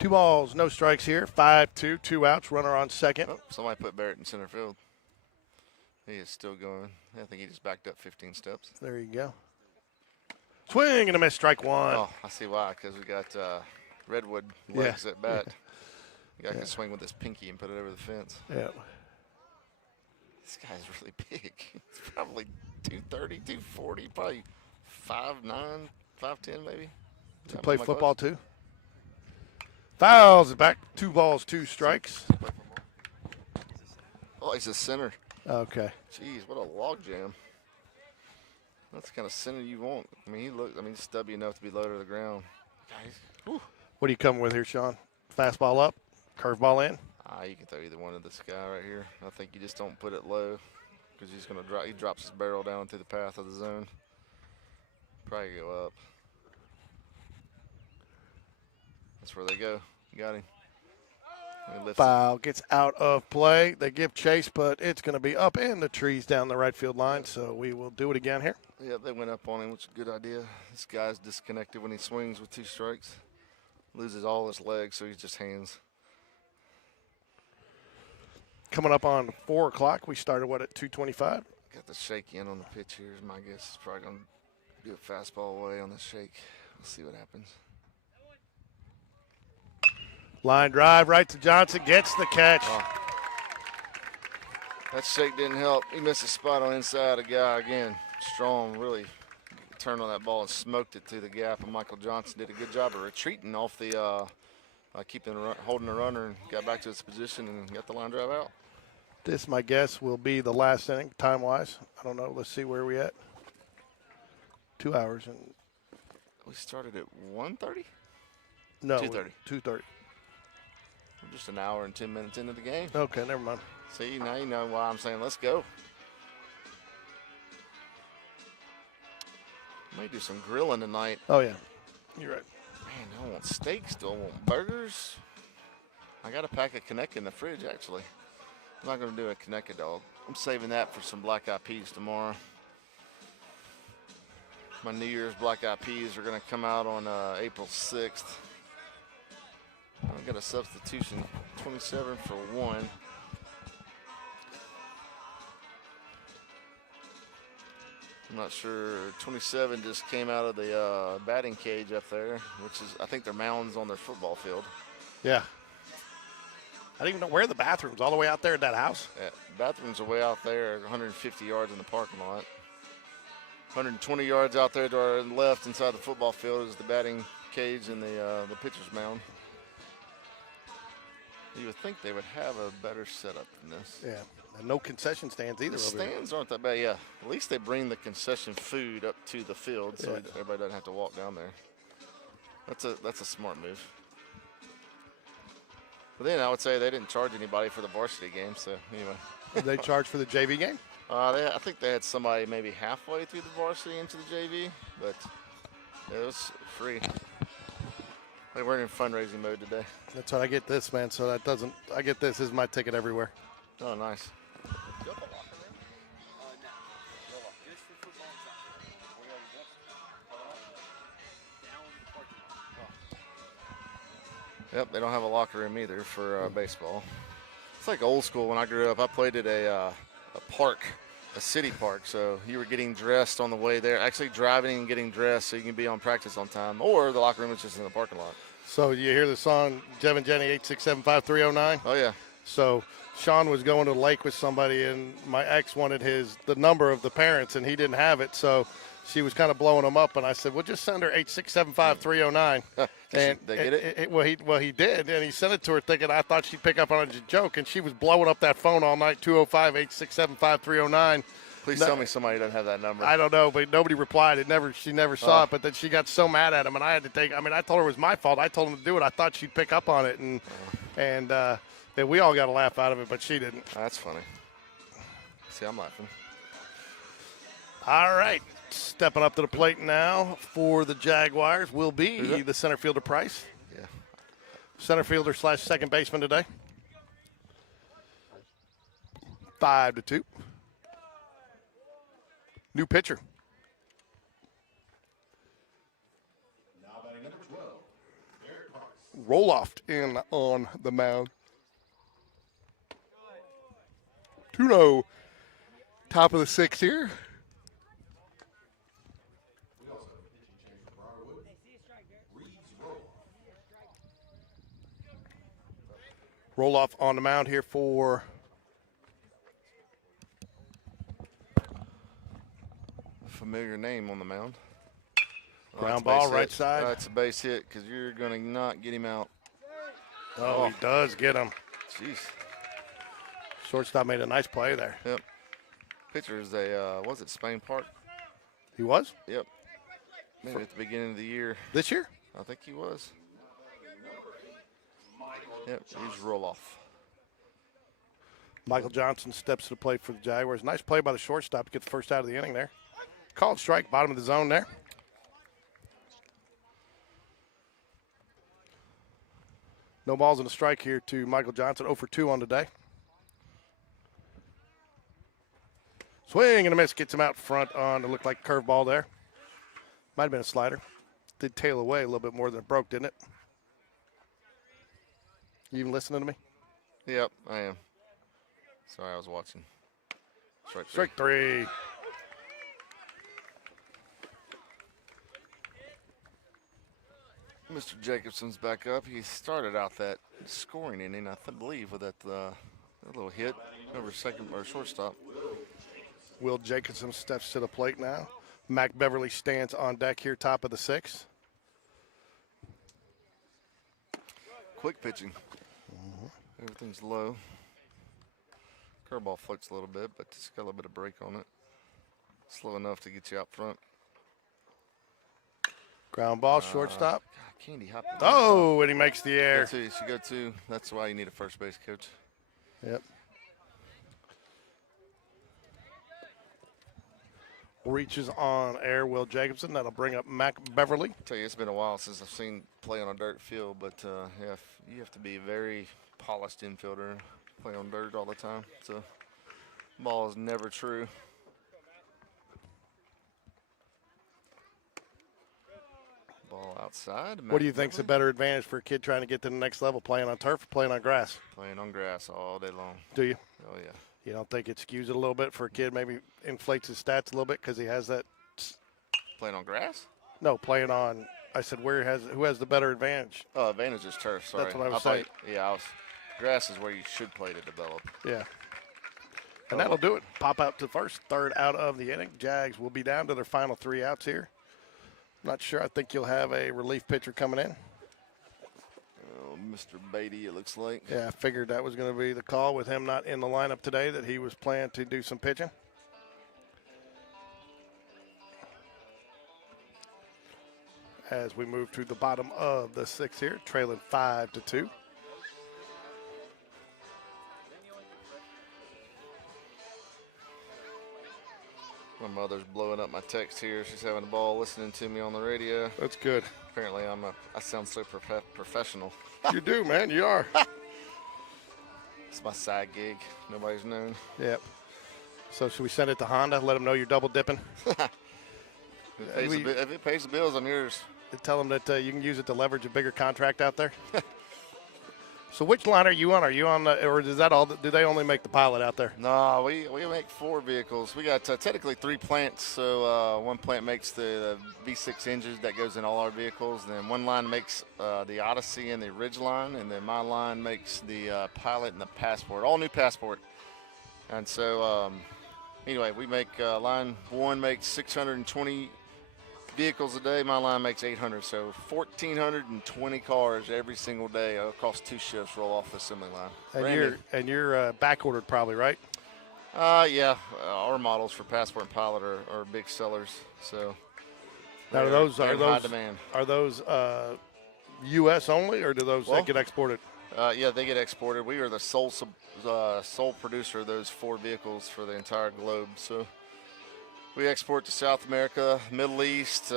2 balls, no strikes here. 5-2, 2 outs, runner on second. Oh, somebody put Barrett in center field. He is still going. I think he just backed up 15 steps. There you go. Swing and a miss, strike 1. Oh, I see why, because we got Redwood legs at bat. The guy can swing with his pinky and put it over the fence. Yeah. This guy's really big. He's probably 230, 240, probably 5'9", 5'10", maybe. To play football too. Fouls it back. 2 balls, 2 strikes. Oh, he's a center. Okay. Jeez, what a log jam. That's the kind of center you want. I mean, he's stubby enough to be low to the ground. Guys, whew. What are you coming with here, Sean? Fastball up, curveball in. You can throw either one of this guy right here. I think you just don't put it low because he's going to drop. He drops his barrel down through the path of the zone. Probably go up. That's where they go. You got him. He lifts Foul gets out of play. They give chase, but it's going to be up in the trees down the right field line, so we will do it again here. Yeah, they went up on him, which is a good idea. This guy's disconnected when he swings with 2 strikes. Loses all his legs, so he's just hands. Coming up on 4 o'clock. We started, at 2:25? Got the shake in on the pitch here. My guess is probably going to do a fastball away on the shake. We'll see what happens. Line drive right to Johnson. Gets the catch. Oh. That shake didn't help. He missed a spot on inside a guy again. Strong really turned on that ball and smoked it through the gap. And Michael Johnson did a good job of retreating off the holding the runner and got back to his position and got the line drive out. This, my guess, will be the last inning, time-wise. I don't know. Let's see where we at. 2 hours. And We started at 1:30? no, 2:30. 2:30. We're just an hour and 10 minutes into the game. Okay, never mind. See, now you know why I'm saying let's go. May do some grilling tonight. Oh, yeah. You're right. Man, I want steaks. Do I want burgers? I got a pack of Kaneka in the fridge, actually. I'm not going to do a Kaneka dog. I'm saving that for some black eyed peas tomorrow. My New Year's black eyed peas are going to come out on April 6th. I've got a substitution, 27 for 1. I'm not sure. 27 just came out of the batting cage up there, which is, I think, their mounds on their football field. Yeah. I didn't even know where the bathrooms, all the way out there at that house. Yeah, bathrooms are way out there, 150 yards in the parking lot. 120 yards out there to our left inside the football field is the batting cage and the pitcher's mound. You would think they would have a better setup than this. Yeah, and no concession stands either. The over here. stands aren't that bad, yeah. At least they bring the concession food up to the field so Yeah. everybody doesn't have to walk down there. That's a smart move. But then I would say they didn't charge anybody for the varsity game, so anyway. Did they charge for the JV game? I think they had somebody maybe halfway through the varsity into the JV, but it was free. They weren't in fundraising mode today. That's what I get this, man. So that doesn't. I get this. This is my ticket everywhere. Oh, nice. Yep, they don't have a locker room either for baseball. It's like old school. When I grew up, I played at a park, a city park. So you were getting dressed on the way there, actually driving and getting dressed so you can be on practice on time, or the locker room is just in the parking lot. So you hear the song, Jeff and Jenny, 8675309? Oh, yeah. So Sean was going to the lake with somebody, and my ex wanted the number of the parents, and he didn't have it. So she was kind of blowing him up, and I said, well, just send her 8675309. And they get it? Well, he did, and he sent it to her thinking I thought she'd pick up on it as a joke, and she was blowing up that phone all night, 205-867-5309. Please tell me somebody doesn't have that number. I don't know, but nobody replied. She never saw it, but then she got so mad at him, and I had to I told her it was my fault. I told him to do it. I thought she'd pick up on it, and we all got a laugh out of it, but she didn't. That's funny. See, I'm laughing. All right. Stepping up to the plate now for the Jaguars will be the center fielder Price. Yeah. Center fielder / second baseman today. 5-2. New pitcher. Now batting number 12, Roloff in on the mound. 2-0. Top of the sixth here. We also have a pitching change for BRIARWOOD. Reeves Roloff on the mound here for Familiar name on the mound. ground That's a ball, base right hit. side. That's a base hit because you're going to not get him out. Oh, he does get him. Jeez. Shortstop made a nice play there. Yep. Pitcher is was it Spain Park? He was? Yep. Maybe at the beginning of the year. This year? I think he was. Yep, he's Roloff. Michael Johnson steps to the plate for the Jaguars. Nice play by the shortstop to get the first out of the inning there. Called strike, bottom of the zone there. No balls in a strike here to Michael Johnson. 0 for 2 on the day. Swing and a miss. Gets him out front on, it looked like a curveball there. Might have been a slider. Did tail away a little bit more than it broke, didn't it? You even listening to me? Yep, I am. Sorry, I was watching. Strike 3. Mr. Jacobson's back up. He started out that scoring inning, I believe, with that little hit over second or shortstop. Will Jacobson steps to the plate now. Mac Beverly stands on deck here, top of the sixth. Quick pitching. Everything's low. Curveball floats a little bit, but it's got a little bit of break on it. Slow enough to get you out front. Ground ball, shortstop. God, Candy hopping. Oh, and he makes the Go air. two. You should go two. That's why you need a first base coach. Yep. Reaches on air, Will Jacobson. That'll bring up Mac Beverly. I tell you, it's been a while since I've seen play on a dirt field, but yeah, you have to be a very polished infielder, play on dirt all the time. So ball is never true. Ball outside. What do you think's a better advantage for a kid trying to get to the next level, playing on turf or playing on grass? Playing on grass all day long. Do you? Oh, yeah. You don't think it skews it a little bit for a kid, maybe inflates his stats a little bit because he has that? Playing on grass? No, playing on. I said, who has the better advantage? Oh, advantage is turf. Sorry. That's what I was thought saying. yeah, Grass is where you should play to develop. Yeah. And that'll do it. Pop out to first, third out of the inning. Jags will be down to their final 3 outs here. Not sure. I think you'll have a relief pitcher coming in. Oh, Mr. Beatty, it looks like. Yeah, I figured that was going to be the call with him not in the lineup today, that he was planning to do some pitching. As we move to the bottom of the 6th here, trailing 5-2. My mother's blowing up my text here. She's having a ball listening to me on the radio. That's good. Apparently, I sound so professional. You do, man. You are. It's my side gig. Nobody's known. Yep. So should we send it to Honda? Let them know you're double dipping. If it pays the bills, I'm yours. Tell them that you can use it to leverage a bigger contract out there. So which line are you on? Are you on the, or is that all? Do they only make the pilot out there? No, we make 4 vehicles. We got technically 3 plants. So one plant makes the V6 engines that goes in all our vehicles. Then one line makes the Odyssey and the Ridgeline, and then my line makes the Pilot and the Passport, all new Passport. And so anyway, we make line 1 makes 620 vehicles a day. My line makes 800, so 1,420 cars every single day across 2 shifts roll off the assembly line. And you're back ordered probably, right? Yeah, our models for Passport and Pilot are big sellers. So Now, are those high demand. Are those U.S. only, or do those get exported? Yeah, they get exported. We are the sole producer of those 4 vehicles for the entire globe. So we export to South America, Middle East,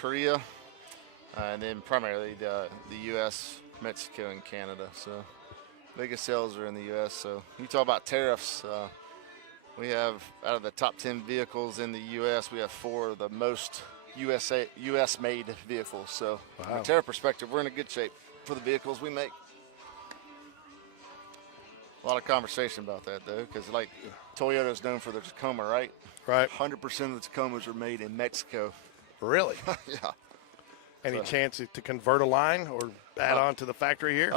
Korea, and then primarily the U.S., Mexico, and Canada. So biggest sales are in the U.S. So you talk about tariffs. We have, out of the top 10 vehicles in the U.S., we have 4 of the most U.S.-made vehicles. So from a tariff perspective, we're in a good shape for the vehicles we make. A lot of conversation about that, though, because like Toyota's known for their Tacoma, right? Right. 100% of the Tacomas are made in Mexico. Really? Yeah. Any chance to convert a line or add on to the factory here?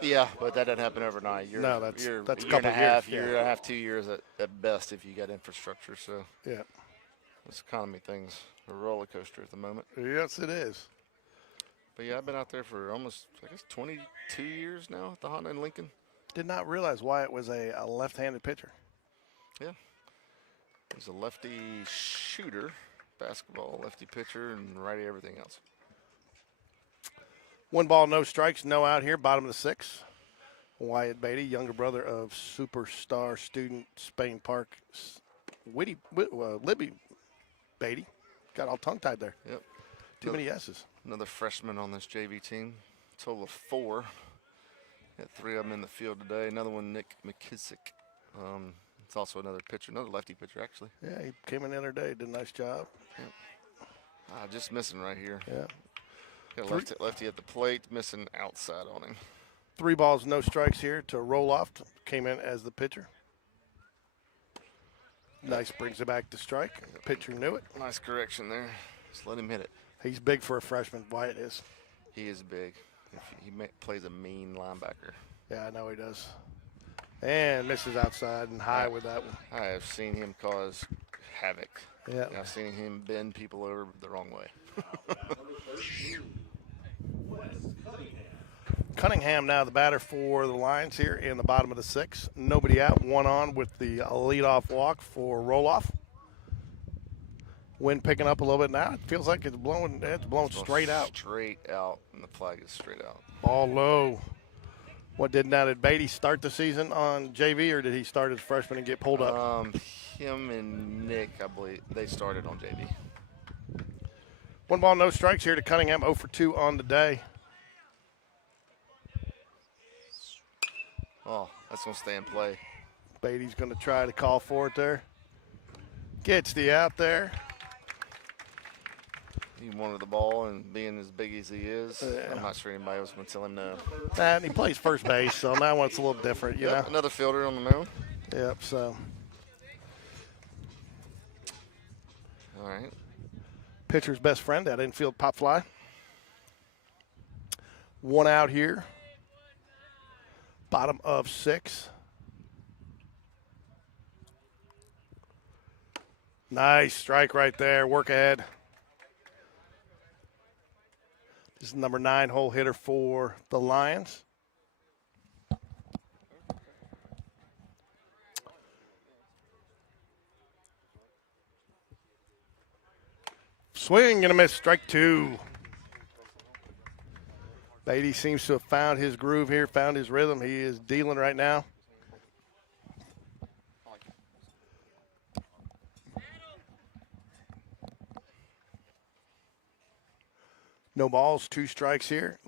Yeah, but that doesn't happen overnight. That's a couple year and a half, years. year and a half, 2 years at best if you got infrastructure. So Yeah. this economy thing's a roller coaster at the moment. Yes, it is. But yeah, I've been out there for almost, I guess, 22 years now at the Honda in Lincoln. Did not realize Wyatt was a left-handed pitcher. Yeah. He's a lefty shooter, basketball, lefty pitcher, and righty everything else. 1 ball, no strikes, no out here, bottom of the 6th. Wyatt Beatty, younger brother of superstar student Spain Park, Libby Beatty. Got all tongue-tied there. Yep. Too many S's. Another freshman on this JV team. Total of 4. Got 3 of them in the field today. Another one, Nick McKissick. It's also another pitcher, another lefty pitcher, actually. Yeah, he came in the other day, did a nice job. Yep. Just missing right here. Yeah. Got a lefty at the plate, missing outside on him. 3 balls, no strikes here to Roloff. Came in as the pitcher. Nice, brings it back to strike. Pitcher knew it. Nice correction there. Just let him hit it. He's big for a freshman, Wyatt is. He is big. He plays a mean linebacker. Yeah, I know he does. And misses outside and high with that one. I have seen him cause havoc. Yeah. I've seen him bend people over the wrong way. Cunningham now the batter for the Lions here in the bottom of the 6th. Nobody out, 1 on with the leadoff walk for Roloff. Wind picking up a little bit now. It feels like it's blowing straight out. Straight out, and the flag is straight out. Ball low. Did Beatty start the season on JV, or did he start as freshman and get pulled up? Him and Nick, I believe, they started on JV. 1 ball, no strikes here to Cunningham, 0 for 2 on the day. Oh, that's going to stay in play. Beatty's going to try to call for it there. Gets the out there. He wanted the ball, and being as big as he is, I'm not sure anybody else would tell him no. And he plays first base, so that one's a little different, you know. Another fielder on the mound. Yep, so. All right. Pitcher's best friend, that infield pop fly. 1 out here. Bottom of 6. Nice strike right there. Work ahead. This is number 9 hole hitter for the Lions. Swing and a miss. Strike 2. Beatty seems to have found his groove here, found his rhythm. He is dealing right now. No balls, 2 strikes here.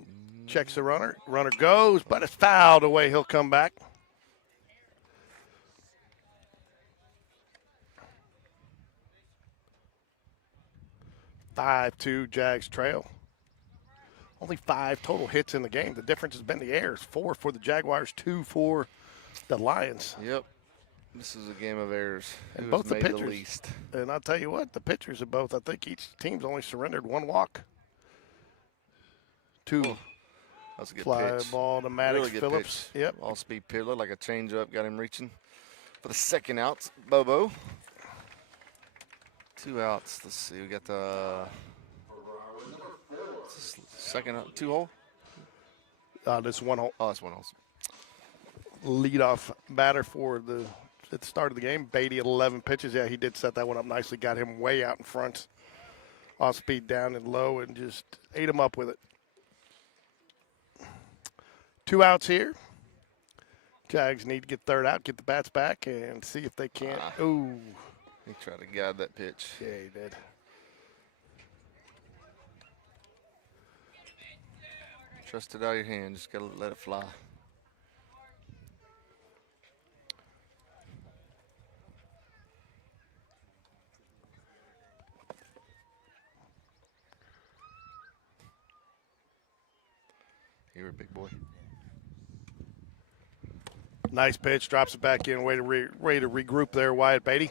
Checks the runner. Runner goes, but it's fouled away. He'll come back. (5-2) Jags trail. Only 5 total hits in the game. The difference has been the errors. 4 for the Jaguars, 2 for the Lions. Yep. This is a game of errors. And Who both has the made pitchers. the least? And I'll tell you what, the pitchers have both. I think each team's only surrendered 1 walk. 2 That's a good fly pitch. ball to Maddox Really good Phillips. pitch. Yep. All speed pitch. Looked like a changeup. Got him reaching for the second out. Bobo. 2 outs. Let's see. We got the second out. 2 hole. This 1 hole. Oh, that's 1 hole. Leadoff batter for at the start of the game. Beatty at 11 pitches. Yeah, he did set that one up nicely. Got him way out in front. Off speed down and low and just ate him up with it. 2 outs here. Jags need to get third out, get the bats back, and see if they can't. Ooh. He tried to guide that pitch. Yeah, he did. Trust it out of your hand. Just got to let it fly. You're a big boy. Nice pitch, drops it back in. Way to regroup there, Wyatt Beatty.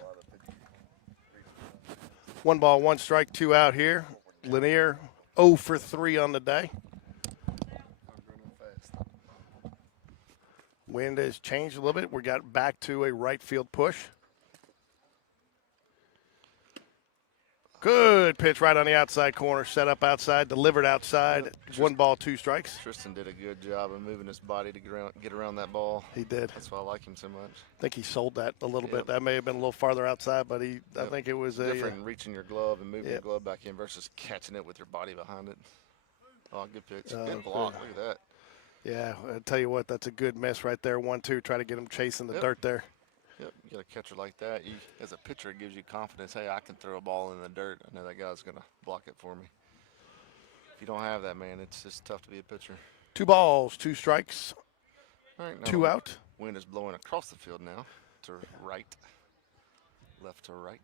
1 ball, 1 strike, 2 out here. Lanier 0 for 3 on the day. Wind has changed a little bit. We got back to a right field push. Good pitch right on the outside corner. Set up outside, delivered outside. 1 ball, 2 strikes. Tristan did a good job of moving his body to get around that ball. He did. That's why I like him so much. I think he sold that a little Yep. bit. That may have been a little farther outside, but I think it was Different reaching your glove and moving your Yep. glove back in versus catching it with your body behind it. Oh, good pitch. Oh, Good block. good. Look at that. Yeah, I'll tell you what, that's a good miss right there. 1-2, try to get him chasing the Yep. dirt there. Yep, you got a catcher like that. As a pitcher, it gives you confidence. Hey, I can throw a ball in the dirt. I know that guy's going to block it for me. If you don't have that, man, it's just tough to be a pitcher. 2 balls, 2 strikes, All right, now 2 the out. Wind is blowing across the field now to right, left to right.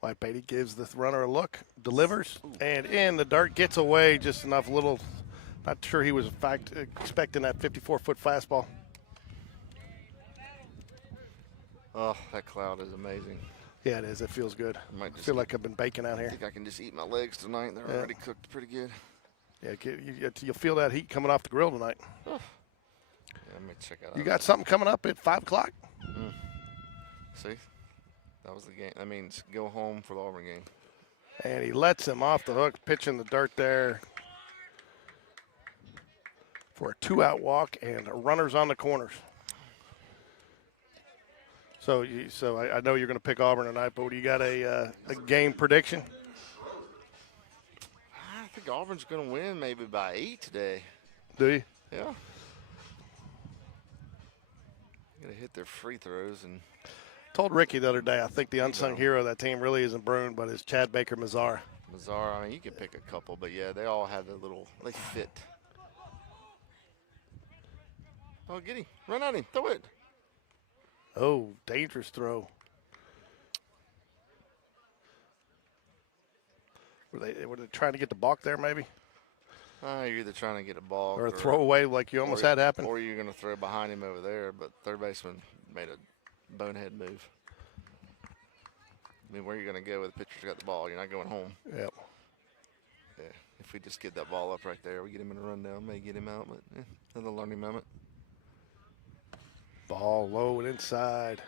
White Beatty gives the runner a look, delivers, and in the dirt, gets away just enough. Not sure he was in fact expecting that 54-foot fastball. Oh, that cloud is amazing. Yeah, it is. It feels good. I might I just feel like I've been baking out I here. think I can just eat my legs tonight. They're Yeah. already cooked pretty good. Yeah, you'll feel that heat coming off the grill tonight. Yeah, I may check out. You got something coming up at 5 o'clock? See, that was the game. That means go home for the Auburn game. And he lets him off the hook, pitching the dirt there for a 2-out walk and runners on the corners. So I know you're going to pick Auburn tonight, but you got a game prediction? I think Auburn's going to win maybe by 8 today. Do you? Yeah. Got to hit their free throws and. Told Ricky the other day, I think the unsung hero of that team really isn't Bruin, but is Chad Baker Mazar. Mazar, I mean, you can pick a couple, but yeah, they all have they fit. Oh, get him. Run at him. Throw it. Oh, dangerous throw. Were they trying to get the balk there, maybe? You're either trying to get a ball Or a throwaway like you almost had happen? Or you're going to throw behind him over there, but third baseman made a bonehead move. I mean, where are you going to go with the pitcher's got the ball? You're not going home. Yep. Yeah. If we just get that ball up right there, we get him in a rundown, may get him out, but another learning moment. Ball low and inside.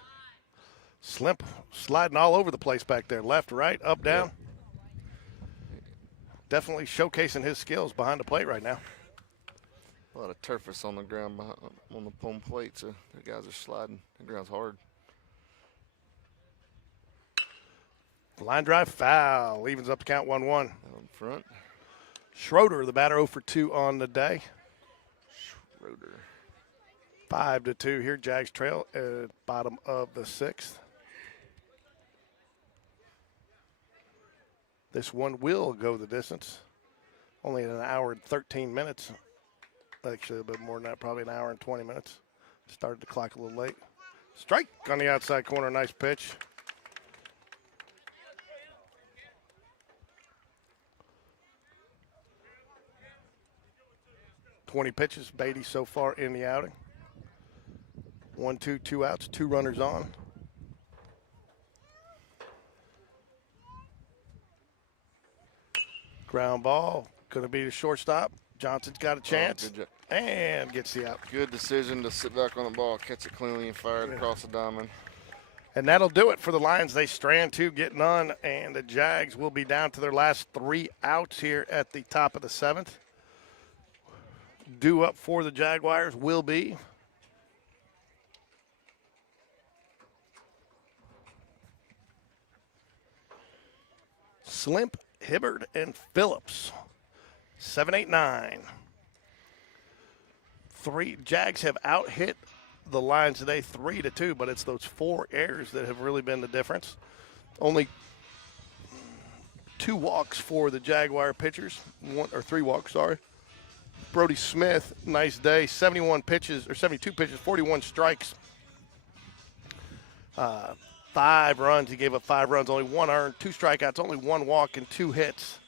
Slimp sliding all over the place back there. Left, right, up, down. Definitely showcasing his skills behind the plate right now. A lot of turfus on the ground on the home plate, so the guys are sliding. The ground's hard. Line drive foul. Evens up to count 1-1. Out in front. Schroeder, the batter, 0 for 2 on the day. Schroeder. 5-2 here. Jags trail at bottom of the 6th. This one will go the distance. Only an hour and 13 minutes. Actually, a bit more than that, probably an hour and 20 minutes. Started the clock a little late. Strike on the outside corner. Nice pitch. (20 pitches, Beatty so far in the outing. 1-2, 2 outs, 2 runners on. Ground ball, going to be the shortstop. Johnson's got a chance, Good job. and gets the out. Good decision to sit back on the ball, catch it cleanly, and fire it across the diamond. And that'll do it for the Lions. They strand 2, get none, and the Jags will be down to their last 3 outs here at the top of the 7th. Due up for the Jaguars will be Slimp, Hibbard, and Phillips. 7, 8, 9. 3 Jags have out-hit the Lions today 3-2, but it's those 4 errors that have really been the difference. Only 2 walks for the Jaguar pitchers, 3 walks, sorry. Brody Smith, nice day, 72 pitches, 41 strikes. 5 runs, he gave up 5 runs, only 1 earned, 2 strikeouts, only 1 walk, and 2 hits.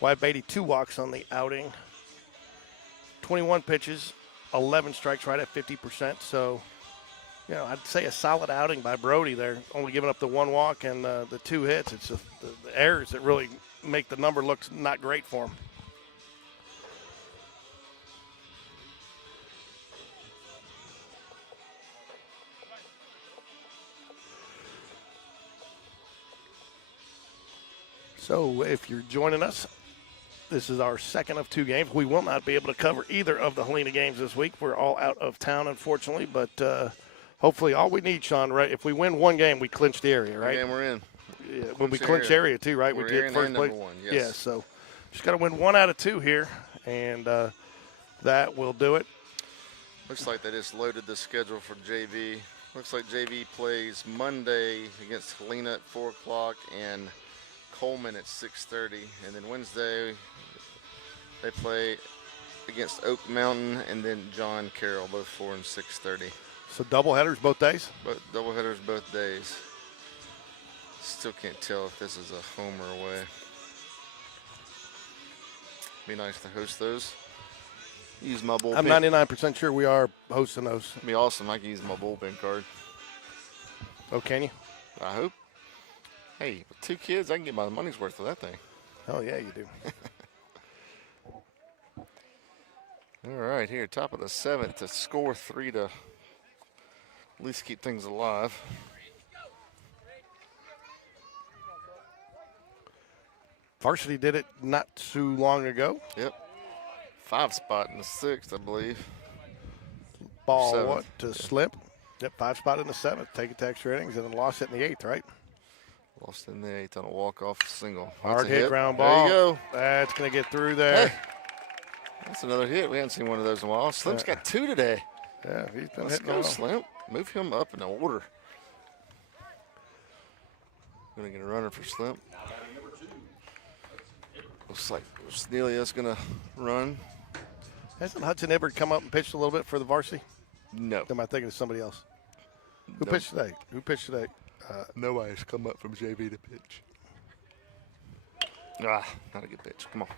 Wyatt Beatty, 2 walks on the outing. 21 pitches, 11 strikes, right at 50%. So, you know, I'd say a solid outing by Brody there, only giving up the 1 walk and the 2 hits. It's just the errors that really make the number look not great for him. So if you're joining us, this is our second of 2 games. We will not be able to cover either of the Helena games this week. We're all out of town, unfortunately, but hopefully all we need, Sean, right? If we win 1 game, we clinch the area, right? Game we're in. Yeah, when we clinch area too, right? We're we get first place. #1, yes. Yeah, so just got to win 1 out of 2 here, and that will do it. Looks like they just loaded the schedule for JV. Looks like JV plays Monday against Helena at 4 o'clock and Coleman at 6:30, and then Wednesday they play against Oak Mountain and then John Carroll, both 4 and 6:30. So double headers both days? But doubleheaders both days. Still can't tell if this is a home or away. Be nice to host those. Use my bullpen. I'm 99% sure we are hosting those. It'd be awesome. I can use my bullpen card. Oh, can you? I hope. Hey, with 2 kids, I can get my money's worth of that thing. Oh, yeah, you do. All right, here, top of the 7th to score 3 to at least keep things alive. Varsity did it not too long ago. Yep. 5 spot in the 6th, I believe. Ball, 7th. what, to Slip? Yep, 5 spot in the 7th. Take it to extra innings and then lost it in the 8th, right? Lost in the 8th on a walk-off single. Hard That's a hit, ground ball. There you go. That's going to get through there. Hey, that's another hit. We haven't seen one of those in a while. Slim's got 2 today. Yeah, he's been Let's hitting go, well. Slim. Move him up in the order. Gonna get a runner for Slim. Looks like Snelia's gonna run. Hasn't Hudson Ibbard come up and pitched a little bit for the varsity? No. Am I thinking of somebody else? Who Nope. pitched today? Who pitched today? Nobody's come up from JV to pitch. Ah, not a good pitch. Come on.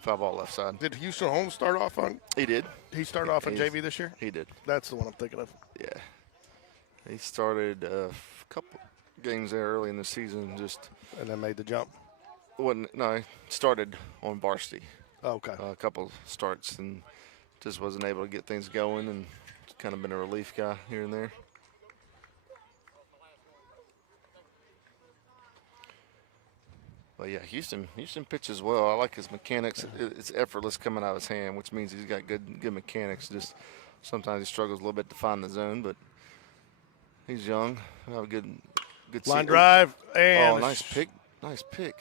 5 ball left side. Did Houston Holmes start off on? He did. He started off on He's- JV this year? He did. That's the one I'm thinking of. Yeah. He started a couple games there early in the season. Just And then made the jump. wasn't. No, he started on varsity. Oh, okay. A couple starts and just wasn't able to get things going and kind of been a relief guy here and there. But yeah, Houston pitches well. I like his mechanics. It's effortless coming out of his hand, which means he's got good mechanics. Just sometimes he struggles a little bit to find the zone, but he's young. Have a good Line drive and oh, nice pick. Nice pick.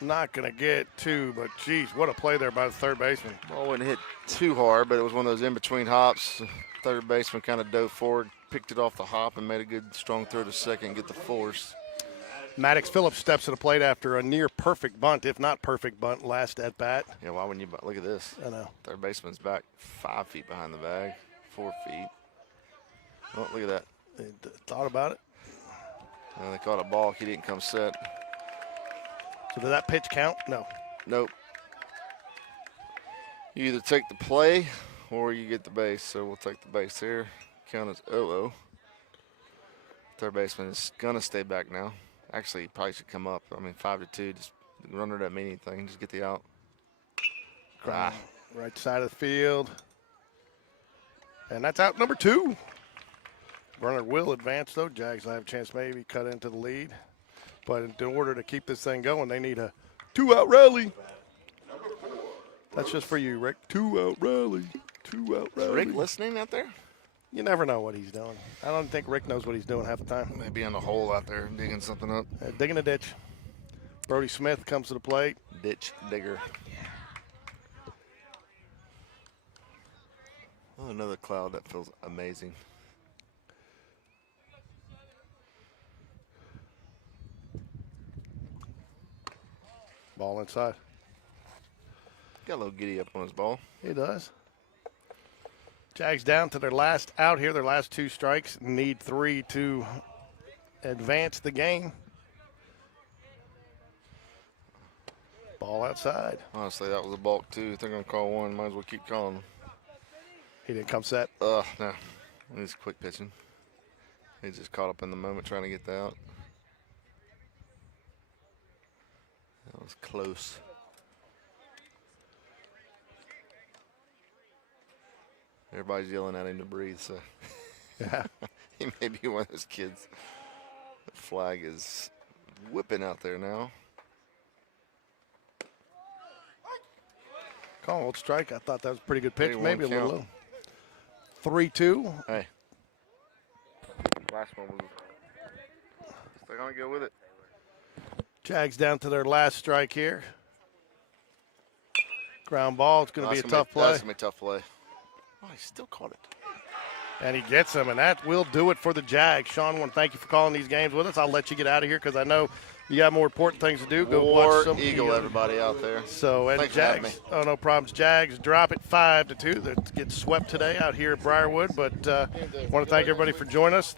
Not going to get two, but geez, what a play there by the third baseman. Ball wouldn't hit too hard, but it was one of those in-between hops. Third baseman kind of dove forward, picked it off the hop, and made a good strong throw to second, get the force. Maddox Phillips steps to the plate after a near perfect bunt, if not perfect bunt, last at bat. Yeah, why wouldn't you? Look at this. I know. Third baseman's back 5 feet behind the bag, 4 feet. Oh, look at that. They thought about it. And they caught a balk. He didn't come set. So did that pitch count? No. Nope. You either take the play or you get the base. So we'll take the base here. Count as 0-0. Third baseman is gonna stay back now. Actually, he probably should come up. I mean, 5-2. Just runner doesn't mean anything. Just get the out. Ah. Right side of the field. And that's out number 2. Runner will advance, though. Jags will have a chance maybe cut into the lead. But in order to keep this thing going, they need a 2-out rally. That's just for you, Rick. 2-out rally. 2-out rally. Is Rick listening out there? You never know what he's doing. I don't think Rick knows what he's doing half the time. Maybe in the hole out there digging something up. Digging a ditch. Brody Smith comes to the plate. Ditch digger. Oh, another cloud. That feels amazing. Ball inside. Got a little giddy up on his ball. He does. Jags down to their last out here, their last 2 strikes. Need 3 to advance the game. Ball outside. Honestly, that was a balk, too. If they're going to call one, might as well keep calling them. He didn't come set. No. He's quick pitching. He just caught up in the moment trying to get that out. That was close. Everybody's yelling at him to breathe, so Yeah. he may be one of those kids. The flag is whipping out there now. Called strike. I thought that was a pretty good pitch. 31 Maybe a little count. low. 3-2. Hey. Last one was. They're going to go with it. Jags down to their last strike here. Ground ball. It's going to be a tough play. That's going to be a tough play. Oh, he still caught it. And he gets him, and that will do it for the Jags. Sean, I want to thank you for calling these games with us. I'll let you get out of here because I know you got more important things to do. Go watch some Eagle, everybody out there. So, and Thanks for having Jags, me. oh, no problems. Jags drop it 5-2. They get swept today out here at Briarwood, but want to thank everybody for joining us.